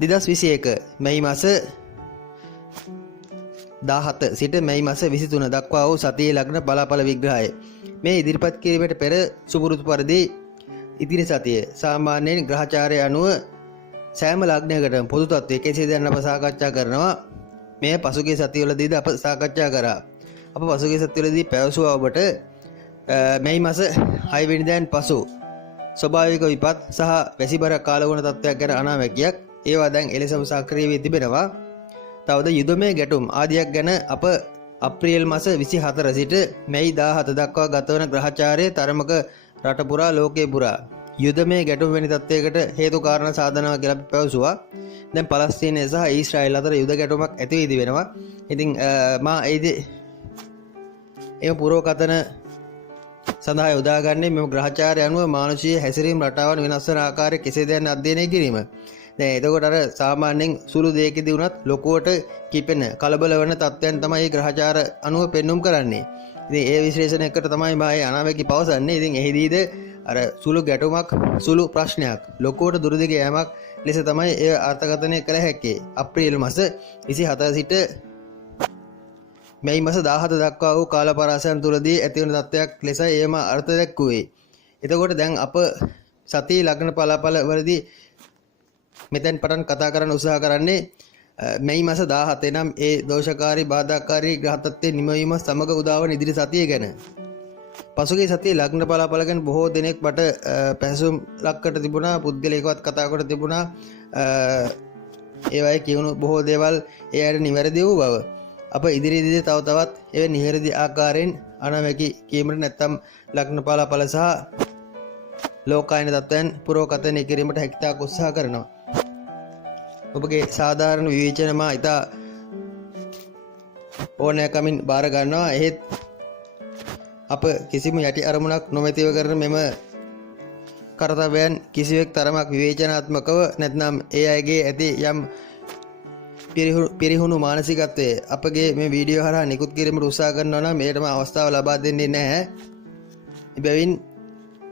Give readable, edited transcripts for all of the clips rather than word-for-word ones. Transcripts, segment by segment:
2021 මැයි මාස 17 සිට මැයි මාස 23 දක්වා වූ සතියේ ලග්න බලාඵල විග්‍රහය. මේ ඉදිරිපත් කිරීමට පෙර සුපුරුදු පරිදි ඉදිරි සතියේ සාමාන්‍යයෙන් ග්‍රහචාරය අනුව සෑම ලග්නයකටම පොදු තත්ත්වය කෙසේද යන්න අප සාකච්ඡා කරනවා. මේ පසුගිය සතිවලදීද අප සාකච්ඡා කරා. අප පසුගිය සතිවලදී පැවසුවා ඔබට මැයි මාස 6 වෙනිදාන් පසු ස්වභාවික විපත් සහ වැසිබර කාලගුණ තත්ත්වයක් ගැන අනාවැකියක් ඒවා දැන් එලෙසම සක්‍රිය වී තිබෙනවා. තවද යුදමය ගැටුම් ආදියක් ගැන අප අප්‍රේල් මාස 24 සිට මැයි 17 දක්වා ගතවන ග්‍රහචාරයේ තරමක රට පුරා ලෝකේ පුරා යුදමය ගැටුම් වැනි තත්ත්වයකට හේතු කාරණා සාධනවා කියලා අපි පැවසුවා. දැන් පලස්තීනය සහ ඊශ්‍රායල් අතර යුද ගැටුමක් ඇති වී තිබෙනවා. ඉතින් මා ඒ පුරෝකතන සඳහා යොදාගන්නේ මෙම ග්‍රහචාරය අනුව මානුෂීය හැසිරීම් රටාවන් වෙනස් වන ආකාරය කෙසේද යන්න අධ්‍යයනය කිරීම. දැන් එතකොට අර සාමාන්‍යයෙන් සුළු දෙයකදී වුණත් ලොකුවට කිපෙන කලබල වෙන තත්ත්වයන් තමයි මේ ග්‍රහචාර අනුව පෙන්눔 කරන්නේ. ඉතින් ඒ විශ්ලේෂණයකට තමයි මම අනාවැකි පවසන්නේ. ඉතින් එහිදීද අර සුළු ගැටුමක් සුළු ප්‍රශ්නයක් ලොකුවට දුරදිග යෑමක් ලෙස තමයි ඒ අර්ථකථනය කළ හැක්කේ. අප්‍රේල් මාස 24 සිට මැයි මාස 17 දක්වා වූ කාල පරාසයන් තුලදී ඇතිවන තත්ත්වයක් ලෙස එයම අර්ථ දැක්වුවේ. එතකොට දැන් අප සතියේ ලග්න බලාඵල වලදී මෙතෙන් පටන් කතා කරන්න උත්සාහ කරන්නේ මැයි මාස 17 නම් ඒ දෝෂකාරී බාධාකාරී ග්‍රහ තත්ත්වයේ නිමවීම සමග උදාවන ඉදිරි සතිය ගැන. පසුගිය සතියේ ලග්න බලාඵල ගැන බොහෝ දෙනෙක් මට පැහැසුම් ලක්කට තිබුණා, පුද්ගලිකවත් කතා කොට තිබුණා. ඒවයි කියුණු බොහෝ දේවල් ඒ අයට නිවැරදි වූ බව. අප ඉදිරියේදී තව තවත් ඒ නිවැරදි ආකාරයෙන් අනාවැකි කීමට නැත්නම් ලග්න බලාඵල සහ ලෝකායන තත්ත්වයන් පුරෝකථනය කිරීමට හැකියාවක් උත්සාහ කරනවා. ඔබගේ සාධාරණ විවේචන මා ඉතා ඕනෑකමින් බාර ගන්නවා. එහෙත් අප කිසිම යටි අරමුණක් නොමැතිව කරන මෙම කර්තව්‍යයන් කිසිවෙක් තරමක් විවේචනාත්මකව නැත්නම් ඒ අයගේ ඇති යම් පිරිහුණු මානසිකත්වයේ අපගේ මේ වීඩියෝ හරහා නිකුත් කිරීමට උත්සාහ කරනවා නම් මේටම අවස්ථාව ලබා දෙන්නේ නැහැ. එබැවින්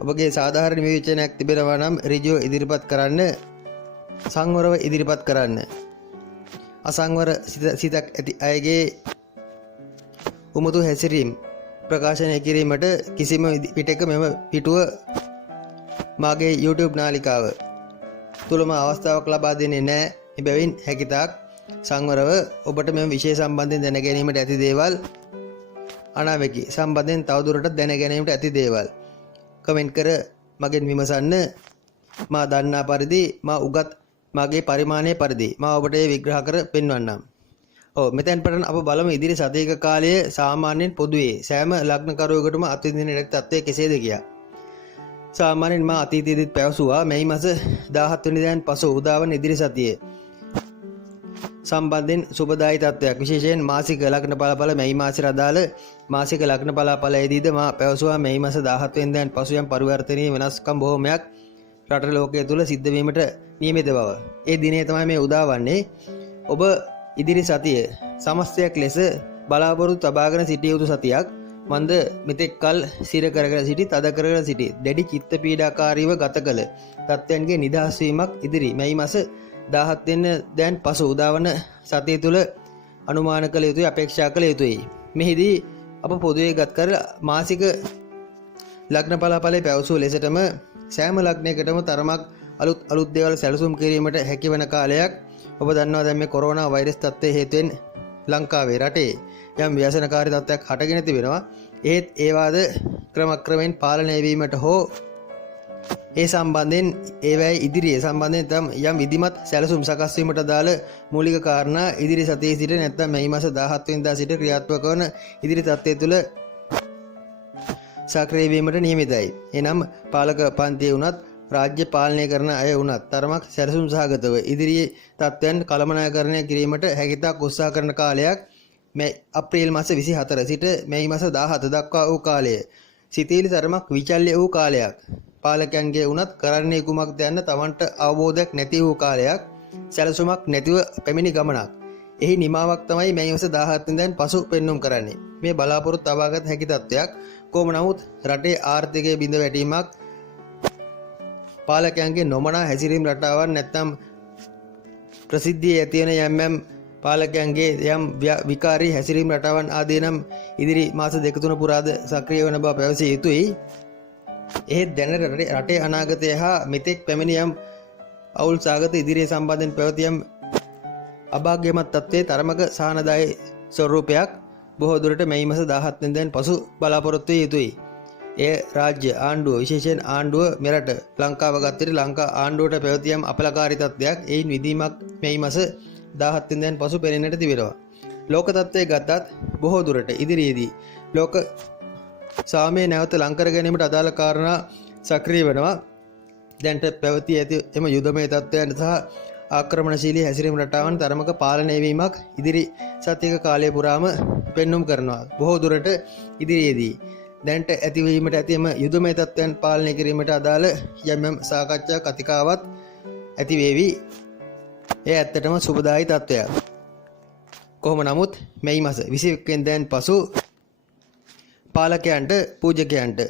ඔබගේ සාධාරණ විවේචනයක් තිබෙනවා නම් ඍජුව ඉදිරිපත් කරන්න, සංවරව ඉදිරිපත් කරන්න. අසංවර සිතක් ඇති අයගේ උමුතු හැසිරීම් ප්‍රකාශනය කිරීමට කිසිම පිටක මෙම පිටුව මාගේ YouTube නාලිකාව තුලම අවස්ථාවක් ලබා දෙන්නේ නැහැ. එබැවින් හැකිතාක් සංවරව ඔබට මෙම විෂය සම්බන්ධයෙන් දැන ගැනීමට ඇති දේවල්, අනාවැකි සම්බන්ධයෙන් තවදුරටත් දැන ගැනීමට ඇති දේවල් කමෙන්ට් කර මගෙන් විමසන්න. මා දන්නා පරිදි මා උගත් මාගේ පරිමාණයේ පරිදි මා ඔබට ඒ විග්‍රහ කර පෙන්වන්නම්. මෙතෙන් පටන් අප බලමු ඉදිරි සතියක කාලයේ සාමාන්‍යයෙන් පොදුවේ සෑම ලග්නකරුවෙකුටම අත්විඳින තත්ත්වය කෙසේද කියා. සාමාන්‍යයෙන් මා අතීතයේදීත් පැවසුවා මැයි මාස 17 වෙනිදාන් පසු උදාවන ඉදිරි සතියේ සම්බන්ධයෙන් සුබදායි තත්ත්වයක්, විශේෂයෙන් මාසික ලග්න බලාඵල මැයි මාසෙට අදාළ මාසික ලග්න බලාඵලයේදීද මා පැවසුවා මැයි මාස 17 වෙනිදාන් පසු යම් පරිවර්තනීය වෙනස්කම් බොහෝමයක් රට ලෝකයේ තුල සිද්ධ වීමට නියමිත බව. ඒ දිනේ තමයි මේ උදාවන්නේ. ඔබ ඉදිරි සතිය සමස්තයක් ලෙස බලාපොරොත්තු තබාගෙන සිටිය යුතු සතියක්. මන්ද මෙතෙක් කල සිර කරගෙන සිටි, තද කරගෙන සිටි, දැඩි චිත්ත පීඩාකාරීව ගත කළ තත්ත්වයන්ගේ නිදහස් වීමක් ඉදිරි මැයි මාස 17 වෙනිදාන් පසු උදාවන සතිය තුල අනුමාන කළ යුතුයි, අපේක්ෂා කළ යුතුයි. මෙහිදී අප පොදුවේ ගත් කර මාසික ලග්න බලාඵලයේ පැවසූ ලෙසටම සෑම ලග්නයකටම තරමක් අලුත් දේවල් සැලසුම් කිරීමට හැකි වන කාලයක්. ඔබ දන්නවා දැන් මේ කොරෝනා වෛරස් තත්ත්වයේ හේතුවෙන් ලංකාවේ රටේ යම් ව්‍යසනකාරී තත්ත්වයක් හටගෙන තිබෙනවා. ඒත් ඒවාද ක්‍රමක්‍රමයෙන් පාලනය වීමට හෝ ඒ සම්බන්ධයෙන් ඒවැයි ඉදිරියේ සම්බන්ධයෙන් යම් විධිමත් සැලසුම් සකස් වීමට අදාළ මූලික කාරණා ඉදිරි සතියේ සිට නැත්නම් මැයි මාස 17 වෙනිදා සිට ක්‍රියාත්මක වන ඉදිරි තත්ත්වය තුළ සක්‍රිය වීමට නියමිතයි. එනම් පාලක පන්තියේ වුණත් රාජ්‍ය පාලනය කරන අය වුණත් තරමක් සැලසුම් සහගතව ඉදිරියේ තත්ත්වයන් කළමනාකරණය කිරීමට හැකියාවක් උත්සාහ කරන කාලයක් අප්‍රේල් මාස 24 සිට මැයි මාස 17 දක්වා වූ කාලය. සිතීලි තරමක් විචල්්‍ය වූ කාලයක්. පාලකයන්ගේ වුණත් කරන්නේ කුමක්ද යන්න තමන්ට අවබෝධයක් නැති වූ කාලයක්. සැලසුමක් නැතිව පැමිණි ගමනක්. එහි නිමාවක් තමයි මැයි මාස 17 වෙනිදාන් පසු පෙන්눔 කරන්නේ. මේ බලාපොරොත්තු තබාගත හැකි තත්ත්වයක්. කොහොම නමුත් රටේ ආර්ථිකයේ බිඳ වැටීමක්, පාලකයන්ගේ නොමනා හැසිරීම් රටාවක් නැත්නම් ප්‍රසිද්ධියේ ඇතිවන යම් පාලකයන්ගේ යම් විකාරී හැසිරීම් රටාවන් ආදී නම් ඉදිරි මාස 2-3 පුරාද සක්‍රිය වන බව පැවසිය යුතුයි. එහෙත් දැනට රටේ අනාගතය හා මෙතෙක් පැමිණි යම් අවුල් සාගත ඉදිරිය සම්බන්ධයෙන් පැවති යම් අභාග්‍යමත් තත්ත්වයේ තරමක සහනදායී ස්වරූපයක් බොහෝ දුරට මැයි මාස 17 වෙනිදාන් පසු බලාපොරොත්තු විය යුතුයි. එය රාජ්‍ය ආණ්ඩුව විශේෂයෙන් ආණ්ඩුව මෙරට ලංකාව ගත්තට ලංකා ආණ්ඩුවට පැවති යම් අපලකාරී තත්ත්වයක් එයින් විධීමක් මැයි මාස 17 වෙනිදාන් පසු පෙනෙන්නට තිබෙනවා. ලෝක තත්ත්වයේ ගත්තත් බොහෝ දුරට ඉදිරියේදී ලෝක සාමය නැවත ලං කර ගැනීමට අදාළ කාරණා සක්‍රිය වෙනවා. දැන්ට පැවති ඇති එම යුදමය තත්ත්වයන් සහ ආක්‍රමණශීලී හැසිරීම් රටාවන් තරමක පාලනය වීමක් ඉදිරි සතියක කාලය පුරාම පෙන්눔 කරනවා. බොහෝ දුරට ඉදිරියේදී දැන්ට ඇතිවීමට ඇති එම යුදමය තත්ත්වයන් පාලනය කිරීමට අදාළ යම් සාකච්ඡා කතිකාවත් ඇති වේවි. එය ඇත්තටම සුබදායී තත්ත්වයක්. කොහොම නමුත් මැයි මාස 21 වෙනිදාන් පසු පාලකයන්ට පූජකයන්ට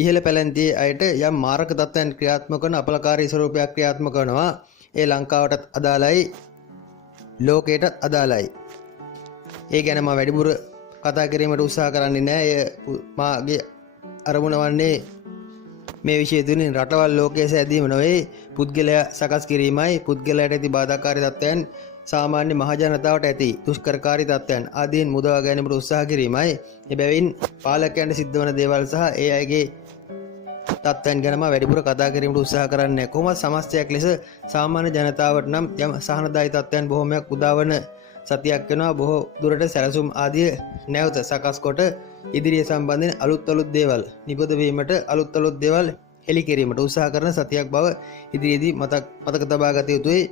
ඉහළ පැලැන්තියේ අයට යම් මාරක තත්ත්වයන් ක්‍රියාත්මක වන අපලකාරී ස්වරූපයක් ක්‍රියාත්මක වෙනවා. ඒ ලංකාවටත් අදාළයි ලෝකයටත් අදාළයි. ඒ ගැන මම වැඩිපුර කතා කිරීමට උත්සාහ කරන්නේ නැහැ. මාගේ අරමුණ වන්නේ මේ විෂය තුලින් රටවල් ලෝකයේ සැදීම නොවේ, පුද්ගලයා සකස් කිරීමයි. පුද්ගලයාට ඇති බාධාකාරී තත්ත්වයන් සාමාන්‍ය මහ ජනතාවට ඇති දුෂ්කරකාරී තත්ත්වයන් ආදීන් මුදවා ගැනීමට උත්සාහ කිරීමයි. එබැවින් පාලකයන්ට සිද්ධ වන දේවල් සහ ඒ අයගේ තත්ත්වයන් ගැන වැඩිපුර කතා කිරීමට උත්සාහ කරන්නේ. කොහොමද සමස්තයක් ලෙස සාමාන්‍ය ජනතාවට නම් යම් සහනදායී තත්ත්වයන් බොහොමයක් උදාවන සතියක් වෙනවා. බොහෝ දුරට සැලසුම් ආදිය නැවත සකස් කොට ඉදිරිය සම්බන්ධයෙන් අලුත් දේවල් නිපද වීමට අලුත් දේවල් හෙළි කිරීමට උත්සාහ කරන සතියක් බව ඉදිරියේදී මතක තබා ගත යුතුයි.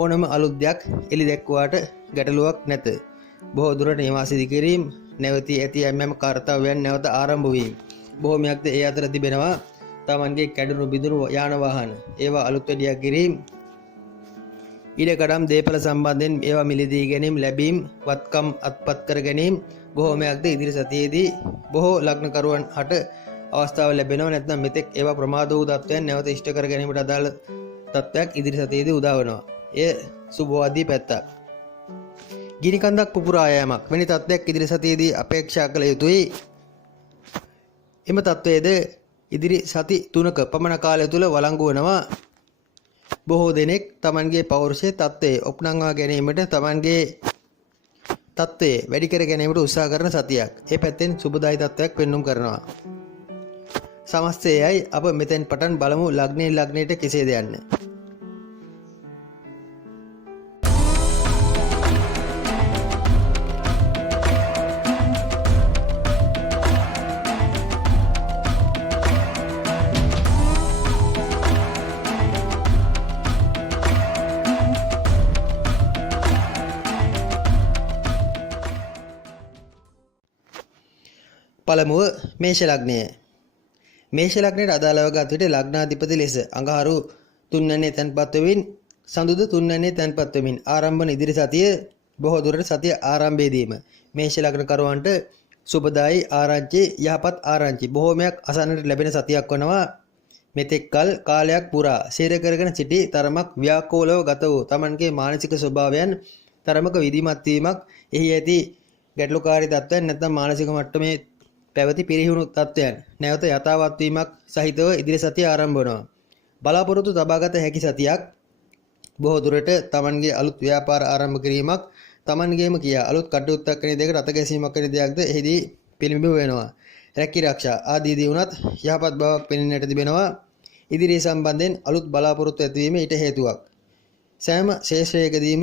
ඕනම අලුත් දෙයක් එලි දැක්වාට ගැටලුවක් නැත. බොහෝ දුරට නිවාස ඉදිකිරීම නැවතී ඇති යම් කාර්යයන් නැවත ආරම්භ වීම බොහෝමයක්ද ඒ අතර තිබෙනවා. තමන්ගේ කැඩුණු බිඳුණු යාන වාහන ඒවා අලුත් වැඩියක් කිරීම, ඉඩකඩම් දේපල සම්බන්ධයෙන් ඒවා මිලදී ගැනීම, ලැබීම්, වත්කම් අත්පත් කර ගැනීම බොහෝමයක්ද ඉදිරි සතියේදී බොහෝ ලග්නකරුවන් හට අවස්ථාව ලැබෙනවා. නැත්නම් මෙතෙක් ඒවා ප්‍රමාද වූ තත්ත්වයන් නැවත ඉෂ්ට කර ගැනීමට අදාළ තත්ත්වයක් ඉදිරි සතියේදී උදා වෙනවා. එය සුබවාදී පැත්තක්. ගිනි කන්දක් පුපුරා යෑමක් වැනි තත්ත්වයක් ඉදිරි සතියේදී අපේක්ෂා කළ යුතුයි. එම තත්ත්වයේද ඉදිරි සති 3ක පමණ කාලය තුල වළංගු වෙනවා. බොහෝ දෙනෙක් තමන්ගේ පෞරුෂයේ තත්ත්වයේ ඔප්නංවා ගැනීමට තමන්ගේ තත්ත්වයේ වැඩි කර ගැනීමට උත්සාහ කරන සතියක්. ඒ පැත්තෙන් සුබදායී තත්ත්වයක් පෙන්눔 කරනවා. සමස්තයයි අප මෙතෙන් පටන් බලමු ලග්නයට කෙසේද යන්නේ. පළමුව මේෂ ලග්නය. මේෂ ලග්නයට අදාළව ගත් විට ලග්නාධිපති ලෙස අඟහරු 3 වෙනි තැන්පත් වෙමින් සඳුද 3 වෙනි තැන්පත් වෙමින් ආරම්භන ඉදිරි සතිය බොහෝ දුරට සතිය ආරම්භයේදීම මේෂ ලග්න කරුවන්ට සුබදායි ආරංචි යහපත් ආරංචි බොහෝමයක් අසන්නට ලැබෙන සතියක් වනවා. මෙතෙක් කල කාලයක් පුරා සේර කරගෙන සිටි තරමක් ව්‍යාකූලව ගත වූ තමන්ගේ මානසික ස්වභාවයන් තරමක විධිමත් වීමක්, එහි ඇති ගැටලුකාරී තත්ත්වයන් නැත්නම් මානසික මට්ටමේ පැවති පිරිහුණු තත්ත්වයන් නැවත යථාවත් වීමක් සහිතව ඉදිරි සතිය ආරම්භ වෙනවා. බලාපොරොත්තු තබාගත හැකි සතියක්. බොහෝ දුරට තමන්ගේ අලුත් ව්‍යාපාර ආරම්භ කිරීමක්, තමන්ගේම කියා අලුත් කටයුත්තක් වෙන දෙයකට අත ගැසීමක් වෙන දෙයක්ද එහිදී පිළිඹු වෙනවා. රැකී ආරක්ෂා ආදීදී වුණත් යහපත් බවක් පෙනෙන්නට තිබෙනවා. ඉදිරිය සම්බන්ධයෙන් අලුත් බලාපොරොත්තු ඇතිවීම ඊට හේතුවක්. සෑම ශේෂ්ත්‍රයකදීම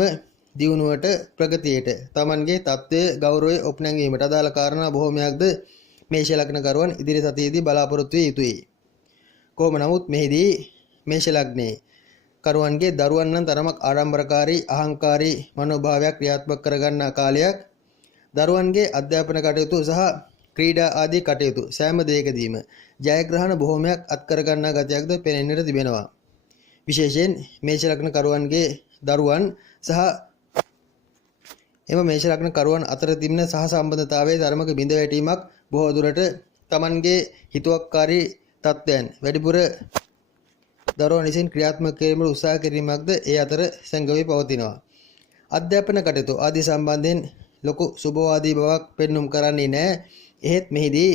දියුණුවට, ප්‍රගතියට, තමන්ගේ තත්ත්වයේ ගෞරවය ඔප්නැංවීමට අදාළ කාරණා බොහෝමයක්ද මේෂ ලග්න කරුවන් ඉදිරි සතියේදී බලාපොරොත්තු විය යුතුයි. කොහොම නමුත් මෙහිදී මේෂ ලග්නයේ කරුවන්ගේ දරුවන් නම් තරමක් ආඩම්බරකාරී, අහංකාරී මනෝභාවයක් ක්‍රියාත්මක කරගන්නා කාලයක්. දරුවන්ගේ අධ්‍යාපන කටයුතු සහ ක්‍රීඩා ආදී කටයුතු සෑම දෙයකදීම ජයග්‍රහණ බොහෝමයක් අත්කර ගන්නා ගතියක්ද පෙනෙන්නට තිබෙනවා. විශේෂයෙන් මේෂ ලග්න කරුවන්ගේ දරුවන් සහ එම මේෂ ලග්න කරුවන් අතර තිබෙන සහ සම්බන්ධතාවයේ ධර්මක බිඳ වැටීමක් බොහෝ දුරට තමන්ගේ හිතුවක්කාරී තත්ත්වයන් වැඩිපුර දරුවන් විසින් ක්‍රියාත්මක කිරීමට උත්සාහ කිරීමක්ද ඒ අතර සංගවී පවතිනවා. අධ්‍යාපන කටයුතු ආදී සම්බන්ධයෙන් ලොකු සුබවාදී බවක් පෙන්눔 කරන්නේ නැහැ. එහෙත් මෙහිදී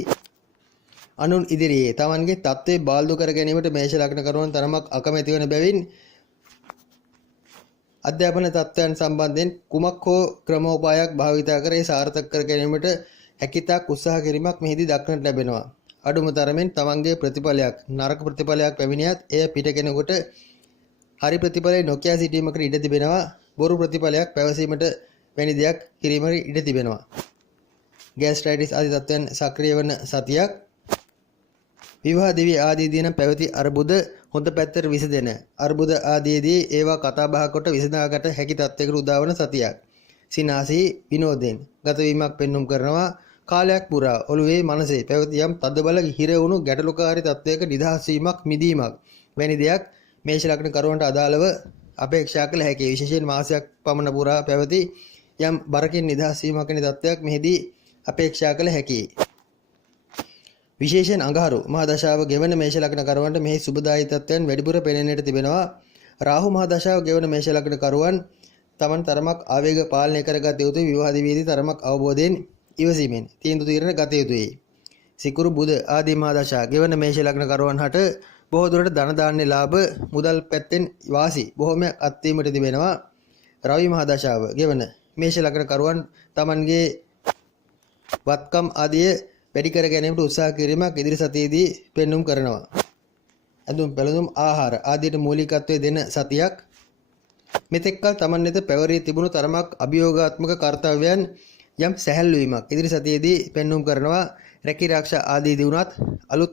අනුන් ඉදිරියේ තමන්ගේ තත්ත්වයේ බාල්දු කර ගැනීමට මේෂ ලග්න කරුවන් තරමක් අකමැති වන බැවින් අධ්‍යාපන තත්ත්වයන් සම්බන්ධයෙන් කුමක් හෝ ක්‍රමෝපායක් භාවිතා කර ඒ සාර්ථක කර ගැනීමට හැකියතාක් උත්සාහ කිරීමක් මෙහිදී දක්නට ලැබෙනවා. අඩුම තරමින් තමන්ගේ ප්‍රතිඵලයක් නරක ප්‍රතිඵලයක් පැමිණියත් එය පිට කෙනෙකුට හරි ප්‍රතිඵලය නොකිය සිටීමකට ඉඩ තිබෙනවා. බොරු ප්‍රතිඵලයක් පැවසීමට වැනි දෙයක් කිරීමට ඉඩ තිබෙනවා. ගෑස්ට්‍රයිටිස් ආදී තත්ත්වයන් සක්‍රිය වන සතියක්. විවාහ දිවි ආදීදී නම් පැවති අර්බුද හොඳ පැත්තට විසදෙන අර්බුද ආදීදී ඒවා කතා බහ කොට විසඳාගත හැකි තත්ත්වයකට උදාවන සතියක්. සිනාසී විනෝදෙන් ගතවීමක් පෙන්눔 කරනවා. කාලයක් පුරා ඔළුවේ මනසේ පැවති යම් තදබල හිර වුණු ගැටලුකාරී තත්ත්වයක නිදහස් වීමක් මිදීමක් වැනි දෙයක් මේෂ ලග්න කරුවන්ට අදාළව අපේක්ෂා කළ හැකියි. විශේෂයෙන් මාසයක් පමණ පුරා පැවති යම් බරකින් නිදහස් වීමක් වැනි තත්ත්වයක් මෙහිදී අපේක්ෂා කළ හැකියි. විශේෂයෙන් අඟහරු මහ දශාව ගෙවන මේෂ ලග්න කරුවන්ට මෙහි සුබදායී තත්ත්වයන් වැඩිපුර පෙනෙන්නට තිබෙනවා. රාහු මහ දශාව ගෙවන මේෂ ලග්න කරුවන් තමන් තරමක් ආවේග පාලනය කරගත යුතුයි. විවාහ දිවියේදී තරමක් අවබෝධයෙන් ඉවසීමෙන් තීන්දුව ගත යුතුයි. සිකුරු බුද ආදී මහ දශා ගෙවන මේෂ ලග්න කරුවන් හට බොහෝ දුරට ධන දාන්නේ ලාභ මුදල් පැත්තෙන් වාසි බොහෝමයක් අත්වීමට තිබෙනවා. රවි මහ දශාව ගෙවන මේෂ ලග්න කරුවන් තමන්ගේ වත්කම් ආදී වැඩි කර ගැනීමට උත්සාහ කිරීමක් ඉදිරි සතියේදී පෙන්눔 කරනවා. ඇඳුම් පැළඳුම් ආහාර ආදීට මූලිකත්වය දෙන සතියක්. මෙතෙක්කල් තමන් වෙත පැවරී තිබුණු තරමක් අභියෝගාත්මක කාර්යයන් යම් සැහැල්ලු වීමක් ඉදිරි සතියේදී පෙන්눔 කරනවා. රැකී ආරක්ෂා ආදී දිනුනත් අලුත්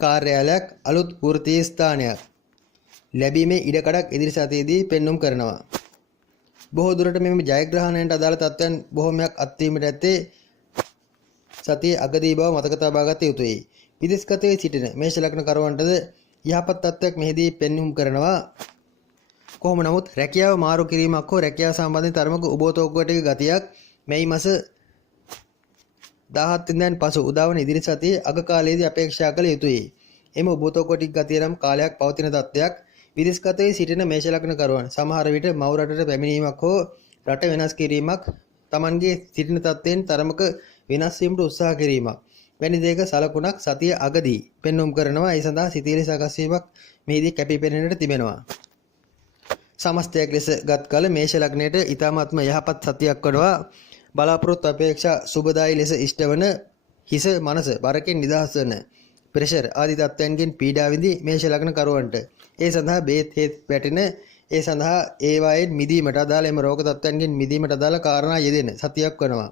කාර්යාලයක් අලුත් වෘත්තීය ස්ථානයක් ලැබීමේ ඉඩකඩක් ඉදිරි සතියේදී පෙන්눔 කරනවා. බොහෝ දුරට මෙම ජයග්‍රහණයට අදාළ තත්ත්වයන් බොහෝමයක් අත්වීමට ඇත්තේ සතියේ අගදී බව මතක තබා ගත යුතුයි. විදේශගතයේ සිටින මේෂ ලග්න කරුවන්ටද යහපත් තත්ත්වයක් මෙහිදී පෙන්눔 කරනවා. කොහොම නමුත් රැකියාව මාරු කිරීමක් හෝ රැකියාව සම්බන්ධයෙන් තරමක උබෝතෝක්කුවට ගතියක් මේ මාස 17 වෙනිදාන් පසු උදාවන ඉදිරි සතියේ අග කාලයේදී අපේක්ෂා කළ යුතුයි. එම උබෝතෝක්කුවට ගතිය නම් කාලයක් පවතින තත්ත්වයක්. විදේශගතයේ සිටින මේෂ ලග්න කරුවන් සමහර විට මව් රටට පැමිණීමක් හෝ රට වෙනස් කිරීමක් Tamanගේ සිටින තත්ත්වයෙන් තරමක වෙනස් වීමට උත්සාහ කිරීමක් වැනි දෙයක සලකුණක් සතිය අගදී පෙන්눔 කරනවා. ඒ සඳහා සිතිවිලි සකස් වීමක් මෙහිදී කැපී පෙනෙන්නට තිබෙනවා. සමස්තයක් ලෙස ගත් කල මේෂ ලග්නයට ඊ타මාත්ම යහපත් සතියක් වනවා. බලාපොරොත්තු අපේක්ෂා සුබදායි ලෙස ඉෂ්ට වන හිස මනස බරකින් නිදහස් වන ප්‍රෙෂර් ආදී තත්ත්වයන්ගෙන් පීඩා විඳි මේෂ ලග්න කරුවන්ට ඒ සඳහා බේත් හේත් වැටෙන ඒ සඳහා ඒවායෙන් මිදීමට අදාළ එම රෝග තත්ත්වයන්ගෙන් මිදීමට අදාළ කාරණා යෙදෙන සතියක් වනවා.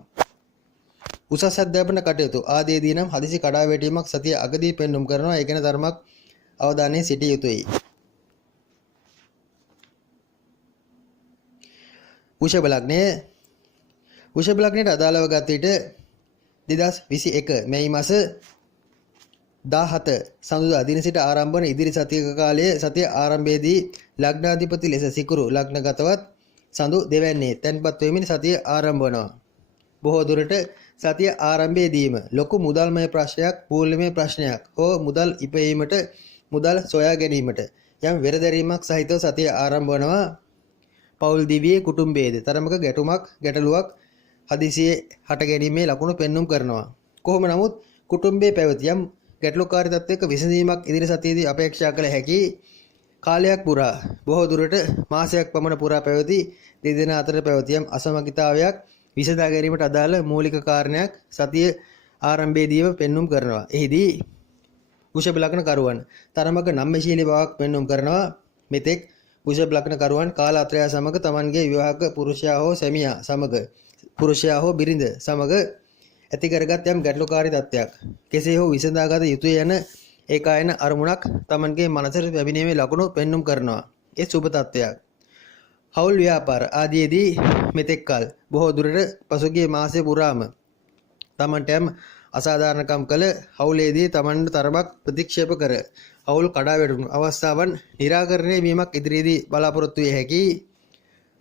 උසස් අධ්‍යාපන කටයුතු ආදීදී නම් හදිසි කඩා වැටීමක් සතිය අගදී පෙන්눔 කරනවා. ඒ ගැන ධර්මයක් අවධානයේ සිටිය යුතුයි. වෘෂභ ලග්නයට අදාළව ගත විට 2021 මැයි මාස 17 සඳුදා දින සිට ආරම්භ වන ඉදිරි සතියක කාලයේ සතිය ආරම්භයේදී ලග්නාධිපති ලෙස සිකුරු ලග්නගතවත් සඳු දෙවැන්නේ තැන්පත් වෙමින් සතිය ආරම්භ වනවා. බොහෝ දුරට සතිය ආරම්භයේදීම ලොකු මුදල්මය ප්‍රශ්නයක් පූර්ණමය ප්‍රශ්නයක් හෝ මුදල් ඉපයීමට මුදල් සොයා ගැනීමට යම් වෙරදැරීමක් සහිතව සතිය ආරම්භ වනවා. පෞල් දිවියේ කුටුම්බයේද තරමක ගැටලුවක් හදිසියේ හට ගැනීමේ ලකුණු පෙන්눔 කරනවා. කොහොම නමුත් කුටුම්බයේ පැවති යම් ගැටලුකාරී තත්ත්වයක විසඳීමක් ඉදිරි සතියේදී අපේක්ෂා කළ හැකි. කාලයක් පුරා බොහෝ දුරට මාසයක් පමණ පුරා පැවති දෙදෙනා අතර පැවති යම් අසමගිතාවයක් විසඳා ගැනීමට අදාළ මූලික කාරණයක් සතිය ආරම්භයේදීම පෙන්눔 කරනවා. එහිදී වෘෂභ ලග්න කරුවන් තරමක නම්‍යශීලී බවක් පෙන්눔 කරනවා. මෙතෙක් වෘෂභ ලග්න කරුවන් කාලාත්‍රය සමග තමන්ගේ විවාහක පුරුෂයා හෝ සැමියා සමග පුරුෂයා හෝ බිරිඳ සමග ඇති කරගත් යම් ගැටලුකාරී තත්ත්වයක් කෙසේ හෝ විසඳාගත යුතුය යන ඒකායන අරමුණක් තමන්ගේ මනසට ලැබීමේ ලකුණු පෙන්눔 කරනවා. ඒ සුබ තත්ත්වයක්. හවුල් ව්‍යාපාර ආදීදී මෙතෙක්කල් බොහෝ දුරට පසුගිය මාසය පුරාම තමන්ට යම් අසාධාරණකම් කළ හවුලේදී තමන්ට තරමක් ප්‍රතික්ෂේප කර හවුල් කඩා වැටුණු අවස්ථාවන් निराකරණය වීමක් ඉදිරියේදී බලාපොරොත්තු විය හැකියි.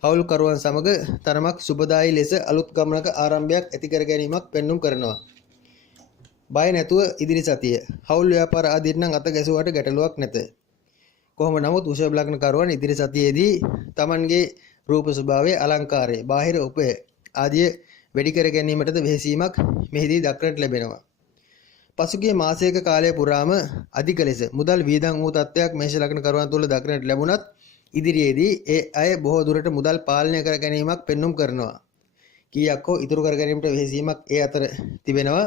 හවුල් කරුවන් සමග තරමක් සුබදායි ලෙස අලුත් ගමනක ආරම්භයක් ඇති කර ගැනීමක් පෙන්눔 කරනවා. බය නැතුව ඉදිරි සතිය හවුල් ව්‍යාපාර ආදීන් නම් අත ගැසුවාට ගැටලුවක් නැත. කොහොම නමුත් වෘෂභ ලග්න කරුවන් ඉදිරි සතියේදී තමන්ගේ රූප ස්වභාවයේ අලංකාරය, බාහිර උපය ආදී වැඩි කර ගැනීමටද වෙහෙසීමක් මෙහිදී දක්නට ලැබෙනවා. පසුගිය මාසයක කාලය පුරාම අධික ලෙස මුදල් වියදම් වූ තත්ත්වයක් මේෂ ලග්න කරුවන් තුළ දක්නට ලැබුණත් ඉදිරියේදී ඒ අය බොහෝ දුරට මුදල් පාලනය කර ගැනීමක් පෙන්눔 කරනවා. කීයක් හෝ ඉතුරු කර ගැනීමට වෙහෙසීමක් ඒ අතර තිබෙනවා.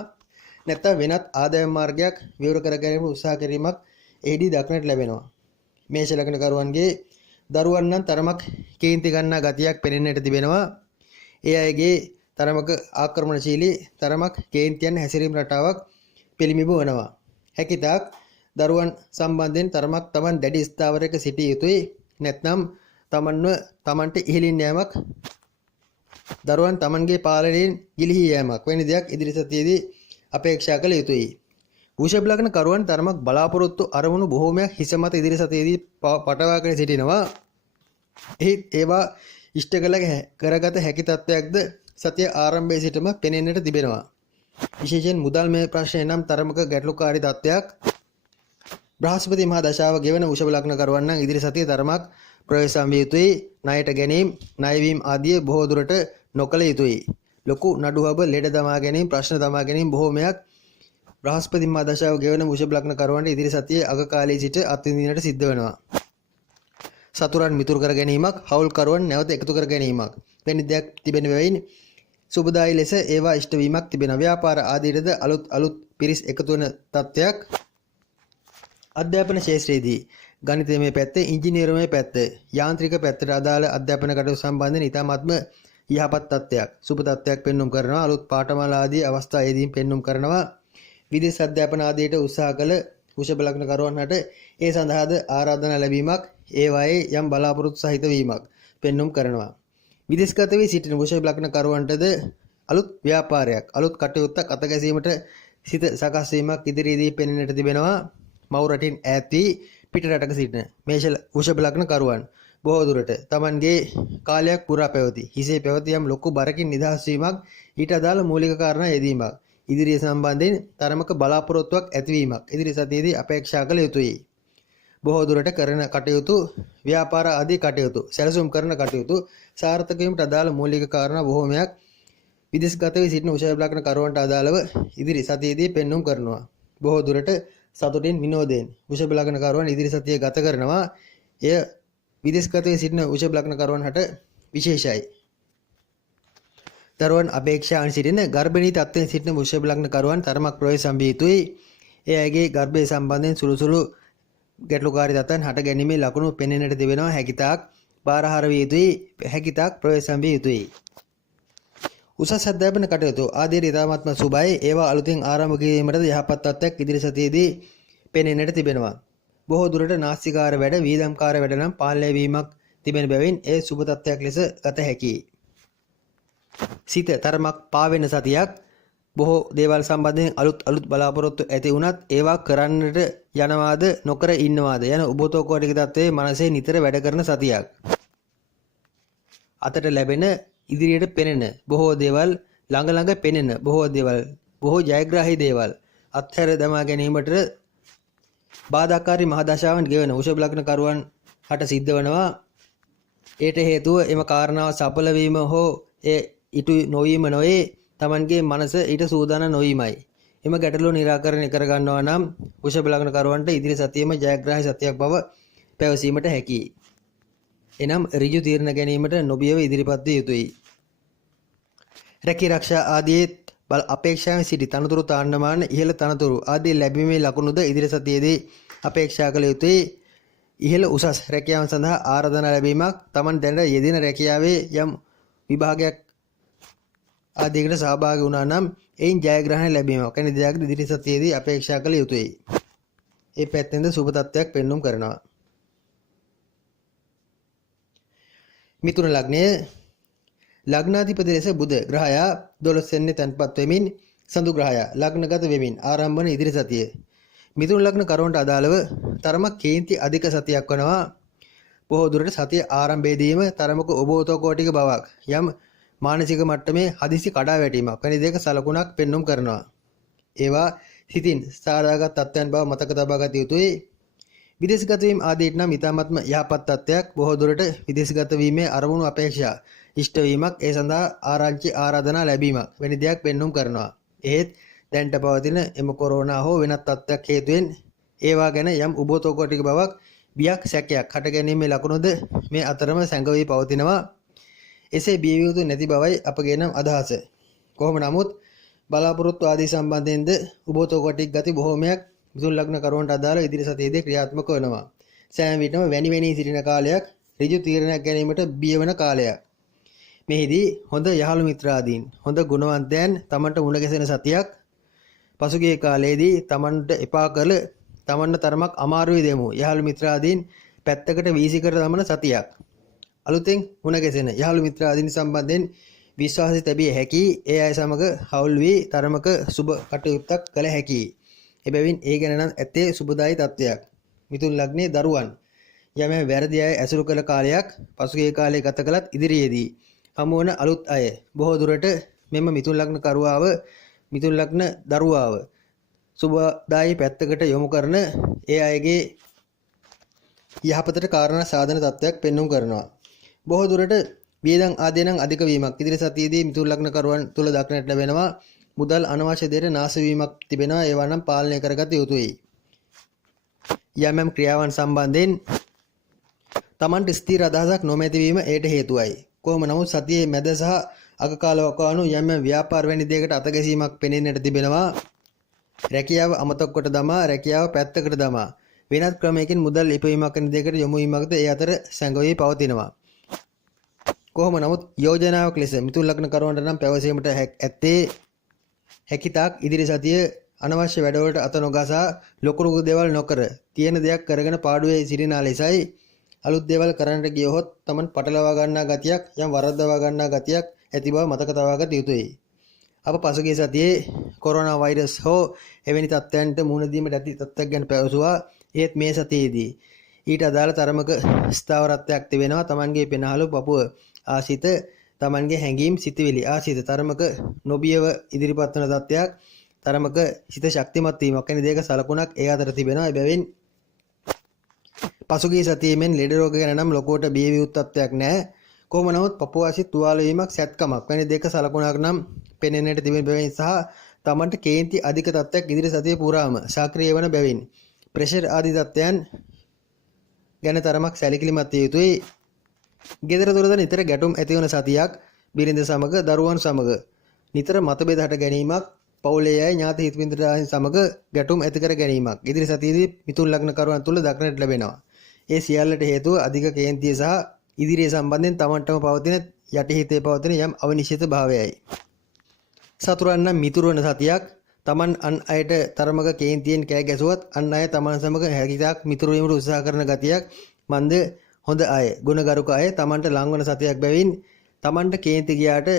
නැත්නම් වෙනත් ආදායම් මාර්ගයක් විවර කර ගැනීමට උත්සාහ කිරීමක් එහිදී දක්නට ලැබෙනවා. මේෂ ලග්න කරුවන්ගේ දරුවන් නම් තරමක් කේන්ති ගන්නා ගතියක් පෙනෙන්නට තිබෙනවා. ඒ අයගේ තරමක ආක්‍රමණශීලී තරමක් කේන්තියන් හැසිරීම රටාවක් පිළිඹු වනවා. හැකිතාක් දරුවන් සම්බන්ධයෙන් තරමක් Taman දැඩි ස්ථාවරයක සිටිය යුතුයි. නැත්නම් තමන්ට ඉහළින් යෑමක් දරුවන් තමන්ගේ පාලනයෙන් ගිලිහි යෑමක් වැනි දෙයක් ඉදිරි සතියේදී අපේක්ෂා කළ යුතුයි. වෘෂභ ලග්න කරුවන් තරමක් බලාපොරොත්තු අරමුණු බොහෝමයක් හිස මත ඉදිරි සතියේදී පටවාගෙන සිටිනවා. ඒවා ඉෂ්ට කරගත හැකි තත්වයක්ද සතිය ආරම්භයේ සිටම පෙනෙන්නට තිබෙනවා. විශේෂයෙන් මුදල් මේ ප්‍රශ්නය නම් තරමක ගැටලුකාරී තත්වයක්. බ්‍රහස්පති මහා දශාව ගෙවන වෘෂභ ලග්න කරුවන් නම් ඉදිරි සතියේ තරමක් ප්‍රවේශම් විය යුතුයි. ණයට ගැනීම, ණයවීම ආදී බොහෝ දුරට නොකළ යුතුයි. ලොකු නඩුහබ ලෙඩ දමා ගැනීම, ප්‍රශ්න දමා ගැනීම බොහෝමයක් බ්‍රහස්පති මහා දශාව ගෙවන වෘෂභ ලග්න කරුවන්ට ඉදිරි සතියේ අග කාලයේ සිට අත්විඳින්නට සිද්ධ වෙනවා. සතුරන් මිතුරු කර ගැනීමක්, හවුල් කරුවන් නැවත එකතු කර ගැනීමක් වැනි දෙයක් තිබෙන බැවින් සුබදායි ලෙස ඒවා ඉෂ්ට වීමක් තිබෙනවා. ව්‍යාපාර ආදීටද අලුත් පිරිස් එකතු වන තත්ත්වයක්. අධ්‍යාපන ශාස්ත්‍රයේදී ගණිතමය පැත්ත, ඉංජිනේරුමය පැත්ත, යාන්ත්‍රික පැත්තට අදාළ අධ්‍යාපන කටයුතු සම්බන්ධයෙන් ඉතාමත්ම යහපත් තත්ත්වයක්, සුබ තත්ත්වයක් පෙන්눔 කරනවා. අලුත් පාඨමාලා ආදී අවස්ථාවේදී පෙන්눔 කරනවා. විදේශ අධ්‍යාපන ආදීට උත්සාහ කළ වෘෂභ ලග්න කරුවන්ට ඒ සඳහාද ආරාධනා ලැබීමක්, ඒවායේ යම් බලාපොරොත්තු සහිත වීමක් පෙන්눔 කරනවා. විදේශගත වී සිටින වෘෂභ ලග්න කරුවන්ටද අලුත් ව්‍යාපාරයක්, අලුත් කටයුත්තක් අත ගැසීමට සිත සකස් වීමක් ඉදිරියේදී පෙනෙන්නට තිබෙනවා. මව් රටින් ඈත් වී පිට රටක සිටින මේෂ වෘෂභ ලග්න කරුවන් බොහෝ දුරට Tamanගේ කාලයක් පුරා පැවති හිසේ පැවති යම් ලොකු බරකින් නිදහස් වීමක්, ඊට අදාළ මූලික කාරණා යෙදීමක්, ඉදිරිය සම්බන්ධයෙන් තරමක බලාපොරොත්තුවක් ඇතිවීමක් ඉදිරි සතියේදී අපේක්ෂා කළ යුතුයි. බොහෝ දුරට කරන කටයුතු, ව්‍යාපාර ආදී කටයුතු, සැලසුම් කරන කටයුතු සාර්ථක වීමට අදාළ මූලික කාරණා බොහෝමයක් විදේශගත වී සිටින වෘෂභ ලග්න කරුවන්ට අදාළව ඉදිරි සතියේදී පෙන්눔 කරනවා. බොහෝ දුරට සතුටින් විනෝදයෙන් වෘෂභ ලග්න කරුවන් ඉදිරි සතිය ගත කරනවා. එය විදේශගත වී සිටින වෘෂභ ලග්න කරුවන්ට විශේෂයි. දරුවන් අපේක්ෂාවන් සිටින ගර්භණී තත්ත්වයෙන් සිටින වෘෂභ ලග්න කරුවන් තරමක් ප්‍රවේශම් විය යුතුයි. ඒ අයගේ ගර්භය සම්බන්ධයෙන් සුළු ගැටලුකාරී තත්ත්වයන් හට ගැනීමේ ලකුණු පෙනෙන්නට තිබෙනවා. හැකිතාක් බාරහාර විය යුතුයි. හැකිතාක් ප්‍රවේශම් විය යුතුයි. උසස් අධ්‍යාපන කටයුතු ආදී ඉතාමත්ම සුබයි. ඒවා අලුතින් ආරම්භ කිරීමටද යහපත් තත්ත්වයක් ඉදිරි සතියේදී පෙනෙන්නට තිබෙනවා. බොහෝ දුරට නාස්තිකාර වැඩ, වීදම්කාර වැඩ නම් පාලනය වීමක් තිබෙන බැවින් ඒ සුබ තත්ත්වයක් ලෙස ගත හැකියි. සිත තරමක් පාවෙන සතියක්. බොහෝ දේවල් සම්බන්ධයෙන් අලුත් බලාපොරොත්තු ඇති වුණත් ඒවා කරන්නට යනවාද නොකර ඉන්නවාද යන උබතෝකෝටික තත්ත්වයේ මනසේ නිතර වැඩ කරන සතියක්. අතට ලැබෙන, ඉදිරියට පෙනෙන බොහෝ දේවල්, ළඟ පෙනෙන බොහෝ දේවල්, බොහෝ ජයග්‍රාහී දේවල් අත්හැර දමා ගැනීමට බාධාකාරී මහදශාවන් ගෙවන වෘෂභ ලග්න කරුවන් හට සිද්ධ වෙනවා. ඒට හේතුව එම කාරණාව සඵල වීම හෝ ඒ ඉටු නොවීම නොවේ, Tamanගේ මනස ඊට සූදානම් නොවීමයි. එම ගැටලුව निराකරණය කර ගන්නවා නම් වෘෂභ ලග්න කරුවන්ට ඉදිරි සතියේම ජයග්‍රාහී සතියක් බව පැවසීමට හැකියි. එනම් ඍජු තීරණ ගැනීමට නොබියව ඉදිරිපත් විය යුතුයි. රැකී ආරක්ෂා ආදී බල අපේක්ෂාවෙන් සිටි තනතුරු තාන්නමාන, ඉහළ තනතුරු ආදී ලැබීමේ ලකුණුද ඉදිරි සතියේදී අපේක්ෂා කළ යුතුයි. ඉහළ උසස් රැකියාව සඳහා ආරාධනා ලැබීමක්, Taman දැනට යෙදෙන රැකියාවේ යම් විභාගයක් ආදීකට සහභාගී වුණා නම් එයින් ජයග්‍රහණ ලැබීමක් වැනි දෙයක් ඉදිරි සතියේදී අපේක්ෂා කළ යුතුයි. ඒ පැත්තෙන්ද සුබ තත්ත්වයක් පෙන්눔 කරනවා. මිථුන ලග්නය ලග්නාධිපති ලෙස බුධ ග්‍රහයා 12 වෙනි තැන්පත් වෙමින් සඳු ග්‍රහයා ලග්නගත වෙමින් ආරම්භ වන ඉදිරි සතිය මිථුන ලග්න කරුවන්ට අදාළව තරමක් කේන්ති අධික සතියක් වනවා. බොහෝ දුරට සතිය ආරම්භයේදීම තරමක ඔබෝතෝකෝටික බවක්, යම් මානසික මට්ටමේ හදිසි කඩා වැටීමක් වැනි දෙයක සලකුණක් පෙන්눔 කරනවා. ඒවා සිතින් සාදාගත් තත්ත්වයන් බව මතක තබා ගත යුතුයි. විදේශගත වීම ආදීට නම් ඉතාමත්ම යහපත් තත්ත්වයක්. බොහෝ දුරට විදේශගත වීමේ අරමුණු අපේක්ෂා ඉෂ්ට වීමක්, ඒ සඳහා ආරංචි ආරාධනා ලැබීමක් වැනි දෙයක් පෙන්눔 කරනවා. එහෙත් දැනට පවතින එම කොරෝනා හෝ වෙනත් තත්ත්වයක් හේතුවෙන් ඒවා ගැන යම් උබෝතෝකෝටික බවක්, බියක්, සැකයක් හට ගැනීමේ ලකුණුද මේ අතරම සැඟවී පවතිනවා. එසේ බිය යුතු නැති බවයි අපගේ නම් අදහස. කොහොම නමුත් බලාපොරොත්තු ආදී සම්බන්ධයෙන්ද උබෝතෝකෝටික ගති බොහෝමයක් මිථුන ලග්න කරුවන්ට අදාළ ඉදිරි සතියේදී ක්‍රියාත්මක වෙනවා. සෑම විටම වැනි සිටින කාලයක් ඍජු තීරණයක් ගැනීමට බිය වන කාලයක්. මෙහිදී හොඳ යහළු මිත්‍රාදීන්, හොඳ ගුණවන්තයන් තමන්ට මුණ ගැසෙන සතියක්. පසුගිය කාලයේදී තමන්ට එපා කළ, තමන්ට තරමක් අමාරුවේ දෙමු යහළු මිත්‍රාදීන් පැත්තකට වීසි කර දමන සතියක්. අලුතෙන් මුණ ගැසෙන යහළු මිත්‍රාදීන් සම්බන්ධයෙන් විශ්වාසය තැබිය හැකි, ඒ අය සමග හවුල් වී තරමක සුබ කටයුත්තක් කළ හැකියි. එබැවින් ඒ ගැන නම් ඇත්තේ සුබදායි තත්ත්වයක්. මිථුන ලග්නයේ දරුවන් යම වැරදි අය ඇසුරු කළ කාලයක් පසුගිය කාලයේ ගත කළත් ඉදිරියේදී හමුවන අලුත් අය බොහෝ දුරට මෙම මිථුන ලග්න කරුවාව, මිථුන ලග්න දරුවාව සුබදායි පැත්තකට යොමු කරන ඒ අයගේ යහපතට කාරණා සාධන තත්ත්වයක් පෙන්눔 කරනවා. බොහෝ දුරට වියදම් ආදී නම් අධික වීමක් ඉදිරි සතියේදී මිථුන ලග්න කරුවන් තුල දක්නට ලැබෙනවා. මුදල් අනවශ්‍ය දෙයට නාශ වීමක් තිබෙනවා. ඒවා නම් පාලනය කරගත යුතුයි. යම් ක්‍රියාවන් සම්බන්ධයෙන් තමන්ට ස්ථිර අදහසක් නොමැති වීම එයට හේතුවයි. කොහොම නමුත් සතියේ මැද සහ අග කාලවකවානු යම් ව්‍යාපාර වැනි දෙයකට අතගැසීමක් පෙනෙන්නට තිබෙනවා. රැකියාව අමතක කොට දමා, රැකියාව පැත්තකට දමා වෙනත් ක්‍රමයකින් මුදල් ඉපයීමක් වෙන දෙයකට යොමු වීමක්ද ඒ අතර සැඟවී පවතිනවා. කොහොම නමුත් යෝජනාවක් ලෙස මිථුන ලග්න කරුවන්ට නම් පැවසීමට ඇත්තේ හැකිතාක් ඉදිරි සතිය අනවශ්‍ය වැඩවලට අත නොගසා ලොකු දේවල් නොකර තියෙන දෙයක් කරගෙන පාඩුවේ සිටිනා ලෙසයි. අලුත් දේවල් කරන්නට ගියොත් තමන් පටලවා ගන්නා ගතියක්, යම් වරද්දවා ගන්නා ගතියක් ඇති බව මතක තබා ගත යුතුයි. අප පසුගිය සතියේ කොරෝනා වෛරස් හෝ එවැනි තත්ත්වයන්ට මුහුණ දීමට ඇති තත්ත්වයක් ගැන පැවසුවා. ඒත් මේ සතියේදී ඊට අදාළ තරමක ස්ථාවරත්වයක් තිබෙනවා. තමන්ගේ පෙනහළු පපුව ආසිත, තමන්ගේ හැඟීම්, සිතවිලි ආසිත තරමක නොබියව ඉදිරිපත් වන තත්ත්වයක්, තරමක සිත ශක්තිමත් වීමක් වැනි දෙයක සලකුණක් ඒ අතර තිබෙනවා. එබැවින් පසුගිය සතියේ මෙන් ලෙඩ රෝග ගැන නම් ලොකුවට බිය වියුත් තත්ත්වයක් නැහැ. කොහොම නමුත් පපුව ආසිත තුවාල වීමක්, සැත්කමක් වැනි දෙයක සලකුණක් නම් පෙනෙන්නට තිබෙන බැවින් සහ තමන්ට කේන්ති අධික තත්ත්වයක් ඉදිරි සතියේ පුරාම සක්‍රිය වන බැවින් ප්‍රෙෂර් ආදී තත්ත්වයන් ගැන තරමක් සැලකිලිමත් විය යුතුයි. ගෙදර දොරද නිතර ගැටුම් ඇතිවන සතියක්. බිරිඳ සමග, දරුවන් සමග නිතර මතභේද හට ගැනීමක්, පවුලේ අය, ඥාති හිතමිත්‍රයන් සමග ගැටුම් ඇති කර ගැනීමක් ඉදිරි සතියේදී මිථුන ලග්න කරුවන් තුල දක්නට ලැබෙනවා. ඒ සියල්ලට හේතුව අධික කේන්තිය සහ ඉදිරිය සම්බන්ධයෙන් තමන්ටම පවතින යටිහිතේ පවතින යම් අවිනිශ්චිත භාවයයි. සතුරන් නම් මිතුරු වන සතියක්. තමන් අන් අයට තරමක කේන්තියෙන් කෑ ගැසුවත් අන් අය තමන් සමග හැකියාවක් මිතුරු වීමට උත්සාහ කරන ගතියක්, මන්ද හොඳ අය, ගුණගරුක අය තමන්ට ලංවන සතියක් බැවින් තමන්ට කේන්ති ගියාට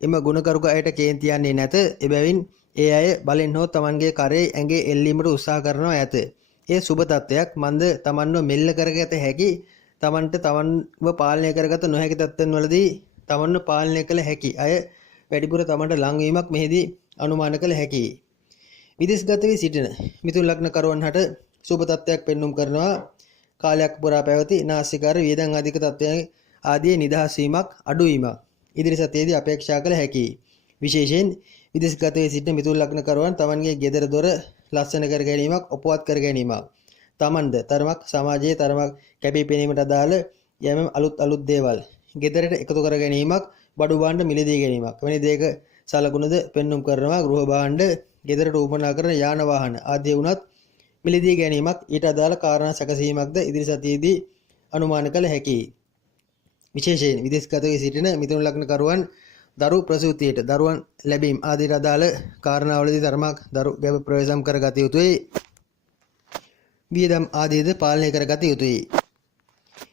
එම ගුණගරුක අයට කේන්ති යන්නේ නැත. එබැවින් ඒ අය බලෙන් හෝ තමන්ගේ කරේ ඇඟේ එල්ලීමට උත්සාහ කරනවා ඇත. ඒ සුබ තත්ත්වයක්. මන්ද තමන්ව මෙල්ල කරගත හැකි, තමන්ට තමන්ව පාලනය කරගත නොහැකි තත්ත්වයන් වලදී තමන්ව පාලනය කළ හැකි අය වැඩිපුර තමන්ට ලංවීමක් මෙහිදී අනුමාන කළ හැකියි. විදේශගත වී සිටින මිථුන ලග්න කරුවන් හට සුබ තත්ත්වයක් පෙන්눔 කරනවා. කාලයක් පුරා පැවති නාස්තිකාර, වියදම් අධික තත්ත්වයන් ආදී නිදහස් වීමක්, අඩු වීමක් ඉදිරි සතියේදී අපේක්ෂා කළ හැකියි. විශේෂයෙන් විදේශගත වී සිටින මිථුන ලග්න කරුවන් තමන්ගේ ගෙදර දොර ලස්සන කර ගැනීමක්, ඔපවත් කර ගැනීමක්, තමන්ද තරමක් සමාජයේ තරමක් කැපී පෙනීමට අදාළ යම් අලුත් දේවල් ගෙදරට එකතු කර ගැනීමක්, බඩු භාණ්ඩ මිලදී ගැනීමක් වැනි දෙයක සලකුණුද පෙන්눔 කරනවා. ගෘහ භාණ්ඩ, ගෙදරට උපනා කරන යාන වාහන ආදී වුණත් මිලදී ගැනීමක්, ඊට අදාළ කාරණා සැකසීමක්ද ඉදිරි සතියේදී අනුමාන කළ හැකියි. විශේෂයෙන් විදේශගත වී සිටින මිථුන ලග්න කරුවන් දරු ප්‍රසූතියට, දරුවන් ලැබීම ආදී අදාළ කාරණාවලදී තරමක් දරු ගැබ ප්‍රවේශම් කරගත යුතුයි. වියදම් ආදීද පාලනය කරගත යුතුයි.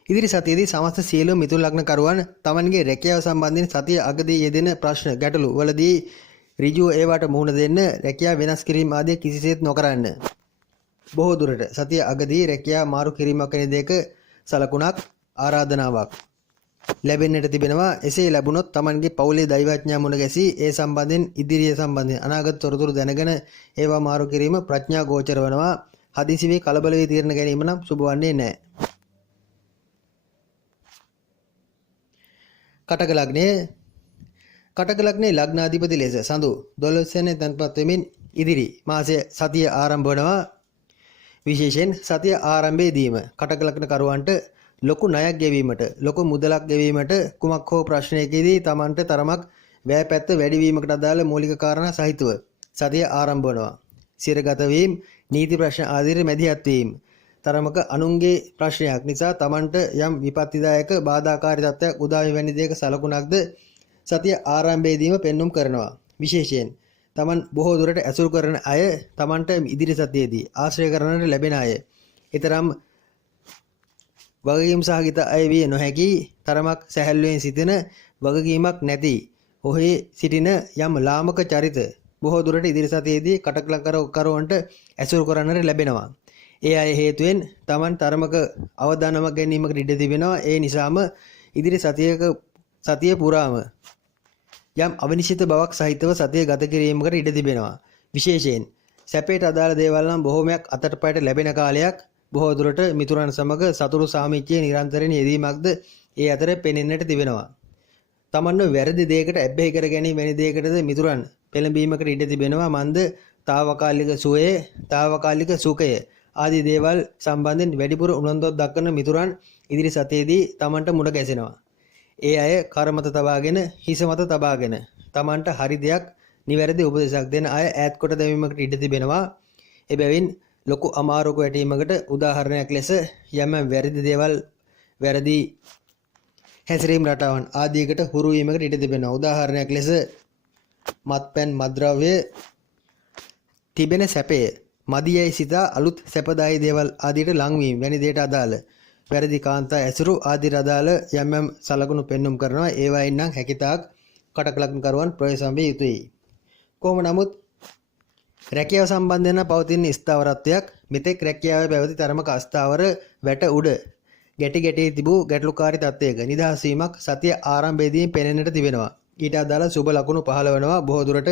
ඉදිරි සතියේදී සමස්ත සියලුම මිථුන ලග්න කරුවන් තමන්ගේ රැකියාව සම්බන්ධයෙන් සතිය අගදී යෙදෙන ප්‍රශ්න, ගැටලු වලදී ඍජුව ඒවට මුහුණ දෙන්න, රැකියාව වෙනස් කිරීම ආදී කිසිසේත් නොකරන්න. බොහෝ දුරට සතිය අගදී රැකියාව මාරු කිරීමක් වැනි දෙයක සලකුණක්, ආරාධනාවක් ලැබෙන්නට තිබෙනවා. එසේ ලැබුණොත් තමන්ගේ පවුලේ දෛවඥා මුණ ගැසී ඒ සම්බන්ධයෙන් ඉදිරිය සම්බන්ධයෙන් අනාගත තොරතුරු දැනගෙන ඒවා මාරු කිරීම ප්‍රඥා ගෝචර වෙනවා. හදිසි වී කලබල වී තීරණ ගැනීම නම් සුබ වන්නේ නැහැ. කටක ලග්නයේ ලග්නාධිපති ලෙස සඳු 12 වෙනි තැන්පත් වෙමින් ඉදිරි මාසයේ සතිය ආරම්භ වනවා. විශේෂයෙන් සතිය ආරම්භයේදීම කටක ලග්න කරුවන්ට ලොකු ණයක් ගෙවීමට ලොකු මුදලක් ගෙවීමට කුමක් හෝ ප්‍රශ්නයකදී Tamanට තරමක් වැය පැත්ත වැඩි වීමකට අදාළ මූලික කාරණා සහිතව සතිය ආරම්භ වනවා. සිරගත වීම, නීති ප්‍රශ්න ආදී මැදිහත් වීම, තරමක අනුන්ගේ ප්‍රශ්නයක් නිසා Tamanට යම් විපත්තිදායක බාධාකාරී තත්ත්වයක් උදා වී වැනි දෙයක සලකුණක්ද සතිය ආරම්භයේදීම පෙන්눔 කරනවා. විශේෂයෙන් Taman බොහෝ දුරට ඇසුරු කරන අය Tamanට ඉදිරි සතියේදී ආශ්‍රය කරන්නට ලැබෙන අය ඊතරම් වගකීම් සහගත අය විය නොහැකි තරමක් සැහැල්ලුවෙන් සිටින වගකීමක් නැති ඔහේ සිටින යම් ලාමක චරිත බොහෝ දුරට ඉදිරි සතියේදී කටකලං කරවන්ට ඇසුරු කරන්නට ලැබෙනවා. ඒ අය හේතුවෙන් Taman තරමක අවදානමක් ගැනීමකට ඉඩ තිබෙනවා. ඒ නිසාම ඉදිරි සතිය පුරාම යම් අවිනිශ්චිත බවක් සහිතව සතිය ගත කිරීමකට ඉඩ තිබෙනවා. විශේෂයෙන් සැපයට අදාළ දේවල් නම් බොහෝමයක් අතට පයට ලැබෙන කාලයක්. බොහෝ දුරට මිතුරන් සමග සතුරු සාමිච්චයේ නිරන්තරයෙන් යෙදීමක්ද ඒ අතර පෙනෙන්නට තිබෙනවා. Tamanව වැරදි දෙයකට ඇබ්බැහි කර ගැනීම වැනි දෙයකටද මිතුරන් පෙළඹීමකට ඉඩ තිබෙනවා. මන්ද తాවකාලික සුවය, తాවකාලික සුඛය ආදී දේවල් සම්බන්ධයෙන් වැඩිපුර උනන්දුවක් දක්වන මිතුරන් ඉදිරි සතියේදී Tamanට මුණ ගැසෙනවා. ඒ අය කර මත තබාගෙන හිස මත තබාගෙන Tamanට හරි දෙයක් නිවැරදි උපදේශයක් දෙන අය ඈත් කොට දැමීමකට ඉඩ තිබෙනවා. එබැවින් ලොකු අමාරුවක වැටීමකට උදාහරණයක් ලෙස යම් වැරදි දේවල් වැරදි හැසිරීම් රටාවන් ආදීකට හුරු වීමකට ඉඩ තිබෙනවා. උදාහරණයක් ලෙස මත්පැන් මත්ද්‍රව්‍ය තිබෙන සැපය මදියයි සිතා අලුත් සැපදායී දේවල් ආදීට ලංවීම වැනි දේට අදාළ වැරදි කාන්තා ඇසුරු ආදී අදාළ යම් යම් සලකුණු පෙන්눔 කරනවා. ඒවායින් නම් හැකිතාක් කටකලක් කරුවන් ප්‍රවේශම් විය යුතුයි. කොහොම නමුත් රැකියාව සම්බන්ධයෙන් පවතින ස්ථාවරත්වයක් මෙතෙක් රැකියාවේ පැවති තරමක අස්ථාවර වැට උඩ ගැටි තිබූ ගැටලුකාරී තත්ත්වයක නිදහස් වීමක් සතිය ආරම්භයේදී පෙනෙන්නට තිබෙනවා. ඊට අදාළ සුබ ලකුණු පහළ වෙනවා. බොහෝ දුරට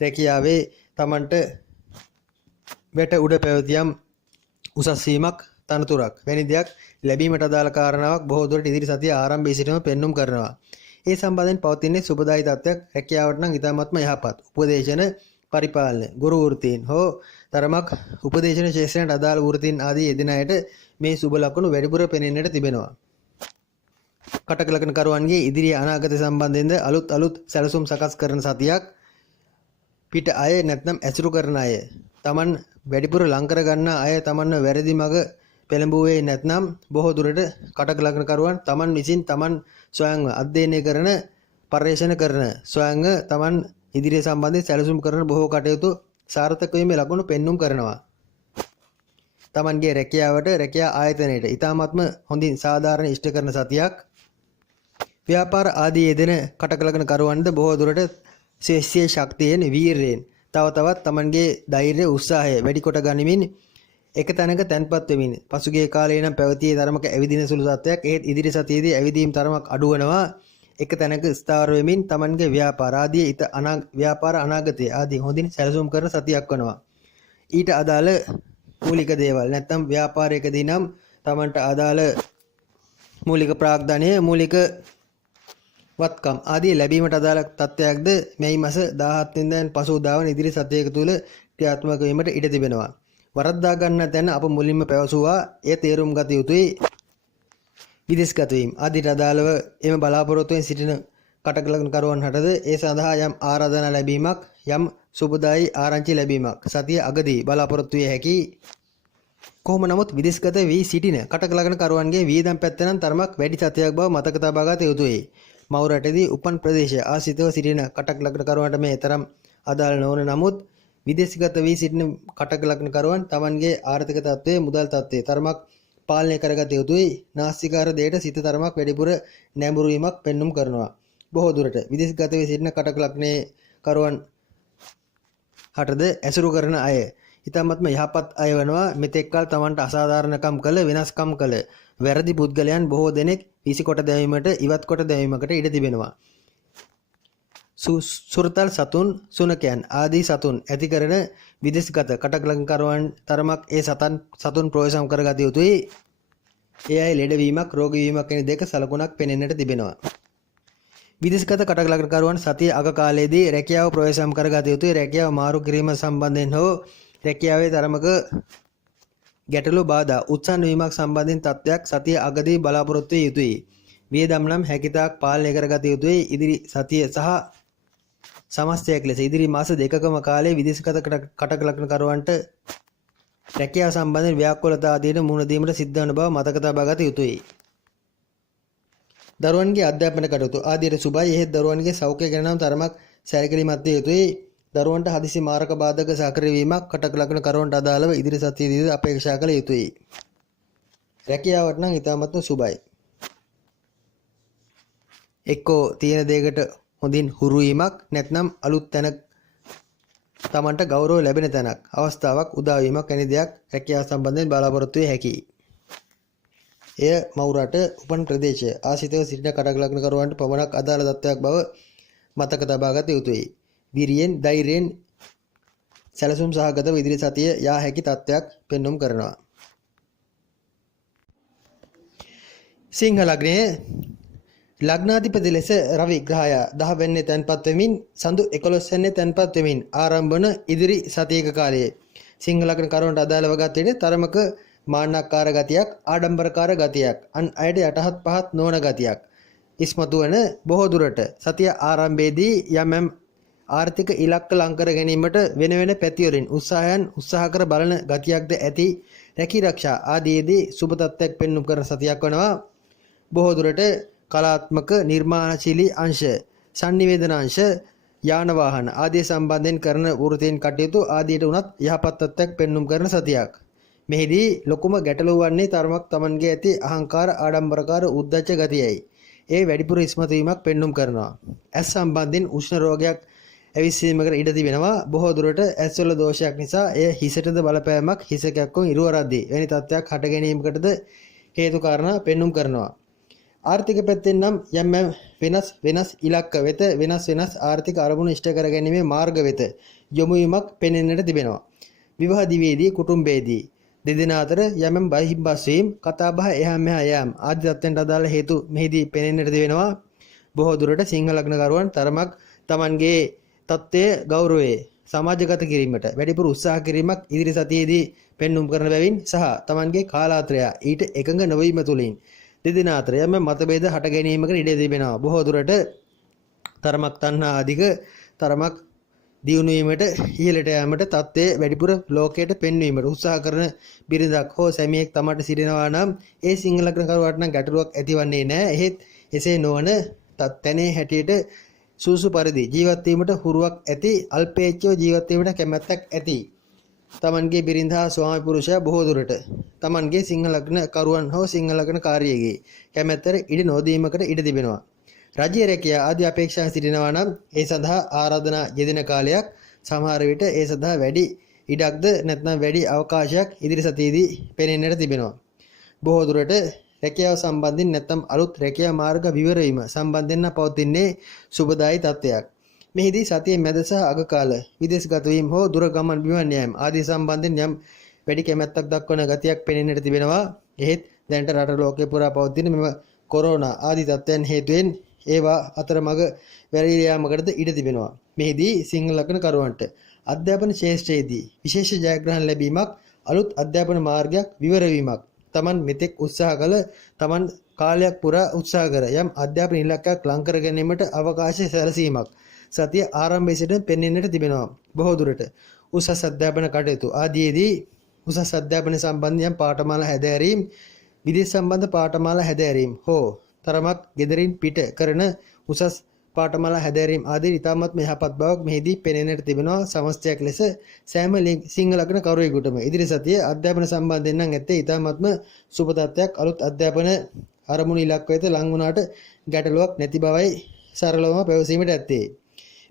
රැකියාවේ Tamanට වැට උඩ පැවතියම් උසස් වීමක් තනතුරක් වැනි දෙයක් ලැබීමට අදාළ කාරණාවක් බොහෝ දුරට ඉදිරි සතිය ආරම්භයේ සිටම පෙන්눔 කරනවා. ඒ සම්බන්ධයෙන් පවතින සුබදායි තත්ත්වයක් රැකියාවට නම් ඉතාමත්ම යහපත්. උපදේශන, පරිපාලන, ගුරු වෘත්තීන් හෝ තරමක් උපදේශන ශාස්ත්‍රයට අදාළ වෘත්තීන් ආදී යෙදෙන අයට මේ සුබ ලකුණු වැඩිපුර පෙනෙන්නට තිබෙනවා. කටක ලග්න කරුවන්ගේ ඉදිරි අනාගත සම්බන්ධයෙන්ද අලුත් සැලසුම් සකස් කරන සතියක්. පිට අය නැත්නම් ඇසුරු කරන අය Taman වැඩිපුර ලං කර ගන්න අය Tamanව වැරදි මඟ පෙළඹුවේ නැත්නම් බොහෝ දුරට කටක ලග්න කරුවන් Taman විසින් Taman ස්වයංව අධ්‍යයනය කරන, පර්යේෂණ කරන, ස්වයංව Taman ඉදිරිය සම්බන්ධයෙන් සැලසුම් කරන බොහෝ කටයුතු සාර්ථක වීමේ ලකුණු පෙන්눔 කරනවා. Tamanගේ රැකියා ආයතනයේට ඊ타ත්ම හොඳින් සාධාරණ ඉෂ්ට කරන සතියක්. ව්‍යාපාර ආදී යෙදෙන කටක ලග්න කරුවන්ද බොහෝ දුරට ශේෂ්ඨ ශක්තියෙන් වීරයෙන් තවත් Tamanගේ ධෛර්ය උත්සාහය වැඩි කොට ගනිමින් එක තැනක තැන්පත් වෙමින් පසුගිය කාලේ නම් පැවතියේ තරමක ඇවිදින සුළු තත්ත්වයක්. ඒත් ඉදිරි සතියේදී ඇවිදීම් තරමක් අඩු වෙනවා. එක තැනක ස්ථාවර වෙමින් Tamanගේ ව්‍යාපාර අනාගතය ආදී හොඳින් සැලසුම් කරන සතියක් වෙනවා. ඊට අදාළ මූලික දේවල් නැත්නම් ව්‍යාපාරයකදී නම් Tamanට අදාළ මූලික ප්‍රාග්ධනය, මූලික වත්කම් ආදී ලැබීමට අදාළ තත්ත්වයක්ද මේ මාස 17 වෙනිදාන් පසු උදාවන ඉදිරි සතියක තුල ක්‍රියාත්මක වීමට ඉඩ තිබෙනවා. වරද්දා ගන්න තැන අප මුලින්ම පැවසුවා එය තේරුම් ගත යුතුයි. විදේශගත වීම ආදීට අදාළව එම බලාපොරොත්තුවෙන් සිටින කටක ලග්න කරුවන් හටද ඒ සඳහා යම් ආරාධනා ලැබීමක්, යම් සුබදායි ආරංචි ලැබීමක් සතිය අගදී බලාපොරොත්තු විය හැකි. කොහොම නමුත් විදේශගත වී සිටින කටක ලග්න කරුවන්ගේ වියදම් පැත්ත නම් තරමක් වැඩි සතියක් බව මතක තබා ගත යුතුයි. මව් රටේදී උපන් ප්‍රදේශ ආසිතව සිටින කටක ලග්න කරුවන්ට මේ තරම් අදාළ නොවන නමුත් විදේශගත වී සිටින කටක ලග්න කරුවන් Tamanගේ ආර්ථික තත්ත්වයේ මුදල් තත්ත්වයේ තරමක් පාලනය කරගත යුතුයි. නාස්තිකාර දෙයට සිත තරමක් වැඩිපුර නැඹුරු වීමක් පෙන්눔 කරනවා. බොහෝ දුරට විදේශගත වී සිටින කටක ලග්නයේ කරුවන් හටද ඇසුරු කරන අය ඊටමත්ම යහපත් අය වෙනවා. මෙතෙක් කල Tamanට අසාධාරණකම් කළ, වෙනස්කම් කළ වැරදි පුද්ගලයන් බොහෝ දෙනෙක් විසිකොට දැමීමට, ඉවත් කොට දැමීමකට ඉඩ තිබෙනවා. සුරතල් සතුන් සුනකයන් ආදී සතුන් ඇති කරන විදේශගත කටකලංකරුවන් තරමක් ඒ සතුන් ප්‍රවේශම් කරගත යුතුයි. ඒ අය ලෙඩවීමක් රෝගවීමක් වැනි දෙක සලකුණක් පෙනෙන්නට තිබෙනවා. විදේශගත කටකලංකරුවන් සතිය අග කාලයේදී රැකියාව ප්‍රවේශම් කරගත යුතුයි. රැකියාව මාරු කිරීම සම්බන්ධයෙන් හෝ රැකියාවේ තරමක ගැටලු බාධා උත්සන්න වීමක් සම්බන්ධයෙන් තත්ත්වයක් සතිය අගදී බලාපොරොත්තු විය යුතුයි. වියදම් නම් හැකිතාක් පාලනය කරගත යුතුයි. ඉදිරි සතිය සහ සමස්තයක් ලෙස ඉදිරි මාස දෙකකම කාලයේ විදේශගත කටකලංකරුවන්ට රැකියාව සම්බන්ධයෙන් ව්‍යාකූලතා ආදියට මුහුණ දීමට සිද්ධ වන බව මතක තබා ගත යුතුයි. දරුවන්ගේ අධ්‍යාපන කටයුතු ආදියට සුබයි. එහෙත් දරුවන්ගේ සෞඛ්‍ය ගැන නම් තරමක් සැලකිලිමත් විය යුතුයි. දරුවන්ට හදිසි මාරක බාධක සක්‍රිය වීමක් කටකලංකරුවන්ට අදාළව ඉදිරි සතියේදී අපේක්ෂා කළ යුතුයි. රැකියාවට නම් ඉතාමත්ම සුබයි. එක්කෝ තියෙන දෙයකට හොඳින් හුරු වීමක් නැත්නම් අලුත් තැනක තමන්ට ගෞරව ලැබෙන තැනක් අවස්ථාවක් උදා වීමක් වැනි දෙයක් රැකියාව සම්බන්ධයෙන් බලාපොරොත්තු විය හැකියි. එය මවුරට උපන් ප්‍රදේශය ආශ්‍රිතව සිටින කටකලංකරුවන්ට පමණක් අදාළ තත්ත්වයක් බව මතක තබා ගත යුතුයි. වීරියෙන් ධෛර්යයෙන් සැලසුම් සහගතව ඉදිරි සතිය යා හැකි තත්ත්වයක් පෙන්눔 කරනවා. සිංහ ලග්නයේ ලග්නාධිපති ලෙස රවි ග්‍රහය 10 වෙනිදා තැන්පත් වෙමින් සඳු 11 වෙනිදා තැන්පත් වෙමින් ආරම්භ වන ඉදිරි සතියක කාලයේ සිංහ ලග්න කරුවන්ට අදාළව ගත වෙන තරමක මාන්නක්කාර ගතියක් ආඩම්බරකාර ගතියක් අන් අයට යටහත් පහත් නොවන ගතියක් ඉස්මතු වන බොහෝ දුරට සතිය ආරම්භයේදී යම් ආර්ථික ඉලක්ක ලං කර ගැනීමට වෙන වෙන පැතිවලින් උත්සාහ කර බලන ගතියක්ද ඇති රැකී ආරක්ෂා ආදීදී සුබ තත්ත්වයක් පෙන්눔 කරන සතියක් වනවා. බොහෝ දුරට කලාත්මක නිර්මාණශීලී අංශ සංනිවේදන අංශ යාන වාහන ආදී සම්බන්ධයෙන් කරන වෘත්තීන් කටයුතු ආදීට උනත් යහපත් තත්ත්වයක් පෙන්눔 කරන සතියක්. මෙහිදී ලොකුම ගැටලුව වන්නේ තරමක් Tamanගේ ඇති අහංකාර ආඩම්බරකාර උද්දච්ච ගතියයි. ඒ වැඩිපුර ඉස්මතු වීමක් පෙන්눔 කරනවා. ඇස් සම්බන්ධයෙන් උෂ්ණ රෝගයක් ඇවිස්සීමකට ඉඩ තිබෙනවා. බොහෝ දුරට ඇස්වල දෝෂයක් නිසා එය හිසටද බලපෑමක් හිස කැක්කුම් ඉරුවරද්දී වැනි තත්ත්වයක් හට ගැනීමකටද හේතු කාරණා පෙන්눔 කරනවා. ආර්ථික පැත්තෙන් නම් යම් වෙනස් ඉලක්ක වෙත වෙනස් ආර්ථික අරමුණු ඉෂ්ට කර ගැනීමේ මාර්ග වෙත යොමු වීමක් පෙනෙන්නට තිබෙනවා. විවාහ දිවියේදී කුටුම්බයේදී දෙදෙනා අතර යම් බහිබස් වීම කතා බහ එහා මෙහා යාම ආදී තත්ත්වයන්ට අදාළ හේතු මෙහිදී පෙනෙන්නට තිබෙනවා. බොහෝ දුරට සිංහ ලග්නකරුවන් තරමක් Tamanගේ තත්ත්වයේ ගෞරවයේ සමාජගත කිරීමට වැඩිපුර උත්සාහ කිරීමක් ඉදිරි සතියේදී පෙන්눔 කරන බැවින් සහ Tamanගේ කාලාත්‍රය ඊට එකඟ නොවීම තුලින් දෙදෙනා අතර යම් මතභේද හට ගැනීමකට ඉඩ තිබෙනවා. බොහෝ දුරට තරමක් තණ්හා අධික තරමක් දියුණු වීමට ඉහළට යාමට තත්ත්වයේ වැඩිපුර ලෝකයට පෙන්වීමට උත්සාහ කරන බිරිඳක් හෝ සැමියෙක් තමට සිටිනවා නම් ඒ සිංහ ලග්නකරුවාට නම් ගැටලුවක් ඇතිවන්නේ නැහැ. එහෙත් එසේ නොවන තත්ත්වයේ හැටියට සූසු පරිදි ජීවත් වීමට හුරුවක් ඇති අල්පේච්ඡව ජීවත් වීමට කැමැත්තක් ඇති තමන්ගේ බිරිඳ හා ස්වාමි පුරුෂයා බොහෝ දුරට තමන්ගේ සිංහ ලග්න කරුවන් හෝ සිංහ ලග්න කාර්යයේ කැමැත්තට ඉඩ නොදීමකට ඉඩ තිබෙනවා. රාජ්‍ය රැකියා ආදී අපේක්ෂා සිටිනවා නම් ඒ සඳහා ආරාධනා යෙදෙන කාලයක් සමහර විට ඒ සඳහා වැඩි ඉඩක්ද නැත්නම් වැඩි අවකාශයක් ඉදිරි සතියේදී පෙනෙන්නට තිබෙනවා. බොහෝ දුරට රැකියාව සම්බන්ධයෙන් නැත්නම් අලුත් රැකියා මාර්ග විවර වීම සම්බන්ධයෙන් පවතින්නේ සුබදායි තත්ත්වයක්. මෙහිදී සතියේ මැද සහ අග කාල විදේශගත වීම හෝ දුර ගමන් බිමන් යාම ආදී සම්බන්ධයෙන් යම් වැඩි කැමැත්තක් දක්වන ගතියක් පෙනෙන්නට තිබෙනවා. එහෙත් දැනට රට ලෝකේ පුරා පවතින මෙම කොරෝනා ආදී තත්ත්වයන් හේතුවෙන් ඒවා අතරමඟ වැළී යාමකටද ඉඩ තිබෙනවා. මෙහිදී සිංහ ලග්න කරුවන්ට අධ්‍යාපන ක්ෂේත්‍රයේදී විශේෂ ජයග්‍රහණ ලැබීමක් අලුත් අධ්‍යාපන මාර්ගයක් විවර වීමක් තමන් මෙතෙක් උත්සාහ කළ තමන් කාලයක් පුරා උත්සාහ කර යම් අධ්‍යාපන ඉලක්කයක් ලං කර ගැනීමට අවකාශ සැලසීමක් සතිය ආරම්භයේ සිට පෙනෙන්නට තිබෙනවා. බොහෝ දුරට උසස් අධ්‍යාපන කටයුතු ආදීදී උසස් අධ්‍යාපන සම්බන්ධ යම් පාඨමාලා හැදෑරීම් විදේශ සම්බන්ධ පාඨමාලා හැදෑරීම් හෝ තරමක් gederin පිට කරන උසස් පාඨමාලා හැදෑරීම් ආදී ඉතාමත්ම යහපත් බවක් මෙහිදී පෙනෙන්නට තිබෙනවා. සමස්තයක් ලෙස සෑම සිංහ ලග්න කරුවෙකුටම ඉදිරි සතියේ අධ්‍යාපන සම්බන්ධයෙන් නම් ඇත්තේ ඉතාමත්ම සුබ තත්ත්වයක් අලුත් අධ්‍යාපන අරමුණු ඉලක්ක වෙත ලං වුණාට ගැටලුවක් නැති බවයි සරලවම පැවසීමට ඇත්තේ.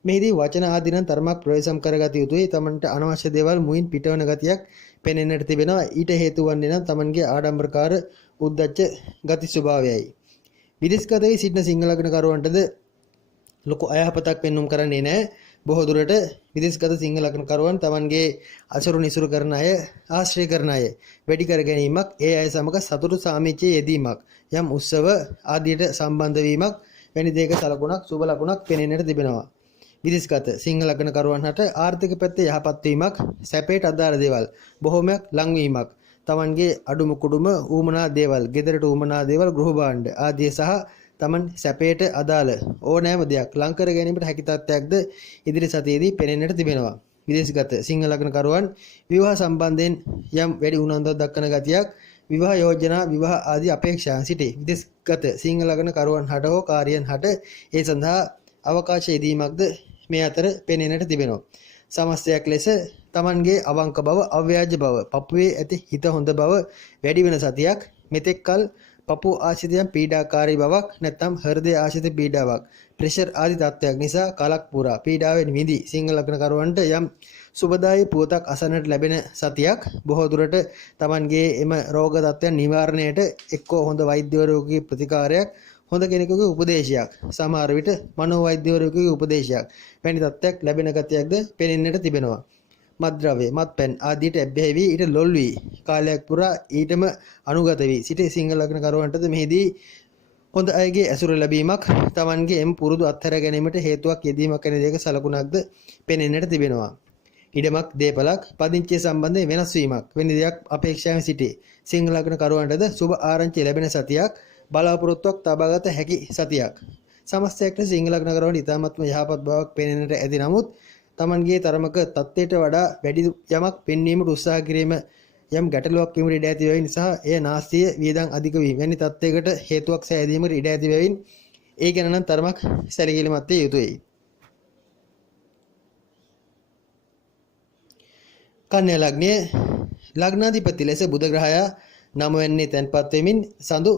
මෙහිදී වචන ආදී නම් තරමක් ප්‍රවේශම් කරගත යුතුයි. තමන්ට අනවශ්‍ය දේවල් මුයින් පිටවන ගතියක් පෙනෙන්නට තිබෙනවා. ඊට හේතු වන්නේ නම් තමන්ගේ ආඩම්බරකාර උද්දච්ච ගති ස්වභාවයයි. විදේශගත වී සිටින සිංහ ලග්න කරුවන්ටද ලොකු අයහපතක් පෙන්눔 කරන්නේ නැහැ. බොහෝ දුරට විදේශගත සිංහ ලග්නකරුවන් තමන්ගේ අසුරු නිසුරු කරන අය ආශ්‍රය කරන අය වැඩි කර ගැනීමක්, ඒ අය සමග සතුටු සාමිච්චයේ යෙදීමක්, යම් උත්සව ආදියට සම්බන්ධ වීමක් වැනි දෙයක සලකුණක් සුබ ලකුණක් පෙනෙන්නට තිබෙනවා. විදේශගත සිංහ ලග්නකරුවන් හට ආර්ථික පැත්තේ යහපත් වීමක්, සැපයට අදාළ දේවල් බොහෝමයක් ලංවීමක්, තමන්ගේ අඩුම කුඩුම ඌමනා දේවල්, ගෙදරට ඌමනා දේවල්, ගෘහ භාණ්ඩ ආදී සහ තමන් සැපයට අදාළ ඕනෑම දෙයක් ලං කර ගැනීමට හැකි තත්ත්වයක්ද ඉදිරි සතියේදී පෙනෙන්නට තිබෙනවා. විදේශගත සිංහ ලග්නකරුවන් විවාහ සම්බන්ධයෙන් යම් වැඩි උනන්දුවක් දක්වන ගතියක්, විවාහ යෝජනා, විවාහ ආදී අපේක්ෂාන් සිටි විදේශගත සිංහ ලග්නකරුවන් හට හෝ කාර්යයන් හට ඒ සඳහා අවකාශ යෙදීමක්ද මේ අතර පෙනෙන්නට තිබෙනවා. සමස්තයක් ලෙස තමන්ගේ අවංක බව, අව්‍යාජ බව, පපුවේ ඇති හිත හොඳ බව වැඩි වෙන සතියක්. මෙතෙක් කල පපු ආශ්‍රිතයන් පීඩාකාරී බවක්, නැත්නම් හෘදය ආශ්‍රිත පීඩාවක්, ප්‍රෙෂර් ආදී තත්ත්වයක් නිසා කලක් පුරා පීඩාවෙන් විඳි සිංහ ලග්නකරුවන්ට යම් සුබදායී පුවතක් අසන්නට ලැබෙන සතියක්. බොහෝ දුරට තමන්ගේ එම රෝග තත්ත්වයන් නිවාරණයට එක්කෝ හොඳ වෛද්‍යවරයෙකුගේ ප්‍රතිකාරයක්, හොඳ කෙනෙකුගේ උපදේශයක්, සමහර විට මනෝ වෛද්‍යවරයෙකුගේ උපදේශයක් වැනි තත්ත්වයක් ලැබෙන ගතියක්ද පෙනෙන්නට තිබෙනවා. මත්ද්‍රව්‍ය, මත්පැන් ආදියට ඇබ්බැහි වී ඊට ලොල් වී කාලයක් පුරා ඊටම අනුගත වී සිටි සිංහ ලග්නකරුවන්ටද මෙහිදී හොඳ අයගේ ඇසුර ලැබීමක්, තමන්ගේ එම් පුරුදු අත්හැර ගැනීමට හේතුවක් යෙදීමක් වැනි දෙයක සලකුණක්ද පෙනෙන්නට තිබෙනවා. ඉඩමක්, දේපලක්, පදිංචිය සම්බන්ධයෙන් වෙනස් වීමක් වැනි දෙයක් අපේක්ෂාවෙන් සිටි සිංහ ලග්නකරුවන්ටද සුබ ආරංචි ලැබෙන සතියක්, බලාපොරොත්තුවක් තබාගත හැකි සතියක්. සමස්තයක් ලෙස සිංහ ලග්නකරුවන්ට ඉතාමත්ම යහපත් බවක් පෙනෙන්නට ඇති. නමුත් තමන්ගේ තරමක තත්ත්වයට වඩා වැඩි යමක් පෙන්වීමට උත්සාහ කිරීම යම් ගැටලුවක් වීමට ඉඩ ඇති බැවින් සහ එය නාස්තිය වියදම් අධික වීම වැනි තත්ත්වයකට හේතුවක් සෑදීමට ඉඩ ඇති බැවින් ඒ ගැන නම් තරමක් සැලකිලිමත් විය යුතුයි. කන්‍යා ලග්නයේ ලග්නාධිපති ලෙස බුධ ග්‍රහයා 9 වෙනි තැන්පත් වෙමින් සඳු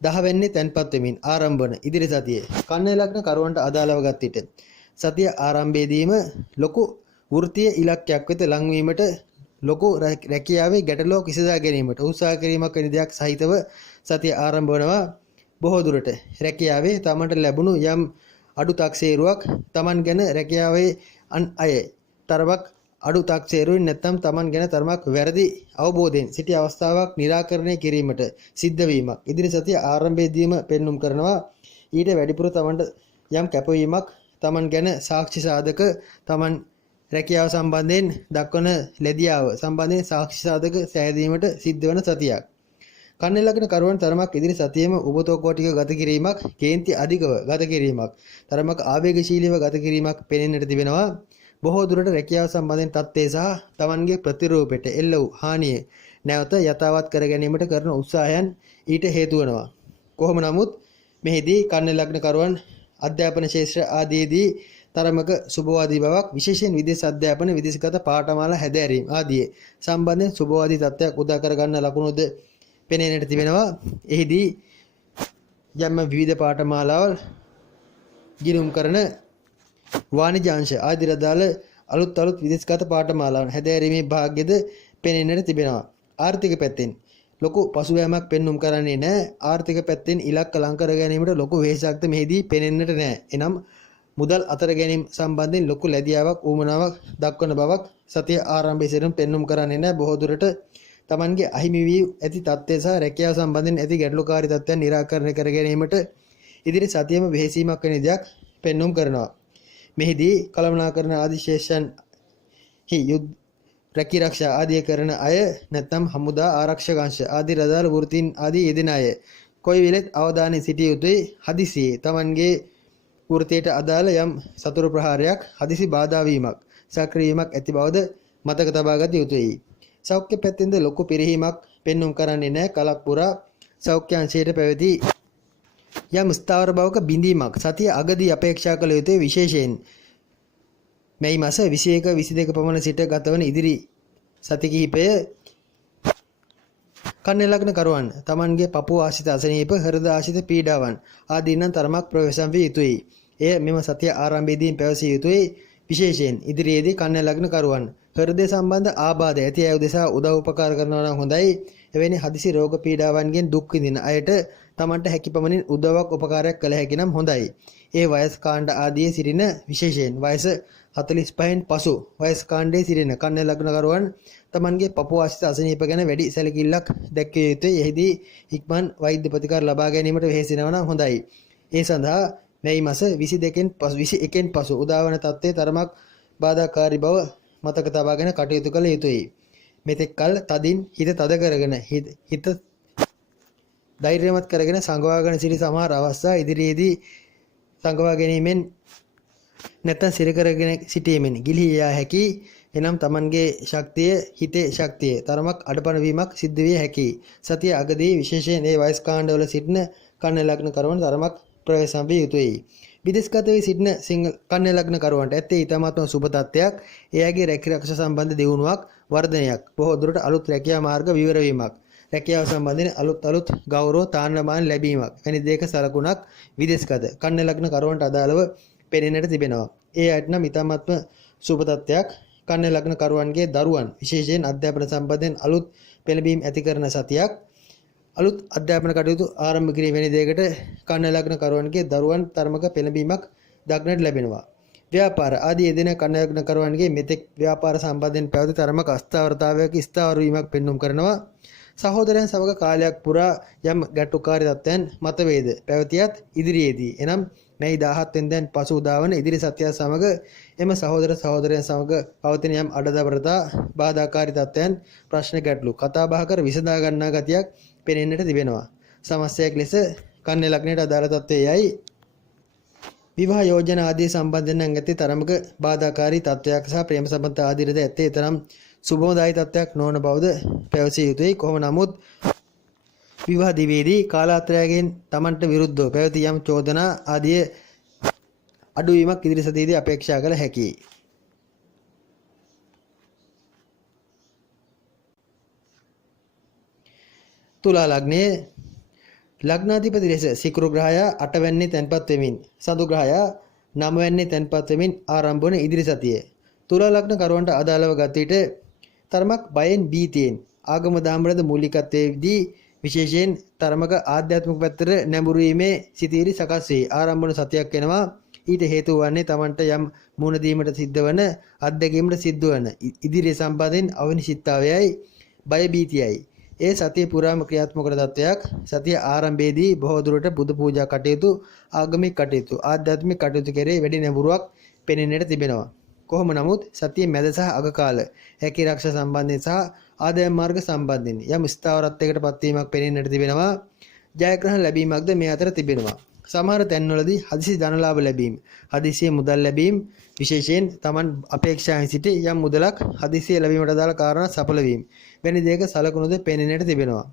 10 වෙනි තැන්පත් වෙමින් ආරම්භ වන ඉදිරි සතියේ කන්‍යා ලග්න කරුවන්ට අදාළව ගත් විට සතිය ආරම්භයේදීම ලොකු වෘත්තීය ඉලක්කයක් වෙත ලංවීමට, ලොකු රැකියාවේ ගැටලුවක් විසඳා ගැනීමට උත්සාහ කිරීමක් වැනි දෙයක් සහිතව සතිය ආරම්භ වනවා. බොහෝ දුරට රැකියාවේ තමන්ට ලැබුණු යම් අඩු තක්සේරුවක්, තමන් ගැන රැකියාවේ අන් අය තරමක් අඩු තක්සේරුවෙන් නැත්නම් තමන් ගැන තරමක් වැරදි අවබෝධයෙන් සිටි අවස්ථාවක් निराකරණය කිරීමට සිද්ධ වීමක් ඉදිරි සතිය ආරම්භයේදීම පෙන්눔 කරනවා. ඊට වැඩිපුර තමන්ට යම් කැපවීමක්, තමන් ගැන සාක්ෂි සාධක, තමන් රැකියාව සම්බන්ධයෙන් දක්වන ලැබියාව සම්බන්ධයෙන් සාක්ෂි සාධක සෑදීමට සිද්ධ වන සතියක්. කන්‍යා ලග්න කරුවන් තරමක් ඉදිරි සතියේම උබතෝකෝ ටික ගත කිරීමක්, කේන්ති අධිකව ගත කිරීමක්, තරමක් ආවේගශීලීව ගත කිරීමක් පෙනෙන්නට තිබෙනවා. බොහෝ දුරට රැකියාව සම්බන්ධයෙන් තත්ත්වය සහ තමන්ගේ ප්‍රතිරූපයට එල්ල වූ හානිය නැවත යථාවත් කර ගැනීමට කරන උත්සාහයන් ඊට හේතු වෙනවා. කොහොම නමුත් මෙහිදී කන්‍යා ලග්න කරුවන් අධ්‍යාපන ශාස්ත්‍ර ආදීදී තරමක සුබවාදී බවක්, විශේෂයෙන් විදේශ අධ්‍යාපන, විදේශගත පාඨමාලා හැදෑරීම ආදී සම්බන්ධයෙන් සුබවාදී තත්ත්වයක් උදා කර ගන්න ලකුණුද පෙනෙන්නට තිබෙනවා. එහිදී යම් විවිධ පාඨමාලාවල් ගිණුම් කරන වාණිජ්‍ය අංශ ආදී රදාල අලුත් විදේශගත පාඨමාලාවන් හැදෑරීමේ භාග්‍යද පෙනෙන්නට තිබෙනවා. ආර්ථික පැත්තෙන් ලොකු පසුබෑමක් පෙන්눔 කරන්නේ නැහැ. ආර්ථික පැත්තෙන් ඉලක්ක ලං කර ගැනීමට ලොකු වෙහෙසක්ද මෙහිදී පෙනෙන්නට නැහැ. එනම් මුදල් අතර ගැනීම සම්බන්ධයෙන් ලොකු ලැබියාවක්, ඌමනාවක් දක්වන බවක් සතිය ආරම්භයේ සිටම පෙන්눔 කරන්නේ නැහැ. බොහෝ දුරට තමන්ගේ අහිමි වී ඇති තත්ත්වය සහ රැකියාව සම්බන්ධයෙන් ඇති ගැටලුකාරී තත්ත්වයන් निराකරණය කර ගැනීමට ඉදිරි සතියෙම වෙහෙසීමක් වෙන දෙයක් පෙන්눔 කරනවා. මෙහිදී කළමනාකරන ආදී ශේෂයන් යුද්ධ රැකිරක්ෂා ආදී කරන අය, නැත්නම් හමුදා ආරක්ෂක අංශ ආදී රදාල වෘත්තීන් ආදී යෙදෙන අය කොයි වෙලෙත් අවධානයේ සිටිය යුතුයි. හදිසියේ තමන්ගේ වෘත්තියට අදාළ යම් සතුරු ප්‍රහාරයක්, හදිසි බාධා වීමක්, සක්‍රීය වීමක් ඇති බවද මතක තබා ගත යුතුයි. සෞඛ්‍ය පැත්තෙන්ද ලොකු පිරිහීමක් පෙන්눔 කරන්නේ නැහැ. කලක් පුරා සෞඛ්‍ය අංශයට පැවති යම් ස්ථාවර බවක බිඳීමක් සතිය අගදී අපේක්ෂා කළ යුතුයි. විශේෂයෙන් මේ මාස 21 22 පමණ සිට ගතවන ඉදිරි සති කිහිපය කන්‍යා ලග්න කරුවන් තමන්ගේ පපුව ආශ්‍රිත අසනීප, හෘද ආශ්‍රිත පීඩාවන් ආදී නම් තරමක් ප්‍රවේශම් විය යුතුයි. එය මෙම සතිය ආරම්භයේදී පැවසිය යුතුයි. විශේෂයෙන් ඉදිරියේදී කන්‍යා ලග්න කරුවන් හෘදය සම්බන්ධ ආබාධ ඇති අය උදෙසා උදව් උපකාර කරනවා නම් හොඳයි. එවැනි හදිසි රෝග පීඩාවන්ගෙන් දුක් විඳින අයට තමන්ට හැකි පමණින් උදව්වක් උපකාරයක් කළ හැකි නම් හොඳයි. ඒ වයස් කාණ්ඩ ආදියේ සිටින විශේෂයෙන් වයස 45න් පසු වයස් කාණ්ඩයේ සිටින කන්‍යා ලග්නකරුවන් තමන්ගේ පපුව ආශ්‍රිත අසනීප ගැන වැඩි සැලකිල්ලක් දැක්විය යුතුයි. එහිදී ඉක්මන් වෛද්‍ය ප්‍රතිකාර ලබා ගැනීමට වෙහෙසෙනවා නම් හොඳයි. ඒ සඳහා මැයි මාස 21න් පසු උදාවන තත්ත්වයේ තරමක් බාධාකාරී බව මතක තබාගෙන කටයුතු කළ යුතුයි. මෙතෙක් කල තදින් හිත තද කරගෙන හිත ධෛර්යමත් කරගෙන සංගවාගෙන සිටි සමහර අවස්ථා ඉදිරියේදී සංගවා ගැනීමෙන් නැත්නම් සිර කරගෙන සිටීමෙන් ගිලිහී යා හැකි. එනම් තමන්ගේ ශක්තිය හිතේ ශක්තිය තරමක් අඩපණ වීමක් සිද්ධ විය හැකි. සතිය අගදී විශේෂයෙන් ඒ වයස් කාණ්ඩවල සිටින කන්‍යා ලග්න කරුවන් තරමක් ප්‍රවේශම් විය යුතුයි. විදේශගත වී සිටින කන්‍යා ලග්න කරුවන්ට ඇත්තේ ඊටමත්ම සුබ තත්ත්වයක්. එයාගේ රැකියාරක්ෂා සම්බන්ධ දියුණුවක් වර්ධනයක් බොහෝ දුරට අලුත් රැකියා මාර්ග විවර වීමක් රැකියාව සම්බන්ධයෙන් අලුත් ගෞරව තාන්නමාන ලැබීමක් වැනි දෙයක සලකුණක් විදේශගත කන්‍යා ලග්න කරුවන්ට අදාළව පෙනෙන්නට තිබෙනවා. ඒ අයට නම් ඊටමත්ම සුබ තත්ත්වයක්. කන්‍යා ලග්න කරුවන්ගේ දරුවන් විශේෂයෙන් අධ්‍යාපන සම්බන්ධයෙන් අලුත් පෙළඹීම් ඇති කරන සතියක්. අලුත් අධ්‍යාපන කටයුතු ආරම්භ කිරීම වැනි දෙයකට කන්‍යා ලග්න කරුවන්ගේ දරුවන් තරමක පෙළඹීමක් දක්නට ලැබෙනවා. ව්‍යාපාර ආදී යෙදෙන කන්‍යා ලග්න කරුවන්ගේ මෙතෙක් ව්‍යාපාර සම්බන්ධයෙන් පැවති තරමක අස්ථාවරතාවයක ස්ථාවර වීමක් පෙන්눔 කරනවා. සහෝදරයන් සමග කාලයක් පුරා යම් ගැටුකාරී තත්ත්වයන් මතවේද පැවතියත් ඉදිරියේදී එනම් මැයි 17 වෙනිදාන් පසු උදාවන ඉදිරි සත්‍යය සමග එම සහෝදරයන් සමග පවතින යම් අඩදබරතා බාධාකාරී තත්ත්වයන් ප්‍රශ්න ගැටලු කතා බහ කර විසඳා ගන්නා ගතියක් පෙනෙන්නට තිබෙනවා. සමස්තයක් ලෙස කන්‍යා ලග්නයට අදාළ තත්ත්වයයි විවාහ යෝජනා ආදී සම්බන්ධයෙන් ඇති තරමක බාධාකාරී තත්ත්වයක් සහ ප්‍රේම සම්බන්ධ ආදීරද ඇත්තේ තරම් සුබෝදායි තත්ත්වයක් නොවන බවද පැවසිය යුතුයි. කොහොම නමුත් විවාහ දිවේදී කාලාන්තරයෙන් Tamanට විරුද්ධව පැවති යම් චෝදනා ආදී අඩුවීමක් ඉදිරි සතියේදී අපේක්ෂා කළ හැකියි. තුලා ලග්නයේ ලග්නාධිපති ලෙස සිකුරු ග්‍රහයා 8 වැන්නේ තැන්පත් වෙමින් සඳු ග්‍රහයා 9 වැන්නේ තැන්පත් වෙමින් ආරම්භ වන ඉදිරි සතියේ තුලා ලග්න කරුවන්ට අදාළව ගත විට තරමක් බයෙන් බීතියෙන් ආගම දාමරද මූලිකත්වයේදී විශේෂයෙන් තරමක ආධ්‍යාත්මික පැත්තට නැඹුරු වීමේ සිතිවිලි සකස් වේ ආරම්භ වන සතියක් වෙනවා. ඊට හේතුව වන්නේ Tamanට යම් මුණ දීමට සිද්ධ වන අත්දැකීමට සිද්ධ වන ඉදිරිය සම්බන්ධයෙන් අවිනිශ්චිතතාවයයි බය බීතියයි. ඒ සතිය පුරාම ක්‍රියාත්මක වන තත්වයක්. සතිය ආරම්භයේදී බොහෝ දුරට බුදු පූජා කටයුතු ආගමික කටයුතු ආධ්‍යාත්මික කටයුතු කෙරෙහි වැඩි නැඹුරුවක් පෙනෙන්නට තිබෙනවා. කොහොම නමුත් සතියේ මැද සහ අග කාල හැකි ආරක්ෂා සම්බන්ධයෙන් සහ ආදායම් මාර්ග සම්බන්ධයෙන් යම් ස්ථාවරත්වයකට පත්වීමක් පෙනෙන්නට තිබෙනවා. ජයග්‍රහණ ලැබීමක්ද මේ අතර තිබෙනවා. සමහර තැන්වලදී හදිසි ධනලාභ ලැබීම, හදිසියේ මුදල් ලැබීම, විශේෂයෙන් Taman අපේක්ෂාවෙන් සිටි යම් මුදලක් හදිසියේ ලැබීමට අදාළ කාරණා සඵල වීම වැනි දෙයක සලකුණුද පෙනෙන්නට තිබෙනවා.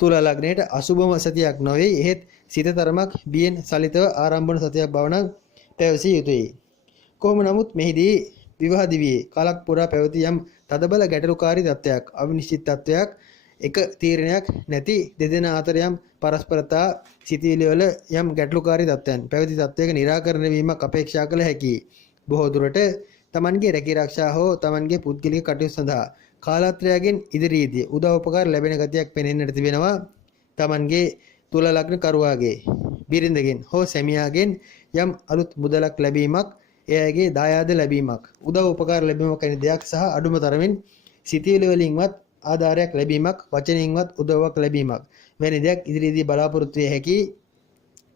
තුලා ලග්නයට අසුබම සතියක් නොවේ. එහෙත් සිත තරමක් බියෙන් සලිතව ආරම්භ වන සතියක් බව නම් පැවසිය යුතුයි. කොහොම නමුත් මෙහිදී විවාහ දිවියේ කාලක් පුරා පැවති යම් තදබල ගැටලුකාරී තත්ත්වයක් අවිනිශ්චිත තත්ත්වයක් එක තීරණයක් නැති දෙදෙනා අතර යම් පරස්පරතා සිතිවිලි වල යම් ගැටලුකාරී තත්ත්වයන් පැවති තත්ත්වයක निराකරණය වීමක් අපේක්ෂා කළ හැකියි. බොහෝ දුරට Tamanගේ රැකියාරක්ෂා හෝ Tamanගේ පුද්ගලික කටයුතු සඳහා කාලාත්‍රයකින් ඉදිරියේදී උදව් උපකාර ලැබෙන ගතියක් පෙනෙන්නට තිබෙනවා. Tamanගේ තුලා ලග්න කරුවාගේ බිරිඳගෙන් හෝ සැමියාගෙන් යම් අලුත් මුදලක් ලැබීමක් එයාගේ දායාද ලැබීමක් උදව් උපකාර ලැබීමක් වැනි දෙයක් සහ අඩුම තරමින් සිතිවිලි වලින්වත් ආධාරයක් ලැබීමක් වචනයෙන්වත් උදව්වක් ලැබීමක් වැනි දෙයක් ඉදිරියේදී බලාපොරොත්තු විය හැකි.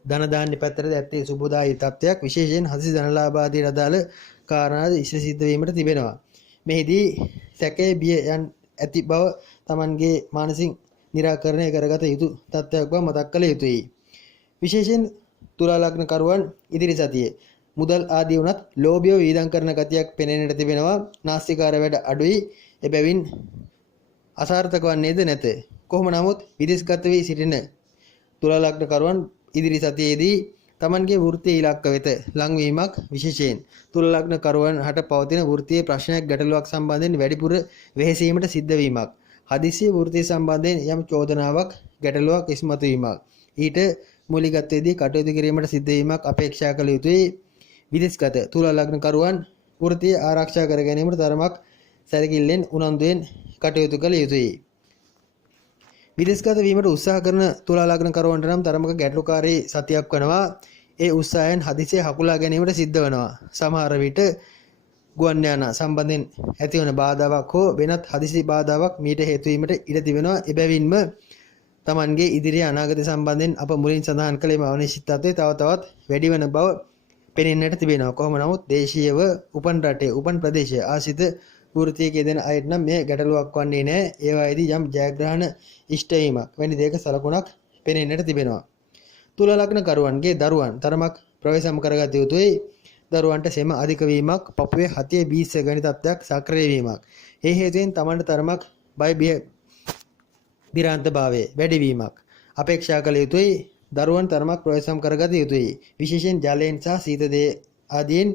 ධන දාන්නේ පැත්තට ඇත්තේ සුබදායි තත්ත්වයක්. විශේෂයෙන් හදිසි ධනලාභ ආදී අදාළ කාරණා ඉෂ්ට සිද්ධ වීමට තිබෙනවා. මෙහිදී සැකේ බිය යන් ඇති බව Tamanගේ මානසික निराකරණය කරගත යුතු තත්ත්වයක් බව මතක් කළ යුතුයි. විශේෂයෙන් තුලා ලග්න කරුවන් ඉදිරි සතියේ මුදල් ආදී වුණත් ලෝභය වීදම් කරන ගතියක් පෙනෙන්නට තිබෙනවා. නාස්තිකාර වැඩ අඩුයි. එබැවින් අසාර්ථක වන්නේද නැත. කොහොම නමුත් විදේශගත වී සිටින තුලා ලග්න කරුවන් ඉදිරි සතියේදී Tamanගේ වෘත්තීය ඉලක්ක වෙත ලංවීමක් විශේෂයෙන් තුලා ලග්න කරුවන් හට පවතින වෘත්තීය ප්‍රශ්නයක් ගැටලුවක් සම්බන්ධයෙන් වැඩිපුර වෙහෙසීමට සිද්ධ වීමක්. හදිසිය වෘත්තීය සම්බන්ධයෙන් යම් චෝදනාවක් ගැටලුවක් ඉස්මතු වීමක්. ඊට මූලිකත්වයේදී කටයුතු කිරීමට සිද්ධ වීමක් අපේක්ෂා කළ යුතුයි. විදේශගත තුලා ලග්න කරුවන් වෘත්තීය ආරක්ෂා කර ගැනීමට තරමක් සැලකිල්ලෙන් උනන්දුවෙන් කටයුතු කළ යුතුයි. විදේශගත වීමට උත්සාහ කරන තුලා ලග්න කරුවන්ට නම් තරමක ගැටලුකාරී සතියක් වෙනවා. ඒ උත්සාහයෙන් හදිසියේ හකුලා ගැනීමට සිද්ධ වෙනවා. සමහර විට ගුවන් යාන සම්බන්ධයෙන් ඇතිවන බාධාවක් හෝ වෙනත් හදිසි බාධාවක් මීට හේතු වීමට ඉඩ තිබෙනවා. එබැවින්ම Tamanගේ ඉදිරි අනාගත සම්බන්ධයෙන් අප මුලින් සඳහන් කළේ අනිශ්චිතත්වය තව තවත් වැඩි වෙන බව පෙනෙන්නට තිබෙනවා. කොහොම නමුත් දේශීයව උපන් රටේ උපන් ප්‍රදේශයේ ආසිත වෘත්තියක යෙදෙන අයට නම් මේ ගැටලුවක් වන්නේ නැහැ. ඒවායේදී යම් ජයග්‍රහණ ඉෂ්ට වීමක් වැනි දෙයක සලකුණක් පෙනෙන්නට තිබෙනවා. තුල ලග්න කරුවන්ගේ දරුවන් තරමක් ප්‍රවේශම් කරගත යුතුයි. දරුවන්ට සෙම අධික වීමක්, පපුවේ හතිය බීස වැනි තත්ත්වයක් සක්‍රිය වීමක්. ඒ හේතුවෙන් තමන්ට තරමක් බය බිරාන්ත භාවයේ වැඩි වීමක් අපේක්ෂා කළ යුතුයි. දරුවන් තරමක් ප්‍රවේශම් කරගත යුතුයි. විශේෂයෙන් ජලයෙන් සහ සීත දේ ආදීන්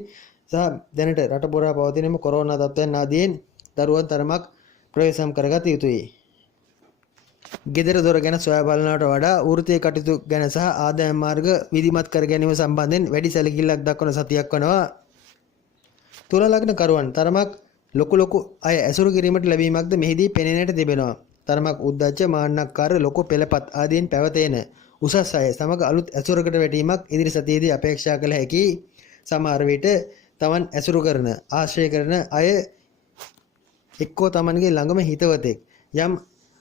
සහ දැනට රට පුරා පවතින කොරෝනා තත්ත්වයන් ආදීන් දරුවන් තරමක් ප්‍රවේශම් කරගත යුතුයි. ගෙදර දොර ගැන සොයා බලනවට වඩා වෘත්තීය කටයුතු ගැන සහ ආදායම් මාර්ග විධිමත් කර ගැනීම සම්බන්ධයෙන් වැඩි සැලකිල්ලක් දක්වන සතියක් වනවා. තුලා ලග්න කරුවන් තරමක් ලොකු අය ඇසුරු කිරීමට ලැබීමක්ද මෙහිදී පෙනෙන්නට තිබෙනවා. තරමක් උද්දච්ච මාන්නක්කාර ලොකු පෙළපත් ආදීන් පැවතෙන උසස් අය සමග අලුත් ඇසුරකට වැටීමක් ඉදිරි සතියේදී අපේක්ෂා කළ හැකි. සමහර විට තමන් ඇසුරු කරන ආශ්‍රය කරන අය එක්කෝ තමන්ගේ ළඟම හිතවතෙක් යම්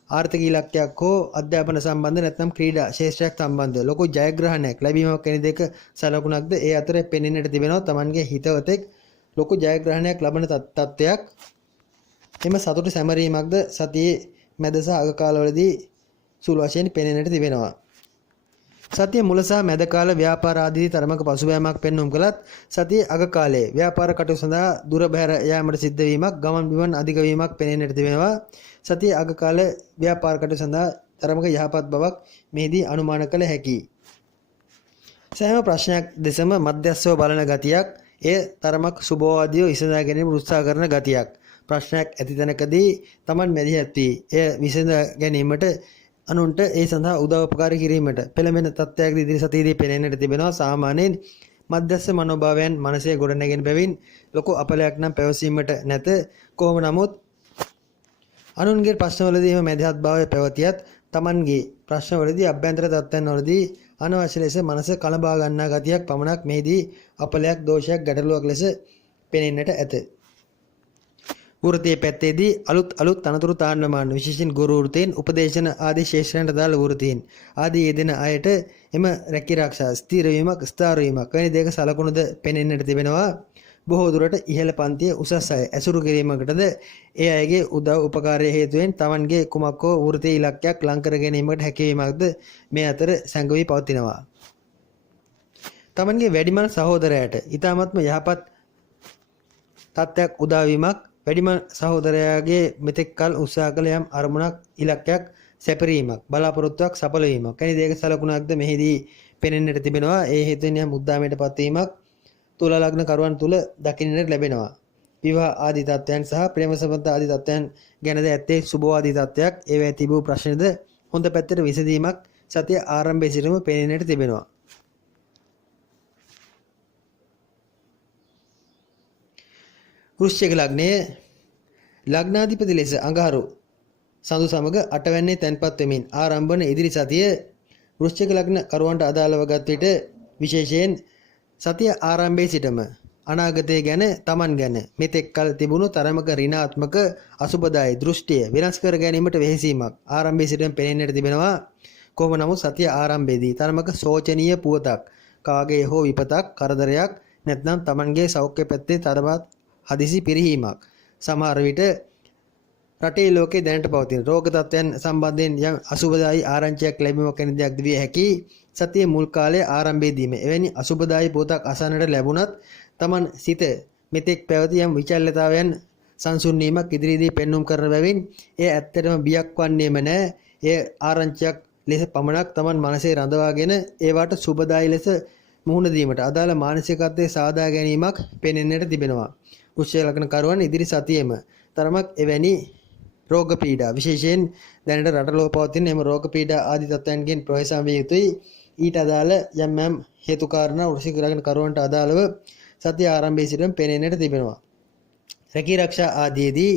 ආර්ථික ඉලක්කයක් හෝ අධ්‍යාපන සම්බන්ධ නැත්නම් ක්‍රීඩා ශාස්ත්‍රයක් සම්බන්ධ ලොකු ජයග්‍රහණයක් ලැබීමක් වෙන දෙක සලකුණක්ද ඒ අතර පෙනෙන්නට තිබෙනවා. තමන්ගේ හිතවතෙක් ලොකු ජයග්‍රහණයක් ලබන තත්ත්වයක් එම සතුට සැමරීමක්ද සතියේ මැද සහ අග කාලවලදී සුළු වශයෙන් පෙනෙන්නට තිබෙනවා. සතිය මුල සහ මැද කාල ව්‍යාපාර ආදී තරමක පසුබෑමක් පෙන්වුම් කළත් සතියේ අග කාලයේ ව්‍යාපාර කටයුතු සඳහා දුර බැහැර යාමට සිද්ධ වීමක් ගමන් බිමන් අධික වීමක් පෙනෙන්නට තිබෙනවා. සතියේ අග කාල ව්‍යාපාර කටයුතු සඳහා තරමක යහපත් බවක් මෙහිදී අනුමාන කළ හැකියි. සෑම ප්‍රශ්නයක් දෙසම මධ්‍යස්ථව බලන ගතියක් එය තරමක් සුබවාදීව විසඳා ගැනීම උත්සාහ කරන ගතියක්. ප්‍රශ්නයක් ඇති තැනකදී Taman මැදිහත් වී එය විසඳ ගැනීමට අනුන්ට ඒ සඳහා උදව් උපකාර කිරීමට පෙළඹෙන තත්ත්වයක් ඉදිරි සතියේදී පෙනෙන්නට තිබෙනවා. සාමාන්‍යයෙන් මධ්‍යස්ථ මනෝභාවයන් මනසේ ගොඩනැගෙන බැවින් ලොකු අපලයක් නම් පැවසීමට නැත. කොහොම නමුත් අනුන්ගේ ප්‍රශ්නවලදී එම මැදිහත් භාවය පැවතියත් Tamanගේ ප්‍රශ්නවලදී අභ්‍යන්තර තත්ත්වයන්වලදී අනවශ්‍ය ලෙස මනස කලබා ගන්නා ගතියක් පමණක් මෙහිදී අපලයක් දෝෂයක් ගැටලුවක් ලෙස පෙනෙන්නට ඇත. වෘත්තීය පැත්තේදී අලුත් තනතුරු තාන්නමාන විශේෂයෙන් ගුරු වෘත්තීන් උපදේශන ආදී ශේෂ්ත්‍රයන්ට දාල වෘත්තීන් ආදී යෙදෙන අයට එම රැකිරක්ෂා ස්ථිර වීමක් ස්ථාර වීමක් වැනි දෙයක සලකුණුද පෙනෙන්නට තිබෙනවා. බොහෝ දුරට ඉහළ පන්තියේ උසස් අය ඇසුරු කිරීමකටද ඒ අයගේ උදව් උපකාරය හේතුවෙන් Tamanගේ කුමක් හෝ වෘත්තීය ඉලක්කයක් ලං කර ගැනීමකට හැකියවීමක්ද මේ අතර සැඟවී පවතිනවා. Tamanගේ වැඩිමල් සහෝදරයාට ඊ타මත්ම යහපත් තත්ත්වයක් උදා වීමක් වැඩිම සහෝදරයාගේ මෙතෙක් කල උත්සාහ කළ යම් අරමුණක් ඉලක්කයක් සැපරීමක් බලාපොරොත්තුවක් සඵල වීමක් වැනි දෙයක සලකුණක්ද මෙහිදී පෙනෙන්නට තිබෙනවා. ඒ හේතුවෙන් යම් උද්දාමයට පත්වීමක් තුලා ලග්න කරුවන් තුල දකින්නට ලැබෙනවා. විවාහ ආදී තත්ත්වයන් සහ ප්‍රේම සම්බන්ධ ආදී තත්ත්වයන් ගැනද ඇත්තේ සුබවාදී තත්ත්වයක්. ඒවැ තිබූ ප්‍රශ්නද හොඳ පැත්තට විසඳීමක් සතිය ආරම්භයේ සිටම පෙනෙන්නට තිබෙනවා. වෘශ්චික ලග්නයේ ලග්නාධිපති ලෙස අඟහරු සඳු සමග අටවැන්නේ තැන්පත් වෙමින් ආරම්භ වන ඉදිරි සතිය වෘශ්චික ලග්න කරුවන්ට අදාළව ගත් විට විශේෂයෙන් සතිය ආරම්භයේ සිටම අනාගතය ගැන Taman ගැන මෙතෙක් කල තිබුණු තරමක ඍණාත්මක අසුබදායි දෘෂ්ටිය වෙනස් කර ගැනීමට වෙහෙසීමක් ආරම්භයේ සිටම පෙනෙන්නට තිබෙනවා. කොහොම නමුත් සතිය ආරම්භයේදී තරමක සෝචනීය පුවතක් කාගේ හෝ විපතක් කරදරයක් නැත්නම් Tamanගේ සෞඛ්‍ය පැත්තේ තරමත් හදිසි පිරිහීමක් සමහර විට රටේ ලෝකේ දැනට පවතින රෝග තත්ත්වයන් සම්බන්ධයෙන් යම් අසුබදායි ආරංචියක් ලැබීමක් වෙන දෙයක් දිවිය හැකි. සතියේ මුල් කාලයේ ආරම්භයේදීම එවැනි අසුබදායි පොතක් අසන්නට ලැබුණත් Taman සිත මෙතෙක් පැවති යම් විචල්්‍යතාවයන් සංසුන් වීමක් ඉදිරියේදී පෙන්눔 කරන බැවින් එය ඇත්තටම බියක් වන්නේම නැහැ. එය ආරංචියක් ලෙස පමණක් Taman මනසේ රඳවාගෙන ඒවට සුබදායි ලෙස මුහුණ දීමට අදාළ මානසිකත්වයේ සාදා ගැනීමක් පෙනෙන්නට තිබෙනවා. වෘශ්චික ලග්න කරුවන් ඉදිරි සතියේම තරමක් එවැනි රෝග පීඩා විශේෂයෙන් දැනට රටලෝ පවතින එම රෝග පීඩා ආදී තත්ත්වයන්ගෙන් ප්‍රවේශම් විය යුතුයි. ඊට අදාළ යම් හේතු කාරණා වෘශ්චික ලග්න කරුවන්ට අදාළව සතිය ආරම්භයේ සිටම පෙනෙන්නට තිබෙනවා. රැකී ආරක්ෂා ආදීදී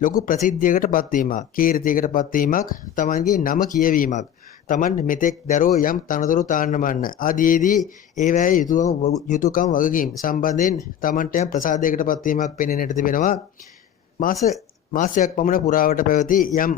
ලොකු ප්‍රසිද්ධියකට පත්වීමක්, කීර්තියකට පත්වීමක්, තමන්ගේ නම කියවීමක්, තමන් මෙතෙක් දරෝ යම් තනතුරු තාන්නමන්න ආදීදී ඒවැය යුතුයකම් වගකීම් සම්බන්ධයෙන් තමන්ට යම් ප්‍රසාදයකට පත්වීමක් පෙනෙන්නට තිබෙනවා. මාසයක් පමණ පුරාවට පැවති යම්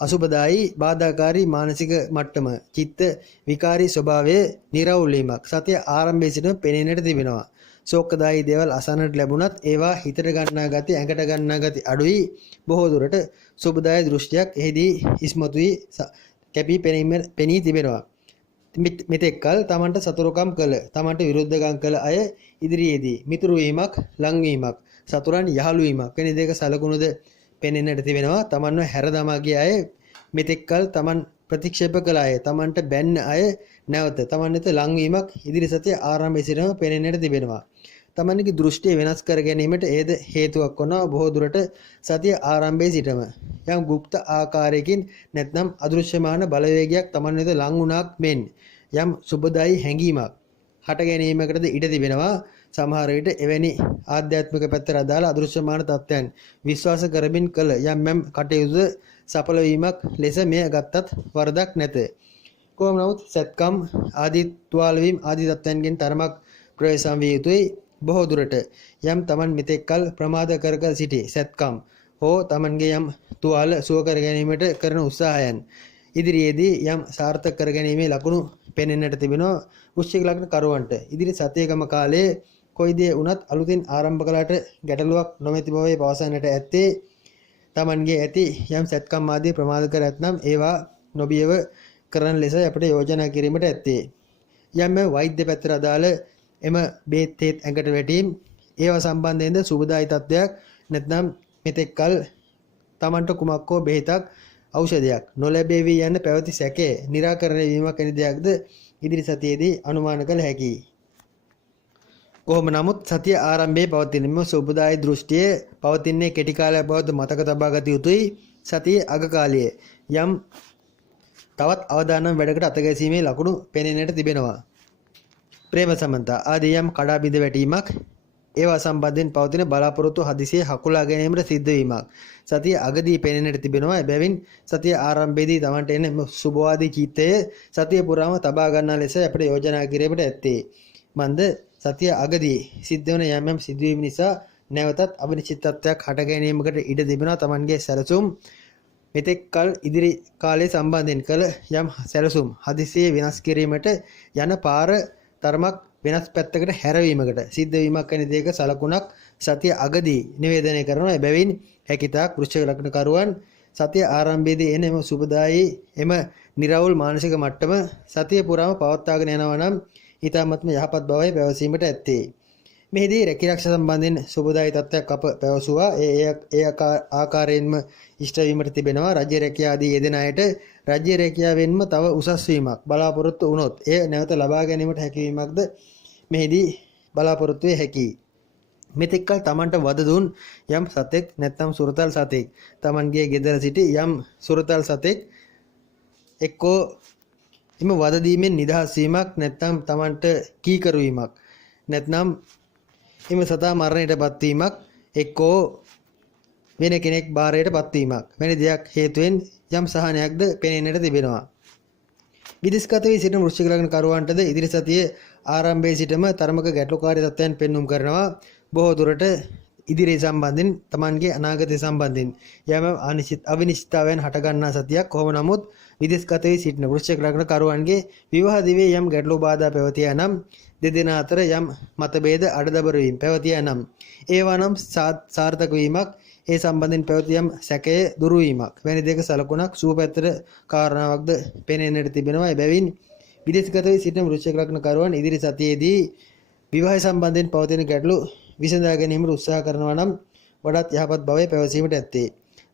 අසුබදායි බාධාකාරී මානසික මට්ටම චිත්ත විකාරී ස්වභාවයේ නිරවුල් වීමක් සතිය ආරම්භයේ සිටම පෙනෙන්නට තිබෙනවා. ශෝකදායී දේවල් අසන්නට ලැබුණත් ඒවා හිතට ගන්නා ගති ඇඟට ගන්නා ගති අඩුයි. බොහෝ දුරට සුබදායී දෘෂ්ටියක් එහිදී ඉස්මතුයි කැපී පෙනී තිබෙනවා. මෙතෙක් කල තමන්ට සතුරුකම් කළ තමන්ට විරුද්ධකම් කළ අය ඉදිරියේදී මිතුරු වීමක් ලංවීමක් සතුරන් යහළු වීමක් වෙන දෙක සලකුණුද පෙනෙන්නට තිබෙනවා. තමන්ව හැර දමා ගිය අය මෙතෙක් කල තමන් ප්‍රතික්ෂේප කළ අය තමන්ට බැන්න අය නැවත තමන් වෙත ලංවීමක් ඉදිරි සතිය ආරම්භයේ සිටම පෙනෙන්නට තිබෙනවා. තමන්ගේ දෘෂ්ටිය වෙනස් කර ගැනීමට ඒද හේතුවක් වනවා. බොහෝ දුරට සතිය ආරම්භයේ සිටම යම් গুপ্ত ආකාරයකින් නැත්නම් අදෘශ්‍යමාන බලවේගයක් තමන් වෙත ලං වුණාක් මෙන් යම් සුබදායි හැඟීමක් හට ගැනීමකටද ඉඩ තිබෙනවා. සමහර විට එවැනි ආධ්‍යාත්මික පැත්තට අදාළ අදෘශ්‍යමාන තත්ත්වයන් විශ්වාස කරමින් කළ යම් කටයුතු සඵල වීමක් ලෙස මෙය ගත්තත් වරදක් නැත. කොහොම නමුත් සත්කම් ආදී තුවාල වීම ආදී තත්ත්වයන්ගෙන් තරමක් ප්‍රවේශම් විය යුතුයි. බොහෝ දුරට යම් තමන් මෙතෙක් කල ප්‍රමාද කර සිටි සත්කම් හෝ තමන්ගේ යම් තුවාල සුව කර ගැනීමට කරන උත්සාහයන් ඉදිරියේදී යම් සාර්ථක කර ගැනීමේ ලකුණු පෙනෙන්නට තිබෙනවා. වෘශ්චික ලග්න කරුවන්ට ඉදිරි සතියකම කාලයේ කොයි දේ වුණත් අලුතින් ආරම්භ කළාට ගැටලුවක් නොමැති බවයි පවසන්නට ඇත්තේ. තමන්ගේ ඇති යම් සත්කම් ආදී ප්‍රමාද කර ඇතනම් ඒවා නොබියව කරන ලෙස අපිට යෝජනා කිරීමට ඇත්තේ. යම් වෛද්‍ය පැත්තට අදාළ එම බේත් තෙත් ඇඟට වැටීම් ඒවා සම්බන්ධයෙන්ද සුබදායි තත්ත්වයක් නැත්නම් මෙතෙක් කල තමන්ට කුමක් හෝ බෙහෙතක් ඖෂධයක් නොලැබෙවි යන පැවති සැකේ निराකරණය වීමක් වැනි දෙයක්ද ඉදිරි සතියේදී අනුමාන කළ හැකියි. කොහොම නමුත් සතිය ආරම්භයේ පවතින මෙම සුබදායි දෘෂ්ටිය පවතින්නේ කෙටි කාලයක් බවද මතක තබා ගත යුතුයි. සතියේ අග කාලයේ යම් තවත් අවදානම් වැඩකට අතගැසීමේ ලකුණු පෙනෙන්නට තිබෙනවා. ප්‍රේම සම්බන්ධතා ආදී යම් කඩා බිඳ වැටීමක් ඒවා සම්බන්ධයෙන් පවතින බලාපොරොත්තු හදිසියේ හකුලා ගැනීමට සිද්ධ වීමක් සතිය අගදී පෙනෙන්නට තිබෙනවා. එබැවින් සතිය ආරම්භයේදී තමන්ට එන සුබවාදී චිත්තය සතිය පුරාම තබා ගන්නා ලෙස අපිට යෝජනා කිරීමට ඇත්තේ. මන්ද සතිය අගදී සිද්ධ වන යම් සිදුවීම් නිසා නැවතත් අවිනිශ්චිත තත්ත්වයක් හට ගැනීමකට ඉඩ තිබෙනවා. තමන්ගේ සැලසුම් මෙතෙක් කල ඉදිරි කාලයේ සම්බන්ධයෙන් කළ යම් සැලසුම් හදිසියේ වෙනස් කිරීමට යන පාර තරමක් වෙනස් පැත්තකට හැරවීමකට සිද්ධ වීමක් වැනි දෙයක සලකුණක් සතිය අගදී නිවේදනය කරනවා. එබැවින් හැකිතාක් වෘශ්චික ලග්න කරුවන් සතිය ආරම්භයේදී එන එම සුබදායි එම නිරවුල් මානසික මට්ටම සතිය පුරාම පවත්වාගෙන යනවා නම් ඊටමත්ම යහපත් බවයි පැවසීමට ඇත්තේ. මෙහිදී රැකිරක්ෂා සම්බන්ධයෙන් සුබදායි තත්ත්වයක් අප පැවසුවා. ඒ ආකාරයෙන්ම ඉෂ්ට වීමට තිබෙනවා. රාජ්‍ය රැකියාව ආදී යෙදෙන අයට රාජ්‍ය රැකියාවෙන්ම තව උසස් වීමක් බලාපොරොත්තු වුණොත් එය නැවත ලබා ගැනීමට හැකියවීමක්ද මෙහිදී බලාපොරොත්තු වේ හැකියි. මෙතෙක් කල තමන්ට වද දුන් යම් සතෙක් නැත්නම් සුරතල් සතෙක් තමන්ගේ ගෙදර සිටි යම් සුරතල් සතෙක් එක්කෝ එම වද දීමෙන් නිදහස් වීමක් නැත්නම් තමන්ට කීකරු වීමක් නැත්නම් එම සතා මරණයටපත් වීමක් එක්කෝ වෙන කෙනෙක් බාරයටපත් වීමක් වැනි දෙයක් හේතුවෙන් යම් සහනයක්ද පෙනෙන්නට තිබෙනවා. විදේශගත වී සිටින වෘශ්චික ලග්න කරුවන්ටද ඉදිරි සතියේ ආරම්භයේ සිටම තරමක ගැටලුකාරී තත්ත්වයන් පෙන්눔 කරනවා. බොහෝ දුරට ඉදිරිය සම්බන්ධයෙන් තමන්ගේ අනාගතය සම්බන්ධයෙන් යම් අවිනිශ්චිතතාවයන් හට ගන්නා සතියක්. කොහොම නමුත් විදේශගත වී සිටින වෘශ්චික ලග්න කරුවන්ගේ විවාහ දිවියේ යම් ගැටලු බාධා පැවතියා නම් දෙදෙනා අතර යම් මතභේද අඩදබර වීම පැවතියා නම් ඒවා නම් සාර්ථක වීමක් ඒ සම්බන්ධයෙන් පැවති යම් සැකයේ දුරු වීමක් වැනි දෙක සලකුණක් සුව පැත්තට කාරණාවක්ද පෙනෙන්නට තිබෙනවා. එබැවින් විදේශගත වී සිටින වෘශ්චික ලග්න කරුවන් ඉදිරි සතියේදී විවාහය සම්බන්ධයෙන් පවතින ගැටලු විසඳා ගැනීමට උත්සාහ කරනවා නම් වඩාත් යහපත් බවයි පැවසීමට ඇත්තේ.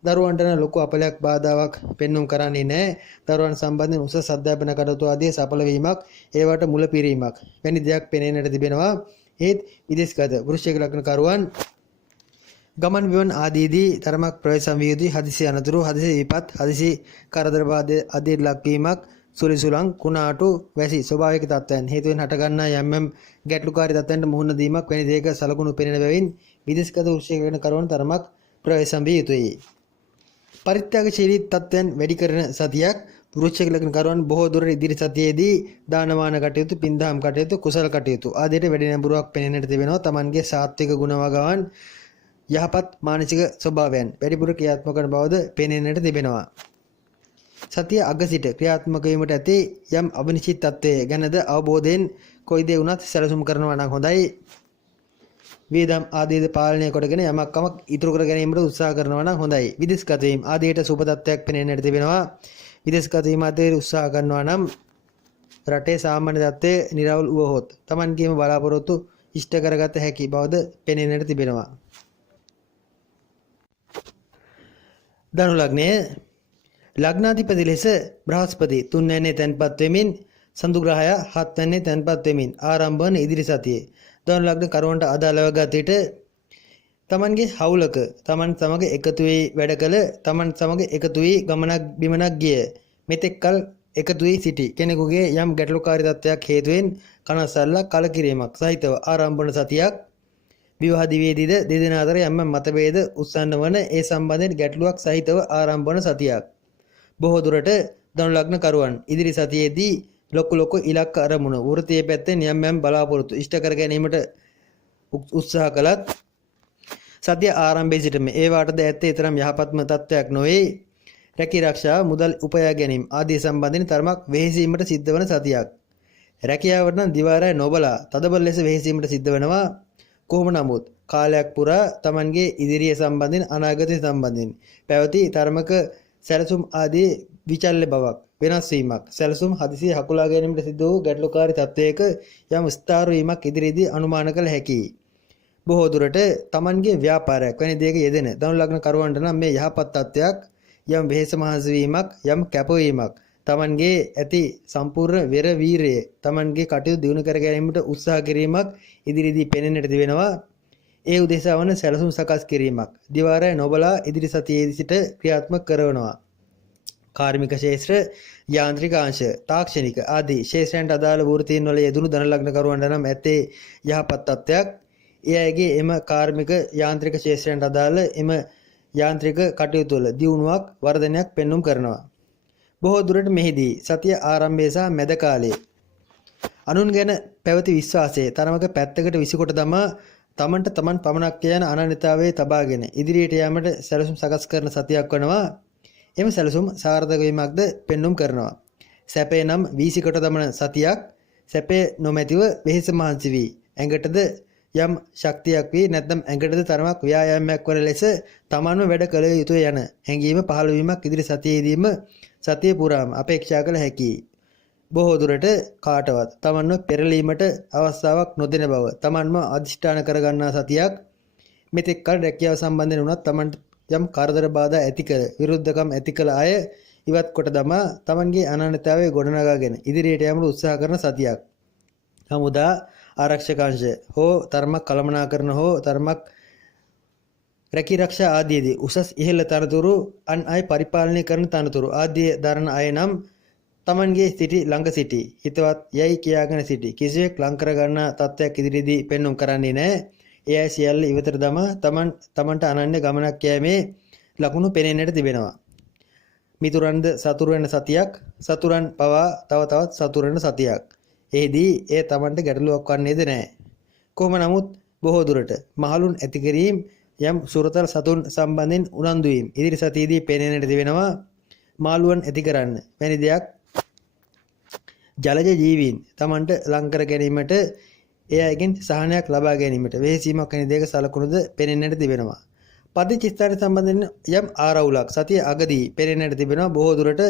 දරුවන්ට ලොකු අපලයක් බාධාවක් පෙන්눔 කරන්නේ නැහැ. දරුවන් සම්බන්ධයෙන් උසස් අධ්‍යාපන කටයුතු ආදී සඵල වීමක් ඒවට මුල පිරීමක් වැනි දෙයක් පෙනෙන්නට තිබෙනවා. ඒත් විදේශගත වෘශ්චික ලග්න කරුවන් ගමන් විමන් ආදීදී තරමක් ප්‍රවේශම් විය යුතුයි. හදිසි අනතුරු හදිසි විපත් හදිසි කරදර ආදී ලක්වීමක් සුලිසුලං කුණාටු වැසි ස්වභාවික තත්ත්වයන් හේතුවෙන් හටගන්නා යම් ගැටලුකාරී තත්ත්වයන්ට මුහුණ දීමක් වැනි දෙයක සලකුණු පෙනෙන බැවින් විදේශගත වෘශ්චික ලග්න කරුවන් තරමක් ප්‍රවේශම් විය යුතුයි. පරිත්‍යාගශීලී තත්ත්වයන් වැඩි කරන සතියක් වෘශ්චික ලග්න කරුවන් බොහෝ දුරට ඉදිරි සතියේදී දානමාන කටයුතු, පින්දහම් කටයුතු, කුසල කටයුතු ආදියට වැඩි නැඹුරුවක් පෙනෙන්නට තිබෙනවා. තමන්ගේ සාත්වික ගුණ වගවන් යහපත් මානසික ස්වභාවයන් වැඩිපුර ක්‍රියාත්මක කරන බවද පෙනෙන්නට තිබෙනවා. සතිය අග සිට ක්‍රියාත්මක වීමට ඇති යම් අවිනිශ්චිත තත්ත්වයේ ගැනද අවබෝධයෙන් කොයි දේ වුණත් සැලසුම් කරනවා නම් හොඳයි. වේදම් ආදීද පාලනය කොටගෙන යමක් කමක් ඉතුරු කර ගැනීමට උත්සාහ කරනවා නම් හොඳයි. විදේශගත වීම ආදීට සුබ තත්ත්වයක් පෙනෙන්නට තිබෙනවා. විදේශගත වීම ආදීට උත්සාහ කරනවා නම් රටේ සාමාන්‍ය තත්ත්වයේ නිරවුල් වුවහොත් Tamanගේම බලාපොරොත්තු ඉෂ්ට කරගත හැකි බවද පෙනෙන්නට තිබෙනවා. ධනු ලග්නයේ ලග්නාධිපති ලෙස බ්‍රහස්පති 3 වෙනි තැන්පත් වෙමින් සඳු ග්‍රහය 7 වෙනි තැන්පත් වෙමින් ආරම්භ වන ඉදිරි සතියේ ධනු ලග්න කරුවන්ට අදාළව ගතට තමන්ගේ හවුලක තමන් සමග එකතු වී වැඩ කළ තමන් සමග එකතු වී ගමනක් බිමනක් ගිය මෙතෙක් කල එකතු වී සිටි කෙනෙකුගේ යම් ගැටලුකාරී තත්ත්වයක් හේතුවෙන් කනස්සල්ලා කලකිරීමක් සහිතව ආරම්භ වන සතියක් විවාහ දිවේදීද දෙදෙනා අතර යම් මතභේද උත්සන්න වන ඒ සම්බන්ධයෙන් ගැටලුවක් සහිතව ආරම්භ වන සතියක්. බොහෝ දුරට ධනු ලග්න කරුවන් ඉදිරි සතියේදී ලොකු ඉලක්ක අරමුණු වෘත්තීය පැත්තෙන් යම් බලාපොරොත්තු ඉෂ්ට කර ගැනීමට උත්සාහ කළත් සතිය ආරම්භයේ සිටම ඒ වාටද ඇත්තේ තරම් යහපත්ම තත්ත්වයක් නොවේ. රැකී ආරක්ෂා මුදල් උපයා ගැනීම ආදී සම්බන්ධයෙන් තරමක් වෙහෙසීමට සිද්ධ වන සතියක්. රැකියාවට නම් දිවාරය නොබලා තදබල ලෙස වෙහෙසීමට සිද්ධ වෙනවා. කොහොම නමුත් කාලයක් පුරා Tamanගේ ඉදිරිය සම්බන්ධයෙන් අනාගතය සම්බන්ධයෙන් පැවති තරමක සැලසුම් ආදී විචල්්‍ය බවක් වෙනස් වීමක් සැලසුම් හදිසිය හකුලා ගැනීමට සිදු වූ ගැටලුකාරී තත්ත්වයක යම් ස්ථාර වීමක් ඉදිරියේදී අනුමාන කළ හැකියි. බොහෝ දුරට Tamanගේ ව්‍යාපාරයක් වැනි දෙයක යෙදෙන ධනු ලග්න කරුවන්ට නම් මේ යහපත් තත්ත්වයක් යම් වෙහෙස මහන්සි වීමක් යම් කැපවීමක් Tamanගේ ඇති සම්පූර්ණ වෙර වීරිය Tamanගේ කටයුතු දියුණු කර ගැනීමට උත්සාහ කිරීමක් ඉදිරියේදී පෙනෙන්නට තිබෙනවා. ඒ උදෙසා වන සැලසුම් සකස් කිරීමක් දිවාරය නොබලා ඉදිරි සතියේදී සිට ක්‍රියාත්මක කරනවා. කාර්මික ශේෂ්ත්‍ර, යාන්ත්‍රික අංශ, තාක්ෂණික ආදී ශේෂ්ත්‍රයන්ට අදාළ වෘත්තීන් වල යෙදුණු ධනු ලග්න කරුවන්ට නම් ඇත්තේ යහපත් තත්ත්වයක්. ඒ අයගේ එම කාර්මික යාන්ත්‍රික ශේෂ්ත්‍රයන්ට අදාළ එම යාන්ත්‍රික කටයුතු වල දියුණුවක් වර්ධනයක් පෙන්눔 කරනවා. බොහෝ දුරට මෙහිදී සතිය ආරම්භය සහ මැද කාලයේ අනුන් ගැන පැවති විශ්වාසයේ තරමක පැත්තකට විසිකොට දමා තමන්ට තමන් පමණක් යන අනන්‍යතාවයේ තබාගෙන ඉදිරියට යාමට සැලසුම් සකස් කරන සතියක් වනවා. එම සැලසුම් සාර්ථක වීමක්ද පෙන්눔 කරනවා. සැපේ නම් වීසිකොට දමන සතියක් සැපේ නොමැතිව වෙහෙස මහන්සි වී ඇඟටද යම් ශක්තියක් වී නැත්නම් ඇඟටද තරමක් ව්‍යායාමයක් වන ලෙස තමන්ව වැඩ කළ යුතුය යන හැඟීම පහළ වීමක් ඉදිරි සතියේදීම සතිය පුරාම අපේක්ෂා කළ හැකියි. බොහෝ දුරට කාටවත් තමන්ව පෙරලීමට අවස්ථාවක් නොදෙන බව තමන්ම අධිෂ්ඨාන කරගන්නා සතියක්. මෙතෙක් කල රැකියාව සම්බන්ධයෙන් වුණත් තමන්ට යම් කරදර බාධා ඇති කර විරුද්ධකම් ඇති කළ අය ඉවත් කොට දමා තමන්ගේ අනන්‍යතාවය ගොඩනගාගෙන ඉදිරියට යාමට උත්සාහ කරන සතියක්. හමුදා ආරක්ෂක අංශ හෝ තරමක් කළමනාකරන හෝ තරමක් රැකී ආරක්ෂා ආදීදී උසස් ඉහළ තනතුරු අන් අය පරිපාලනය කරන තනතුරු ආදී දරන අය නම් තමන්ගේ සිටි ළඟ සිටි හිතවත් යයි කියාගෙන සිටි කිසිවෙක් ලං කර ගන්න තත්ත්වයක් ඉදිරියේදී පෙන්눔 කරන්නේ නැහැ. ඒ අය සියල්ල ඉවතට දමා තමන්ට අනන්‍ය ගමනක් යෑමේ ලකුණු පෙනෙන්නට තිබෙනවා. මිතුරන්ද සතුරු වෙන සතියක්, සතුරන් පවා තව තවත් සතුරු වෙන සතියක්. එෙහිදී ඒ තමන්ට ගැටලුවක් වන්නේද නැහැ. කොහොම නමුත් බොහෝ දුරට මහලුන් ඇති කිරීම යම් සුරතල් සතුන් සම්බන්ධයෙන් උනන්දු වීම ඉදිරි සතියේදී පෙනෙන්නට තිබෙනවා. මාළුවන් ඇති කරන්න වැනි දෙයක් ජලජ ජීවීන් තමන්ට ලං කර ගැනීමට ඒ අයගෙන් සහනයක් ලබා ගැනීමට වෙහෙසීමක් වැනි දෙයක සලකුණුද පෙනෙන්නට තිබෙනවා. පදිංචි ස්ථාන සම්බන්ධයෙන් යම් ආරවුලක් සතිය අගදී පෙනෙන්නට තිබෙනවා. බොහෝ දුරට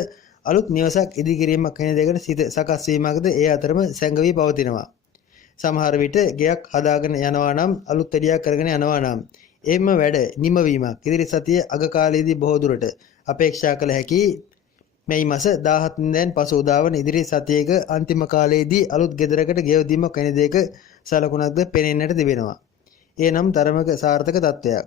අලුත් නිවසක් ඉදිකිරීමක් වැනි දෙයකට සිත සකස් වීමක්ද ඒ අතරම සැඟවී පවතිනවා. සමහර විට ගෙයක් හදාගෙන යනවා නම් අලුත් එළියක් කරගෙන යනවා නම් එම වැඩ නිමවීමක් ඉදිරි සතියේ අග කාලයේදී බොහෝ දුරට අපේක්ෂා කළ හැකි. මේ මාස 17 වෙනිදාන් පසු උදාවන ඉදිරි සතියේක අන්තිම කාලයේදී අලුත් ගෙදරකට ගෙවදීමක් වැනි දෙයක සලකුණක්ද පෙනෙන්නට තිබෙනවා. ඒ නම් තරමක සාර්ථක තත්ත්වයක්.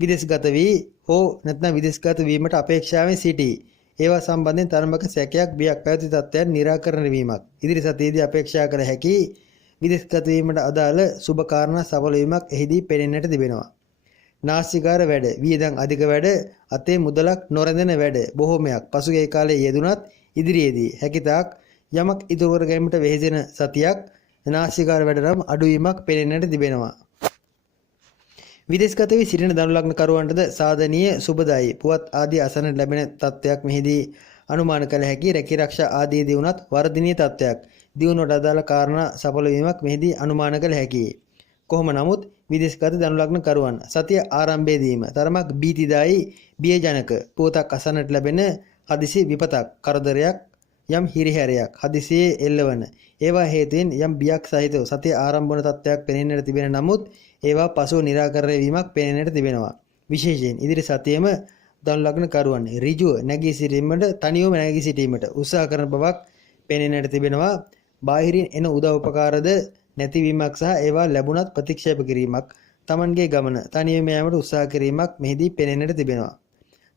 විදේශගත වී හෝ නැත්නම් විදේශගත වීමට අපේක්ෂාවෙන් සිටී. ඒවා සම්බන්ධයෙන් තරමක සැකයක් බියක් පැවති තත්ත්වයන් निराකරණය වීමක් ඉදිරි සතියේදී අපේක්ෂා කළ හැකි. විදේශගත වීමට අදාළ සුබ කාරණා සඵල වීමක් එහිදී පෙනෙන්නට තිබෙනවා. නාස්තිකාර වැඩ, වියදම් අධික වැඩ, අතේ මුදලක් නොරැඳෙන වැඩ බොහෝමයක් පසුගිය කාලයේ යෙදුනත් ඉදිරියේදී හැකිතාක් යමක් ඉතුරු කර ගැනීමට වෙහෙසෙන සතියක් නාස්තිකාර වැඩ නම් අඩුවීමක් පෙනෙන්නට තිබෙනවා. විදේශගත වී සිටින ධනු ලග්න කරුවන්ටද සාධනීය සුබදායි පුවත් ආදී අසන්නට ලැබෙන තත්ත්වයක් මෙහිදී අනුමාන කළ හැකි. රැකී ආරක්ෂා ආදීදී වුණත් වර්ධනීය තත්ත්වයක් දියුණුවට අදාළ කාරණා සඵල වීමක් මෙහිදී අනුමාන කළ හැකියි. කොහොම නමුත් විදේශගත ධනු ලග්න කරුවන් සතිය ආරම්භයේදීම තරමක් බීතිදායි බියජනක පුවතක් අසන්නට ලැබෙන හදිසි විපතක් කරදරයක් යම් හිරිහැරයක් හදිසියේ එල්ලවන ඒවා හේතුවෙන් යම් බියක් සහිතව සතිය ආරම්භ වන තත්ත්වයක් පෙනෙන්නට තිබෙන නමුත් ඒවා පසුව निराකරණය වීමක් පෙනෙන්නට තිබෙනවා. විශේෂයෙන් ඉදිරි සතියේම ධනු ලග්න කරුවන් ඍජුව නැගී සිටීමට තනියම නැගී සිටීමට උත්සාහ කරන බවක් පෙනෙන්නට තිබෙනවා. බාහිරින් එන උදව් උපකාරද නැතිවීමක් සහ ඒවා ලැබුණත් ප්‍රතික්ෂේප කිරීමක් Tamanගේ ගමන තනියම යාමට උත්සාහ කිරීමක් මෙහිදී පෙනෙන්නට තිබෙනවා.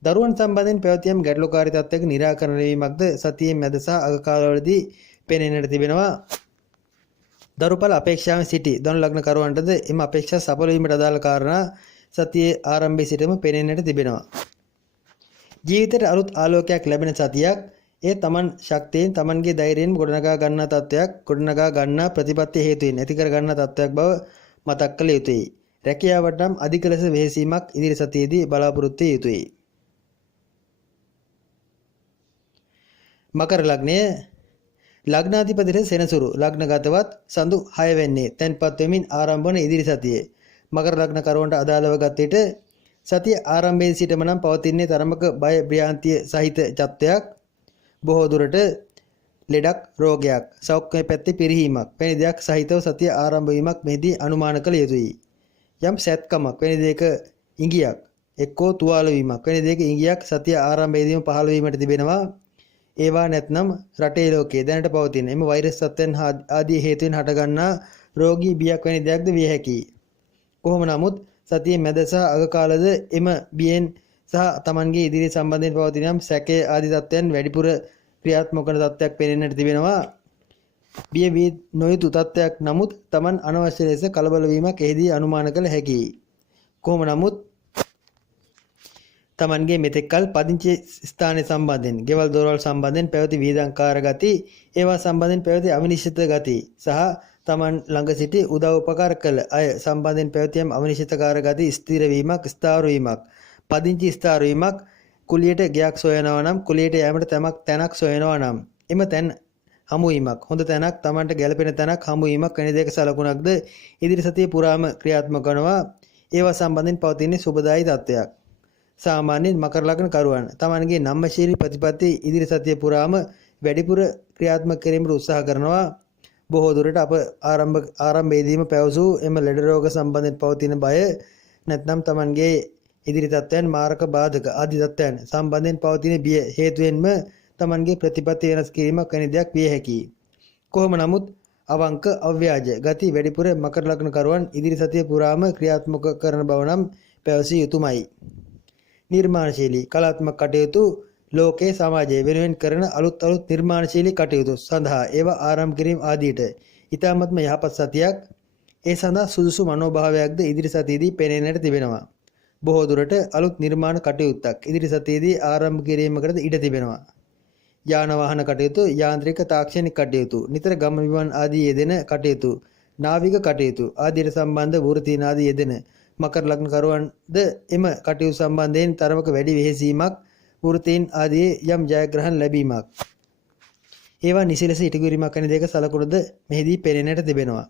දරුවන් සම්බන්ධයෙන් පැවති යම් ගැටලුකාරී තත්ත්වයක निराකරණය වීමක්ද සතියේ මැද සහ අග කාලවලදී පෙනෙන්නට තිබෙනවා. දරුපල අපේක්ෂාවෙන් සිටි ධනු ලග්න කරුවන්ටද එම අපේක්ෂා සඵල වීමට අදාළ කාරණා සතියේ ආරම්භයේ සිටම පෙනෙන්නට තිබෙනවා. ජීවිතයට අලුත් ආලෝකයක් ලැබෙන සතියක් ඒ තමන් ශක්තියෙන් තමන්ගේ ධෛර්යයෙන් ගොඩනගා ගන්නා තත්ත්වයක් ගොඩනගා ගන්නා ප්‍රතිපත්ති හේතුවෙන් ඇති කර ගන්නා තත්ත්වයක් බව මතක් කළ යුතුයි. රැකියාවට නම් අධික ලෙස වෙහෙසීමක් ඉදිරි සතියේදී බලාපොරොත්තු විය යුතුයි. මකර ලග්නය ලග්නාධිපතිට සෙනසුරු ලග්නගතවත් සඳු 6 වෙන්නේ තැන්පත් වෙමින් ආරම්භ වන ඉදිරි සතියේ මකර ලග්න කරුවන්ට අදාළව ගත විට සතිය ආරම්භයේ සිටම නම් පවතින්නේ තරමක බය භ්‍රාන්තිය සහිත තත්ත්වයක්. බොහෝ දුරට ලෙඩක් රෝගයක් සෞඛ්‍ය පැත්තේ පිරිහීමක් වැනි දෙයක් සහිතව සතිය ආරම්භ වීමක් මෙහිදී අනුමාන කළ යුතුයි. යම් සැත්කමක් වැනි දෙයක ඉඟියක් එක්කෝ තුවාල වීමක් වැනි දෙයක ඉඟියක් සතිය ආරම්භයේදීම පහළ වීමට තිබෙනවා. ඒවා නැත්නම් රටේ ලෝකයේ දැනට පවතින එම වෛරස් සත්ත්වයන් ආදී හේතුවෙන් හටගන්නා රෝගී බියක් වැනි දෙයක්ද විය හැකියි. කොහොම නමුත් සතියේ මැද සහ අග කාලද එම බියෙන් සහ තමන්ගේ ඉදිරි සම්බන්ධයෙන් පවතින යම් සැකේ ආදී තත්ත්වයන් වැඩිපුර ක්‍රියාත්මක වන තත්ත්වයක් පෙනෙන්නට තිබෙනවා. බිය වී නොයුතු තත්ත්වයක් නමුත් තමන් අනවශ්‍ය ලෙස කලබල වීමක් එහිදී අනුමාන කළ හැකියි. කොහොම නමුත් තමන්ගේ මෙතෙක්කල් පදිංචි ස්ථානයේ සම්බන්ධයෙන්, ගෙවල් දොරවල් සම්බන්ධයෙන් පැවති වියදම්කාර ගති, ඒවා සම්බන්ධයෙන් පැවති අවිනිශ්චිත ගති සහ තමන් ළඟ සිටි උදව් උපකාර කළ අය සම්බන්ධයෙන් පැවති යම් අවිනිශ්චිතකාර ගති ස්ථිර වීමක්, ස්ථාවර වීමක්, පදිංචි ස්ථාවර වීමක්, කුලියට ගයක් සොයනවා නම්, කුලියට යෑමට තැනක් සොයනවා නම්, එම තැන් හමු වීමක්, හොඳ තැනක්, තමන්ට ගැළපෙන තැනක් හමු වීමක් වැනි දෙයක සලකුණක්ද ඉදිරි සතිය පුරාම ක්‍රියාත්මක කරනවා. ඒවා සම්බන්ධයෙන් පවතින සුබදායි තත්ත්වයක්. සාමාන්‍යයෙන් මකර ලග්න කරුවන් තමන්ගේ නම්‍යශීලී ප්‍රතිපත්ති ඉදිරි සතිය පුරාම වැඩිපුර ක්‍රියාත්මක කිරීමට උත්සාහ කරනවා. බොහෝ දුරට අප ආරම්භයේදීම පැවසූ එම ලෙඩ රෝග සම්බන්ධයෙන් පවතින බය නැත්නම් තමන්ගේ ඉදිරි තත්ත්වයන් මාරක බාධක ආදී තත්ත්වයන් සම්බන්ධයෙන් පවතින බිය හේතුවෙන්ම තමන්ගේ ප්‍රතිපත්ති වෙනස් කිරීමක් වැනි දෙයක් විය හැකියි. කොහොම නමුත් අවංක අව්‍යාජ ගති වැඩිපුර මකර ලග්න කරුවන් ඉදිරි සතිය පුරාම ක්‍රියාත්මක කරන බව නම් පැවසිය යුතුමයි. නිර්මාණශීලී කලාත්මක කටයුතු ලෝකයේ සමාජයේ වෙනුවෙන් කරන අලුත් නිර්මාණශීලී කටයුතු සඳහා ඒවා ආරම්භ කිරීම ආදීට ඉතාමත්ම යහපත් සතියක්. ඒ සඳහා සුදුසු මනෝභාවයක්ද ඉදිරි සතියේදී පෙනෙන්නට තිබෙනවා. බොහෝ දුරට අලුත් නිර්මාණ කටයුත්තක් ඉදිරි සතියේදී ආරම්භ කිරීමකට ඉඩ තිබෙනවා. යාන වාහන කටයුතු, යාන්ත්‍රික තාක්ෂණික කටයුතු, නිතර ගම විමන් ආදී යෙදෙන කටයුතු, නාවික කටයුතු ආදීට සම්බන්ධ වෘත්තීන් ආදී යෙදෙන මකර ලග්න කරුවන්ද එම කටයුතු සම්බන්ධයෙන් තරමක වැඩි වෙහෙසීමක්, වෘත්තීන් ආදී යම් ජයග්‍රහණ ලැබීමක්, ඒවා නිසි ලෙස ඉටු කිරීමක් වැනි දෙයක සලකුණුද මෙහිදී පෙනෙන්නට තිබෙනවා.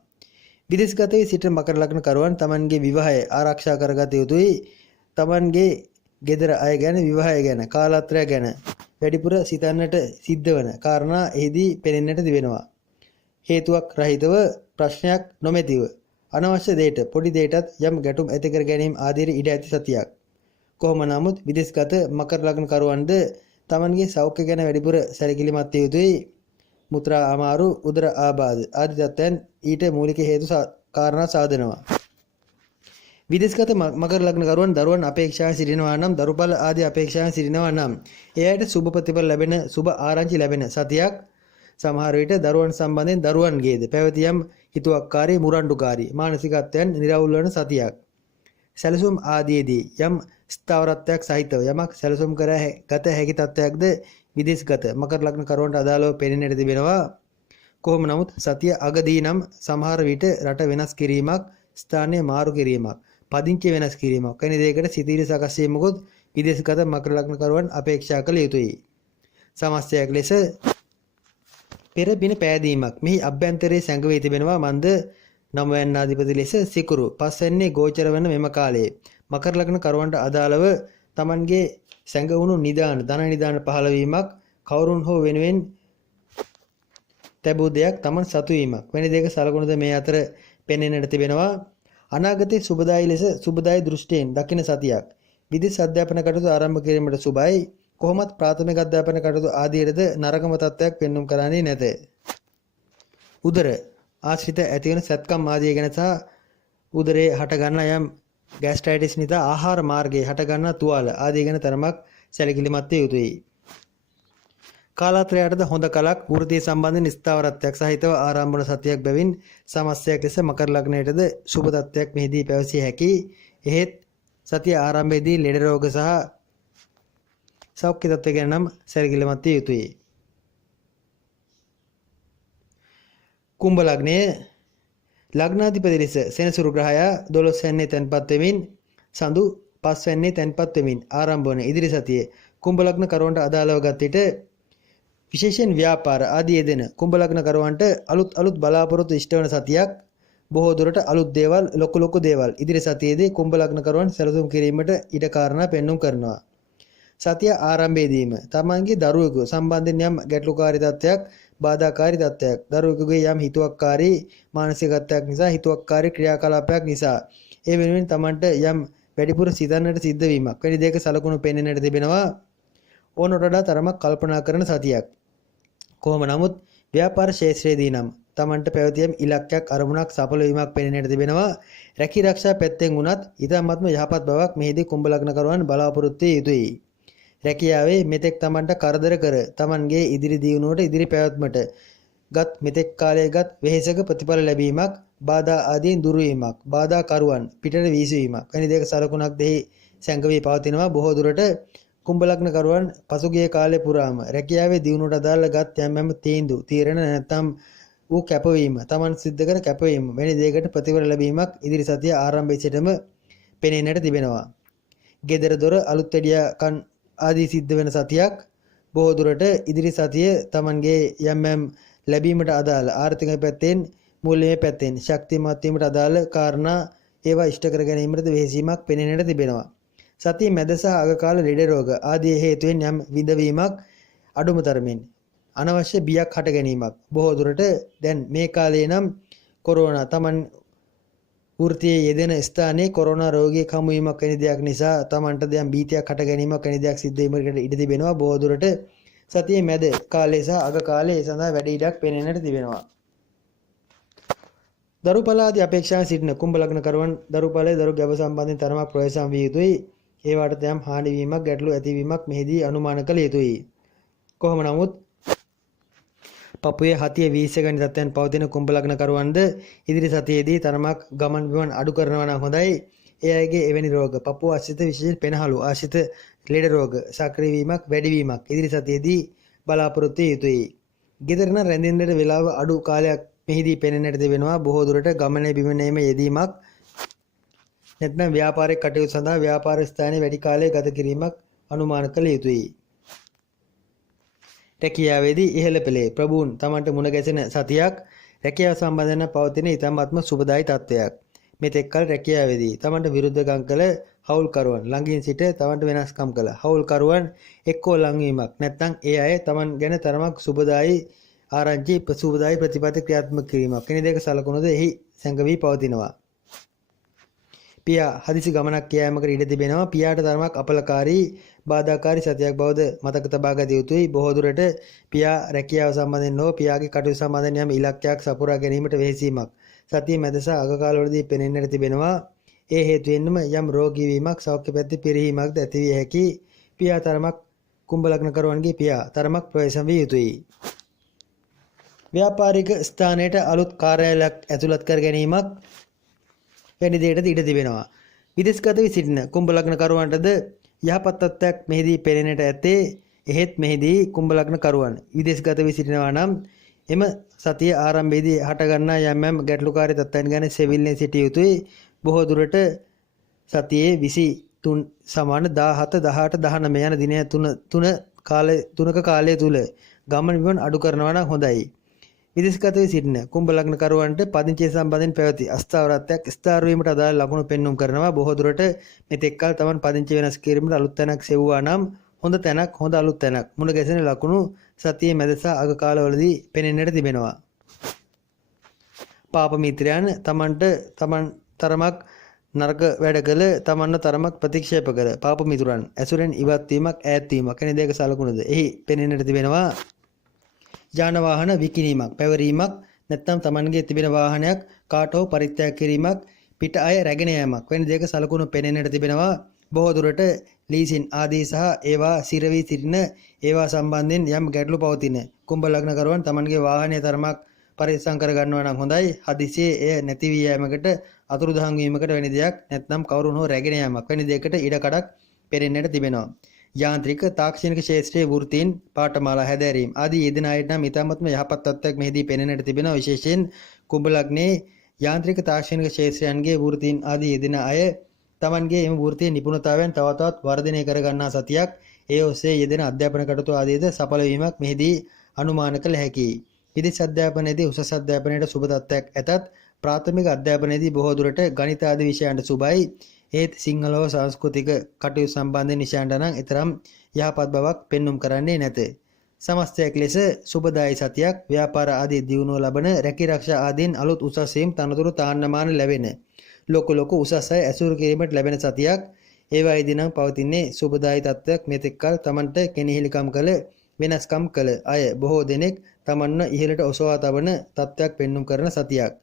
විදේශගත වී සිටින මකර ලග්න කරුවන් තමන්ගේ විවාහය ආරක්ෂා කරගත යුතුයි. තමන්ගේ ගෙදර අය ගැන, විවාහය ගැන, කාලත්‍රය ගැන වැඩිපුර සිතන්නට සිද්ධ වන කාරණා එහිදී පෙනෙන්නට තිබෙනවා. හේතුවක් රහිතව, ප්‍රශ්නයක් නොමැතිව අනවශ්‍ය දෙයට, පොඩි දෙයටත් යම් ගැටුම් ඇති කර ගැනීම ආදී ඉඩ ඇති සතියක්. කොහොම නමුත් විදේශගත මකර ලග්න කරුවන්ද තමන්ගේ සෞඛ්‍ය ගැන වැඩිපුර සැලකිලිමත් විය යුතුයි. මුත්‍රා අමාරු, උදර ආබාධ ආදී තත්ත්වයන් ඊට මූලික හේතු කාරණා සාදනවා. විදේශගත මකර ලග්න කරුවන් දරුවන් අපේක්ෂාවෙන් සිටිනවා නම්, දරුපල ආදී අපේක්ෂාවෙන් සිටිනවා නම්, එයාට සුබ ප්‍රතිඵල ලැබෙන, සුබ ආරංචි ලැබෙන සතියක්. සමහර විට දරුවන් සම්බන්ධයෙන් දරුවන්ගේද පැවතියම් හිතුවක්කාරී, මුරණ්ඩුකාරී මානසිකත්වයන් නිරවුල් වන සතියක්. සැලසුම් ආදීදී යම් ස්ථාවරත්වයක් සහිතව යමක් සැලසුම් කර ගත හැකි තත්වයක්ද විදේශගත මකර ලග්න කරුවන්ට අදාළව පෙනෙන්නට තිබෙනවා. කොහොම නමුත් සතිය අගදී නම් සමහර විට රට වෙනස් කිරීමක්, ස්ථානය මාරු කිරීමක්, පදිංචි වෙනස් කිරීමක් වැනි දෙයකට සිතිවිලි සකස් වීමකුත් විදේශගත මකර ලග්න කරුවන් අපේක්ෂා කළ යුතුයි. සමස්තයක් ලෙස පෙර බින පෑදීමක් මෙහි අභ්‍යන්තරයේ සැඟවී තිබෙනවා. මන්ද නවයන්නාධිපති ලෙස සිකුරු පස්වැන්නේ ගෝචර වන මෙම කාලයේ මකර ලග්න කරුවන්ට අදාළව Tamanගේ සැඟවුණු නිදාන ධන නිදාන පහළවීමක්, කවුරුන් හෝ වෙනුවෙන් තැබූ දෙයක් Taman සතු වීමක් වැනි දෙයක සලකුණුද මේ අතර පෙනෙන්නට තිබෙනවා. අනාගතයේ සුබදායි ලෙස සුබදායි දෘෂ්ටියෙන් දකින සතියක් විදේශ අධ්‍යාපන කටයුතු ආරම්භ කිරීමට සුබයි. කොහොමත් ප්‍රාථමික අධ්‍යාපන කටයුතු ආදියටද නරකම තත්ත්වයක් පෙන්눔 කරන්නේ නැත. උදර ආශ්‍රිත ඇතිවන සැත්කම් ආදිය ගැන සහ උදරයේ හටගන්නා යම් ગેස්ට්‍රයිටිස් නිසා ආහාර මාර්ගයේ හටගන්නා තුවාල ආදිය ගැන තරමක් සැලකිලිමත් විය යුතුයි. කාලාත්‍රයටද හොඳ කලක් වෘත්තීය සම්බන්ධ ස්ථාවරත්වයක් සහිතව ආරම්භ වන සතියක් බැවින් සමස්තයක් ලෙස මකර ලග්නයටද සුබ තත්ත්වයක් මෙහිදී පැවසිය හැකි. එහෙත් සතිය ආරම්භයේදී ලෙඩ රෝග සහ සෞඛ්‍ය තත්ත්වය ගැන නම් සැලකිලිමත් විය යුතුයි. කුම්භ ලග්නයේ ලග්නාධිපති ලෙස සෙනසුරු ග්‍රහයා 12 වෙනි තැන්පත් වෙමින් සඳු 5 වෙනි තැන්පත් වෙමින් ආරම්භ වන ඉදිරි සතියේ කුම්භ ලග්න කරුවන්ට අදාළව ගත් විට විශේෂයෙන් ව්‍යාපාර ආදී යෙදෙන කුම්භ ලග්න කරුවන්ට අලුත් බලාපොරොත්තු ඉෂ්ට වන සතියක්. බොහෝ දුරට අලුත් දේවල් ලොකු දේවල් ඉදිරි සතියේදී කුම්භ ලග්න කරුවන් සැලසුම් කිරීමට ඉඩ කාරණා පෙන්눔 කරනවා. සතිය ආරම්භයේදීම තමන්ගේ දරුවෙකු සම්බන්ධයෙන් යම් ගැටලුකාරී තත්ත්වයක්, බාධාකාරී තත්ත්වයක්, දරුවෙකුගේ යම් හිතුවක්කාරී මානසිකත්වයක් නිසා, හිතුවක්කාරී ක්‍රියාකලාපයක් නිසා ඒ වෙනුවෙන් තමන්ට යම් වැඩිපුර සිතන්නට සිද්ධ වීමක් වැනි දෙයක සලකුණු පෙනෙන්නට තිබෙනවා. ඕනට වඩා තරමක් කල්පනා කරන සතියක්. කොහොම නමුත් ව්‍යාපාර ක්ෂේත්‍රයේදී නම් තමන්ට පැවතියම් ඉලක්කයක් අරමුණක් සඵල වීමක් පෙනෙන්නට තිබෙනවා. රැකී ආරක්ෂා පැත්තෙන් වුණත් ඊටමත්ම යහපත් බවක් මෙහිදී කුම්භ ලග්න කරුවන් බලාපොරොත්තු විය යුතුයි. රැකියාවේ මෙතෙක් තමන්ට කරදර කර තමන්ගේ ඉදිරි දියුණුවට ඉදිරි පැවැත්මට ගත් මෙතෙක් කාලයේගත් වෙහෙසක ප්‍රතිඵල ලැබීමක්, බාධා ආදීන් දුරු වීමක්, බාධා කරුවන් පිටට වීසීමක් වැනි දෙයක සලකුණක් දෙහි සැඟවී පවතිනවා. බොහෝ දුරට කුම්භ ලග්න කරුවන් පසුගිය කාලය පුරාම රැකියාවේ දියුණුවට අදාළ ගත් යම් තීරණ නැත්නම් වූ කැපවීම, තමන් සිද්ධ කර කැපවීම වැනි දෙයකට ප්‍රතිඵල ලැබීමක් ඉදිරි සතිය ආරම්භයේ සිටම පෙනෙන්නට තිබෙනවා. ගෙදර දොර අලුත් වැඩියා කන් ආදී සිද්ධ වෙන සතියක්. බොහෝ දුරට ඉදිරි සතිය තමන්ගේ යම් ලැබීමට අදාළ ආර්ථික පැත්තෙන්, මූල්‍යමය පැත්තෙන් ශක්තිමත් වීමට අදාළ කාරණා ඒවා ඉෂ්ට කර ගැනීමට වෙහෙසීමක් පෙනෙන්නට තිබෙනවා. සතිය මැද සහ අග කාල ලෙඩ රෝග ආදී හේතුවෙන් යම් විඳවීමක් අඩුම තරමින් අනවශ්‍ය බියක් හට ගැනීමක්. බොහෝ දුරට දැන් මේ කාලේ නම් කොරෝනා තමන් වෘත්තියේ යෙදෙන ස්ථානයේ කොරෝනා රෝගියෙක් හමු වීමක් වැනි දෙයක් නිසා තමන්ට දැන් බීතියක් හට ගැනීමක් වැනි දෙයක් සිද්ධ වීමකට ඉඩ තිබෙනවා. බොහෝ දුරට සතියේ මැද කාලයේ සහ අග කාලයේ ඒ සඳහා වැඩි ඉඩක් පෙනෙන්නට තිබෙනවා. දරුපලාදී අපේක්ෂාවෙන් සිටින කුම්භ ලග්න කරුවන් දරුපලයේ දරු ගැබ සම්බන්ධයෙන් තරමක් ප්‍රවේශම් විය යුතුයි. ඒවට යම් හානි වීමක්, ගැටලු ඇතිවීමක් මෙහිදී අනුමාන කළ යුතුයි. කොහොම නමුත් පපුවේ හතිය වීසගනි තත්ත්වයන් පවතින කුම්භ ලග්න කරුවන්ද ඉදිරි සතියේදී තරමක් ගමන් බිමන් අඩු කරනවා නම් හොඳයි. ඒ අයගේ එවැනි රෝග, පපුව ආශ්‍රිත විශේෂ පෙනහළු ආශ්‍රිත ලෙඩ රෝග සක්‍රිය වීමක්, වැඩි වීමක් ඉදිරි සතියේදී බලාපොරොත්තු විය යුතුයි. ගෙදරන රැඳෙන්නට වේලාව අඩු කාලයක් මෙහිදී පෙනෙන්නට තිබෙනවා. බොහෝ දුරට ගමනේ බිමනේම යෙදීමක් නැත්නම් ව්‍යාපාරික කටයුතු සඳහා ව්‍යාපාර ස්ථානයේ වැඩි කාලයක් ගත කිරීමක් අනුමාන කළ යුතුයි. රැකියාවේදී ඉහළ පෙළේ ප්‍රභූන් තමන්ට මුණ ගැසෙන සතියක්. රැකියාව සම්බන්ධයෙන් පවතින ඉතාමත්ම සුබදායි තත්ත්වයක්. මෙතෙක් කල රැකියාවේදී තමන්ට විරුද්ධකම් කළ හවුල්කරුවන් ළඟින් සිට තමන්ට වෙනස්කම් කළ හවුල්කරුවන් එක්කෝ ලංවීමක් නැත්නම් ඒ අය තමන් ගැන තරමක් සුබදායි ආරංචි සුබදායි ප්‍රතිපත්ති ක්‍රියාත්මක කිරීමක් කෙනෙක් දෙක සලකුණුද එහි සැඟවී පවතිනවා. පියා හදිසි ගමනක් යෑමකට ඉඩ තිබෙනවා. පියාට තරමක් අපලකාරී බාධාකාරී සතියක් බවද මතක තබා ගත යුතුයි. බොහෝ දුරට පියා රැකියාව සම්බන්ධයෙන් හෝ පියාගේ කටයුතු සම්බන්ධයෙන් යම් ඉලක්කයක් සපුරා ගැනීමට වෙහෙසීමක් සතිය මැද සහ අග කාලවලදී පෙනෙන්නට තිබෙනවා. ඒ හේතුවෙන්ම යම් රෝගී වීමක්, සෞඛ්‍ය පැත්තේ පිරිහීමක්ද ඇති විය හැකි. පියා තරමක් කුම්භ ලග්න කරුවන්ගේ පියා තරමක් ප්‍රවේශම් විය යුතුයි. ව්‍යාපාරික ස්ථානයට අලුත් කාර්යාලයක් ඇතුළත් කර ගැනීමක් වැනි දෙයකට ඉඩ තිබෙනවා. විදේශගත වී සිටින කුම්භ ලග්න කරුවන්ටද යහපත් තත්ත්වයක් මෙහිදී පෙනෙන්නට ඇත්තේ. එහෙත් මෙහිදී කුම්භ ලග්න කරුවන් විදේශගත වී සිටිනවා නම් එම සතිය ආරම්භයේදී හටගන්නා යම් ගැටලුකාරී තත්ත්වයන් ගැන සෙවිල්ලෙන් සිටිය යුතුයි. බොහෝ දුරට සතියේ 23 සමාන 17 18 19 යන දින තුනක කාලය තුල ගමන් බිමන් අඩු කරනවා නම් හොඳයි. විදේශගත වී සිටින කුම්භ ලග්න කරුවන්ට පදිංචිය සම්බන්ධයෙන් පැවති අස්ථාවරත්වයක් ස්ථාර වීමට අදාළ ලකුණු පෙන්වුම් කරනවා. බොහෝ දුරට මෙතෙක් කල තමන් පදිංචි වෙනස් කිරීමට අලුත් තැනක් සෙව්වා නම් හොඳ තැනක් හොඳ අලුත් තැනක් මුණ ගැසෙන ලකුණු සතියේ මැද සහ අග කාලවලදී පෙනෙන්නට තිබෙනවා. පාප මිත්‍රයන් තමන් තරමක් නරක වැඩ කළ තමන්ව තරමක් ප්‍රතික්ෂේප කළ පාප මිතුරන් ඇසුරෙන් ඉවත් වීමක් ඈත් වීමක් කෙන දෙයක සලකුණුද එහි පෙනෙන්නට තිබෙනවා. යාන වාහන විකිණීමක් පැවරීමක් නැත්නම් තමන්ගේ තිබෙන වාහනයක් කාට හෝ පරිත්‍යාග කිරීමක් පිට අය රැගෙන යාමක් වැනි දෙයක සලකුණු පෙනෙන්නට තිබෙනවා. බොහෝ දුරට ලීසින් ආදී සහ ඒවා සිරවි සිටින ඒවා සම්බන්ධයෙන් යම් ගැටලු පවතින කුම්භ ලග්න කරුවන් තමන්ගේ වාහනය තරමක් පරිස්සම් කර ගන්නවා නම් හොඳයි. හදිසියේ එය නැති වී යෑමකට අතුරුදහන් වීමකට වැනි දෙයක් නැත්නම් කවුරුන් හෝ රැගෙන යාමක් වැනි දෙයකට ඉඩ කඩක් පෙනෙන්නට තිබෙනවා. යාන්ත්‍රික තාක්ෂණික ක්ෂේත්‍රයේ වෘත්තීන් පාඨමාලා හැදෑරීම් ආදී යෙදෙන අයට නම් ඉතාමත්ම යහපත් තත්ත්වයක් මෙහිදී පෙනෙන්නට තිබෙනවා. විශේෂයෙන් කුම්භ ලග්නයේ යාන්ත්‍රික තාක්ෂණික ක්ෂේත්‍රයන්ගේ වෘත්තීන් ආදී යෙදෙන අය තමන්ගේ එම වෘත්තීය නිපුණතාවයන් තව තවත් වර්ධනය කර ගන්නා සතියක්. ඒ ඔස්සේ යෙදෙන අධ්‍යාපන කටයුතු ආදීද සඵල වීමක් මෙහිදී අනුමාන කළ හැකියි. විදේශ අධ්‍යාපනයේදී උසස් අධ්‍යාපනයට සුබ තත්ත්වයක් ඇතත් ප්‍රාථමික අධ්‍යාපනයේදී බොහෝ දුරට ගණිත ආදී විෂයන්ට සුබයි. ඒත් සිංහල හෝ සංස්කෘතික කටයුතු සම්බන්ධයෙන් විෂයන්ට නම් ඊතරම් යහපත් බවක් පෙන්눔 කරන්නේ නැත. සමස්තයක් ලෙස සුබදායි සතියක් ව්‍යාපාර ආදී දියුණුව ලබන රැකී ආරක්ෂා ආදීන් අලුත් උසස් වීම් තනතුරු තාන්නමාන ලැබෙන ලොකු උසස් අය ඇසුරු කිරීමට ලැබෙන සතියක්. ඒවායිදී නම් පවතින්නේ සුබදායි තත්ත්වයක්. මෙතෙක් කල තමන්ට කෙනෙහිලිකම් කළ වෙනස්කම් කළ අය බොහෝ දෙනෙක් තමන්ව ඉහළට ඔසවා තබන තත්ත්වයක් පෙන්눔 කරන සතියක්.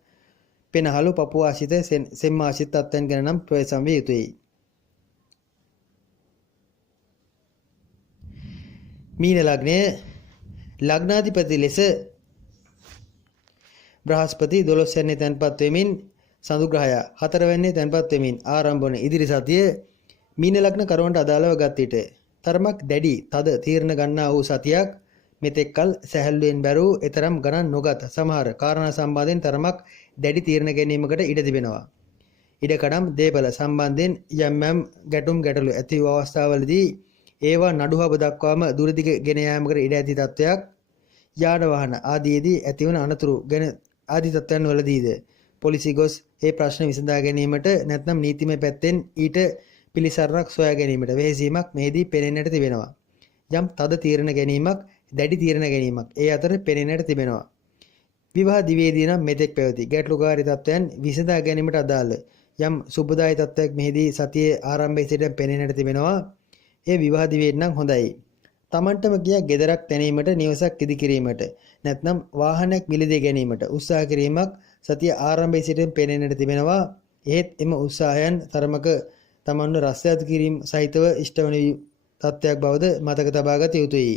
පෙනහළු පපුව ආශිත සෙම් ආශිත තත්ත්වයන් ගැන නම් ප්‍රවේශම් විය යුතුයි. මීන ලග්නය ලග්නාධිපති ලෙස බ්‍රහස්පති 12 වෙනි තැන්පත් වෙමින් සඳු ග්‍රහයා 4 වෙනි තැන්පත් වෙමින් ආරම්භ වන ඉදිරි සතිය මීන ලග්න කරුවන්ට අදාළව ගත් විට තරමක් දැඩි තද තීරණ ගන්නා වූ සතියක්. මෙතෙක් කල සැහැල්ලුවෙන් බැරූ එතරම් ගණන් නොගත් සමහර කාරණා සම්බන්ධයෙන් තරමක් දැඩි තීරණ ගැනීමකට ඉඩ තිබෙනවා. ඉඩකඩම් දේපල සම්බන්ධයෙන් යම් ගැටුම් ගැටලු ඇති වූ අවස්ථාවලදී ඒවා නඩුහබ දක්වාම දුරදිග ගෙන යාමකට ඉඩ ඇති තත්ත්වයක්. යාන වාහන ආදීදී ඇතිවන අනතුරු ගැන ආදී තත්ත්වයන් වලදීද පොලිසිය ගොස් ඒ ප්‍රශ්න විසඳා ගැනීමට නැත්නම් නීතිමය පැත්තෙන් ඊට පිළිසරණක් සොයා ගැනීමට වෙහෙසීමක් මෙහිදී පෙනෙන්නට තිබෙනවා. යම් තද තීරණ ගැනීමක් දැඩි තීරණ ගැනීමක් ඒ අතර පෙනෙන්නට තිබෙනවා. විවාහ දිවේදී නම් මෙතෙක් පැවති ගැටලුකාරී තත්ත්වයන් විසඳා ගැනීමට අදාළ යම් සුබදායි තත්ත්වයක් මෙහිදී සතියේ ආරම්භයේ සිට පෙනෙන්නට තිබෙනවා. ඒ විවාහ දිවේදී නම් හොඳයි. තමන්ටම ගියා ගෙදරක් තැනීමට නිවසක් ඉදි කිරීමට නැත්නම් වාහනයක් මිලදී ගැනීමට උත්සාහ කිරීමක් සතිය ආරම්භයේ සිට පෙනෙන්නට තිබෙනවා. ඒත් එම උත්සාහයන් තරමක තමන්ව රස්තියාදු කිරීම සහිතව ඉෂ්ටවන තත්ත්වයක් බවද මතක තබා ගත යුතුයි.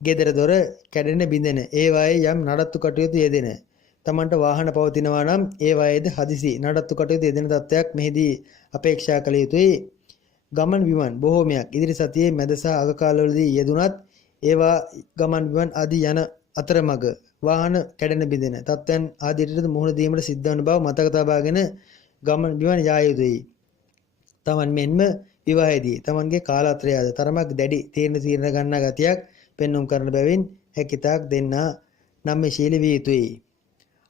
ගෙදර දොර කැඩෙන බිඳෙන ඒවායේ යම් නඩත්තු කටයුතු යෙදෙන තමන්ට වාහන පවතිනවා නම් ඒවායේද හදිසි නඩත්තු කටයුතු යෙදෙන තත්ත්වයක් මෙහිදී අපේක්ෂා කළ යුතුයි. ගමන් බිමන් බොහෝමයක් ඉදිරි සතියේ මැද සහ අග කාලවලදී යෙදුනත් ඒවා ගමන් බිමන් ආදී යන අතරමඟ වාහන කැඩෙන බිඳෙන තත්ත්වයන් ආදීට මුහුණ දීමට සිද්ධ වන බව මතක තබාගෙන ගමන් බිමන් යා යුතුයි. තමන් මෙන්ම විවාහයේදී තමන්ගේ කාලත්‍රයද තරමක් දැඩි තීරණ ගන්නා ගතියක් පෙන්눔 කරන බැවින් හැකිතාක් දෙන්නා නම්‍යශීලී විය යුතුයි.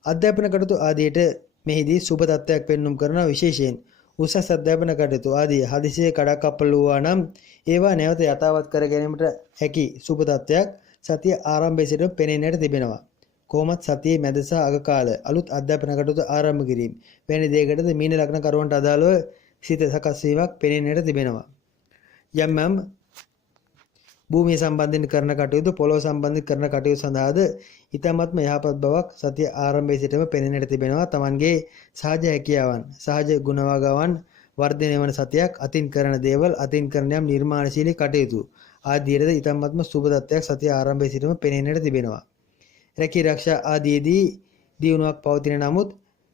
අධ්‍යාපන කටයුතු ආදීට මෙහිදී සුබ තත්ත්වයක් පෙන්눔 කරන විශේෂයෙන් උසස් අධ්‍යාපන කටයුතු ආදී හදිසියේ කඩාකප්පල් වූවා නම් ඒවා නැවත යථාවත් කර ගැනීමට හැකි සුබ තත්ත්වයක් සතිය ආරම්භයේ සිට පෙනෙන්නට තිබෙනවා. කොහොමත් සතියේ මැද සහ අග කාල අලුත් අධ්‍යාපන කටයුතු ආරම්භ කිරීම වැනි දෙයකටද මීන ලග්න කරුවන්ට අදාළව සිත සකස් වීමක් පෙනෙන්නට තිබෙනවා. යම් භූමිය සම්බන්ධයෙන් කරන කටයුතු පොළොව සම්බන්ධයෙන් කරන කටයුතු සඳහාද ඊටමත්ම යහපත් බවක් සතිය ආරම්භයේ සිටම පෙනෙන්නට තිබෙනවා. තමන්ගේ සහජ හැකියාවන් සහජ ගුණවගාවන් වර්ධනය වන සතියක් අතින් කරන දේවල් අතින් කරන යම් නිර්මාණශීලී කටයුතු ආදීරද ඊටමත්ම සුබ තත්ත්වයක් සතිය ආරම්භයේ සිටම පෙනෙන්නට තිබෙනවා. රැකී ආරක්ෂා ආදීදී දියුණුවක් පවතින නමුත්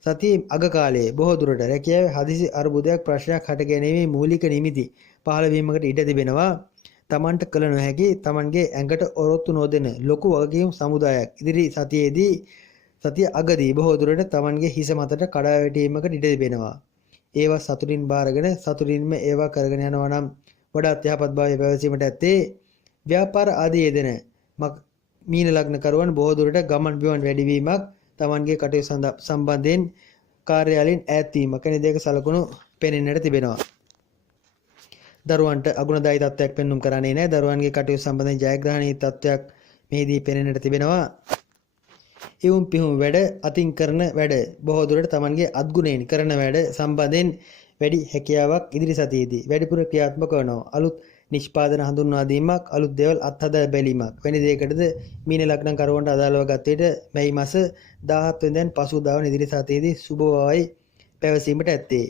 සතියේ අග කාලයේ බොහෝ දුරට රැකියාවේ හදිසි අර්බුදයක් ප්‍රශ්නයක් හටගැනීමේ මූලික නිමිති පහළ වීමකට ඉඩ තිබෙනවා. තමන්ට කළ නොහැකි තමන්ගේ ඇඟට ඔරොත්තු නොදෙන ලොකු වගකීම් සමුදායක් ඉදිරි සතිය අගදී බොහෝ දුරට තමන්ගේ හිස මතට කඩා වැටීමකට ඉඩ තිබෙනවා. ඒවා සතුටින් බාරගෙන සතුටින්ම ඒවා කරගෙන යනවා නම් වඩාත් යහපත් භාවය පැවසීමට ඇත්තේ. ව්‍යාපාර ආදී යෙදෙන මීන ලග්නකරුවන් බොහෝ දුරට ගමන් බිමන් වැඩිවීමක් තමන්ගේ කටයුතු සම්බන්ධයෙන් කාර්යාලයෙන් ඈත් වීමක් වැනි දෙයක සලකුණු පෙනෙන්නට තිබෙනවා. දරුවන්ට අගුණදායී තත්ත්වයක් පෙන්눔 කරන්නේ නැහැ. දරුවන්ගේ කටයුතු සම්බන්ධයෙන් ජයග්‍රහණී තත්ත්වයක් මෙහිදී පෙනෙන්නට තිබෙනවා. ඉවුම් පිහුම් වැඩ අතින් කරන වැඩ බොහෝ දුරට තමන්ගේ අත්ගුණයෙන් කරන වැඩ සම්බන්ධයෙන් වැඩි හැකියාවක් ඉදිරි සතියේදී වැඩිපුර ක්‍රියාත්මක කරනවා. අලුත් නිෂ්පාදන හඳුන්වා දීමක්, අලුත් දේවල් අත්හදා බැලීමක් වැනි දෙයකටද මීන ලග්න කරුවන්ට අදාළව ගත විට මැයි මාස 17 වෙනිදාන් පසුදා වන ඉදිරි සතියේදී සුබ බවයි පැවසීමට ඇත්තේ.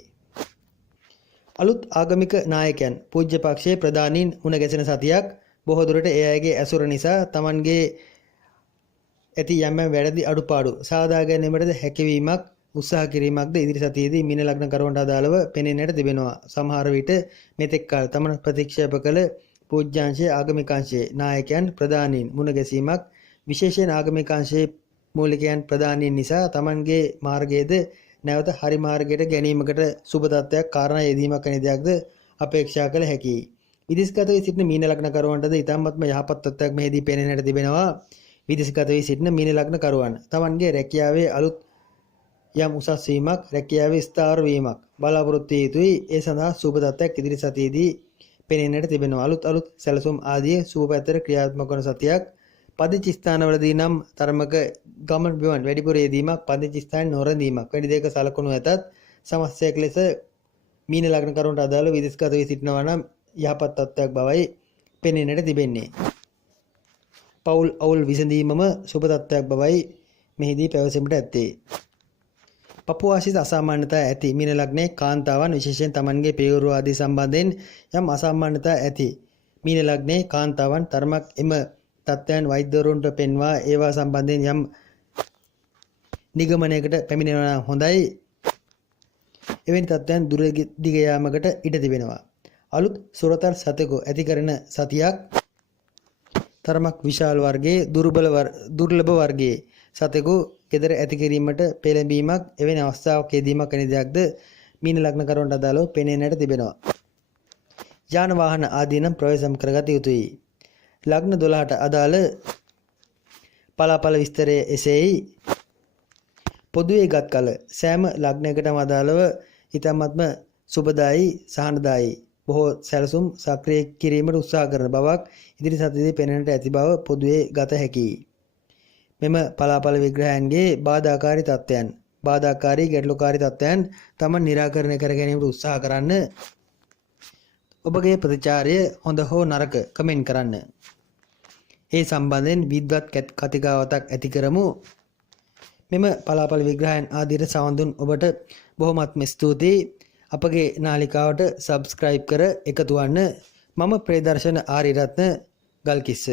අලුත් ආගමික නායකයන් පූජ්‍ය පක්ෂයේ ප්‍රධානීන් මුණ ගැසෙන සතියක්. බොහෝ දුරට ඒ අයගේ ඇසුර නිසා තමන්ගේ ඇති යම් වැරදි අඩුපාඩු සාදා ගැනීමට හැකියවීමක් උත්සාහ කිරීමක්ද ඉදිරි සතියේදී මීන ලග්න කරුවන්ට අදාළව පෙනෙන්නට තිබෙනවා. සමහර විට මෙතෙක් කල තමන් ප්‍රතික්ෂේප කළ පූජ්‍යාංශයේ ආගමිකාංශයේ නායකයන් ප්‍රධානීන් මුණ ගැසීමක් විශේෂයෙන් ආගමිකාංශයේ මූලිකයන් ප්‍රධානීන් නිසා තමන්ගේ මාර්ගයේද නැවත හරි මාර්ගයට ගැනීමකට සුබ තත්ත්වයක් කාරණා යෙදීමක් වැනි දෙයක්ද අපේක්ෂා කළ හැකියි. විදේශගත වී සිටින මීන ලග්න කරුවන්ටද ඉතාමත්ම යහපත් තත්ත්වයක් මෙහිදී පෙනෙන්නට තිබෙනවා. විදේශගත වී සිටින මීන ලග්න කරුවන් තමන්ගේ රැකියාවේ අලුත් යම් උසස් වීමක් රැකියාවේ ස්ථාවර වීමක් බලාපොරොත්තු විය යුතුයි. ඒ සඳහා සුබ තත්ත්වයක් ඉදිරි සතියේදී පෙනෙන්නට තිබෙනවා. අලුත් සැලසුම් ආදී සුබ පැත්තට ක්‍රියාත්මක වන සතියක්. පදිංචි ස්ථානවලදී නම් තරමක ගමන් බිමන් වැඩිපුර යෙදීමක් පදිංචි ස්ථාන නොරැඳීමක් වැඩි දෙයක සලකුණු ඇතත් සමස්තයක් ලෙස මීන ලග්න කරුවන්ට අදාළ විදේශගත වී සිටිනවා නම් යහපත් තත්ත්වයක් බවයි පෙනෙන්නට තිබෙන්නේ. පෞල් අවුල් විසඳීමම සුබ තත්ත්වයක් බවයි මෙහිදී පැවසීමට ඇත්තේ. පපුවාසිත අසාමාන්‍යතා ඇති මීන ලග්නයේ කාන්තාවන් විශේෂයෙන් තමන්ගේ පියවරු ආදී සම්බන්ධයෙන් යම් අසාමාන්‍යතා ඇති මීන ලග්නයේ කාන්තාවන් තරමක් එම තත්ත්වයන් වෛද්‍යවරුන්ට පෙන්වා ඒවා සම්බන්ධයෙන් යම් නිගමනයකට පැමිණෙනවා නම් හොඳයි. එවැනි තත්ත්වයන් දුර දිග යාමකට ඉඩ තිබෙනවා. අලුත් සුරතල් සතෙකු ඇති කරන සතියක්. තරමක් විශාල වර්ගයේ දුර්ලභ වර්ගයේ සතෙකු ගෙදර ඇති කිරීමට පෙළඹීමක් එවැනි අවස්ථාවක් යෙදීමක් වැනි දෙයක්ද මීන ලග්න කරුවන්ට අදාළව පෙනෙන්නට තිබෙනවා. යාන වාහන ආදී නම් ප්‍රවේශම් කරගත යුතුයි. ලග්න 12ට අදාළ පලාපල විස්තරය එසේයි. පොදුවේ ගත් කල සෑම ලග්නයකටම අදාළව ඉතාමත්ම සුබදායි සහනදායි බොහෝ සැලසුම් සක්‍රිය කිරීමට උත්සාහ කරන බවක් ඉදිරි සතියේදී පෙනෙන්නට ඇති බව පොදුවේ ගත හැකියි. මෙම පලාපල විග්‍රහයන්ගේ බාධාකාරී ගැටලුකාරී තත්ත්වයන් තමන් निराකරණය කර ගැනීමට උත්සාහ කරන්න. ඔබගේ ප්‍රතිචාරය හොඳ හෝ නරක කමෙන්ට් කරන්න. ඒ සම්බන්ධයෙන් විද්වත් කතිකාවතක් ඇති කරමු. මෙම පලාපල විග්‍රහයන් ආදියට සවන් දුන් ඔබට බොහොමත්ම ස්තුතියි. අපගේ නාලිකාවට සබ්ස්ක්‍රයිබ් කර එකතු වන්න. මම ප්‍රේදර්ශන ආරියරත්න ගල්කිස්ස.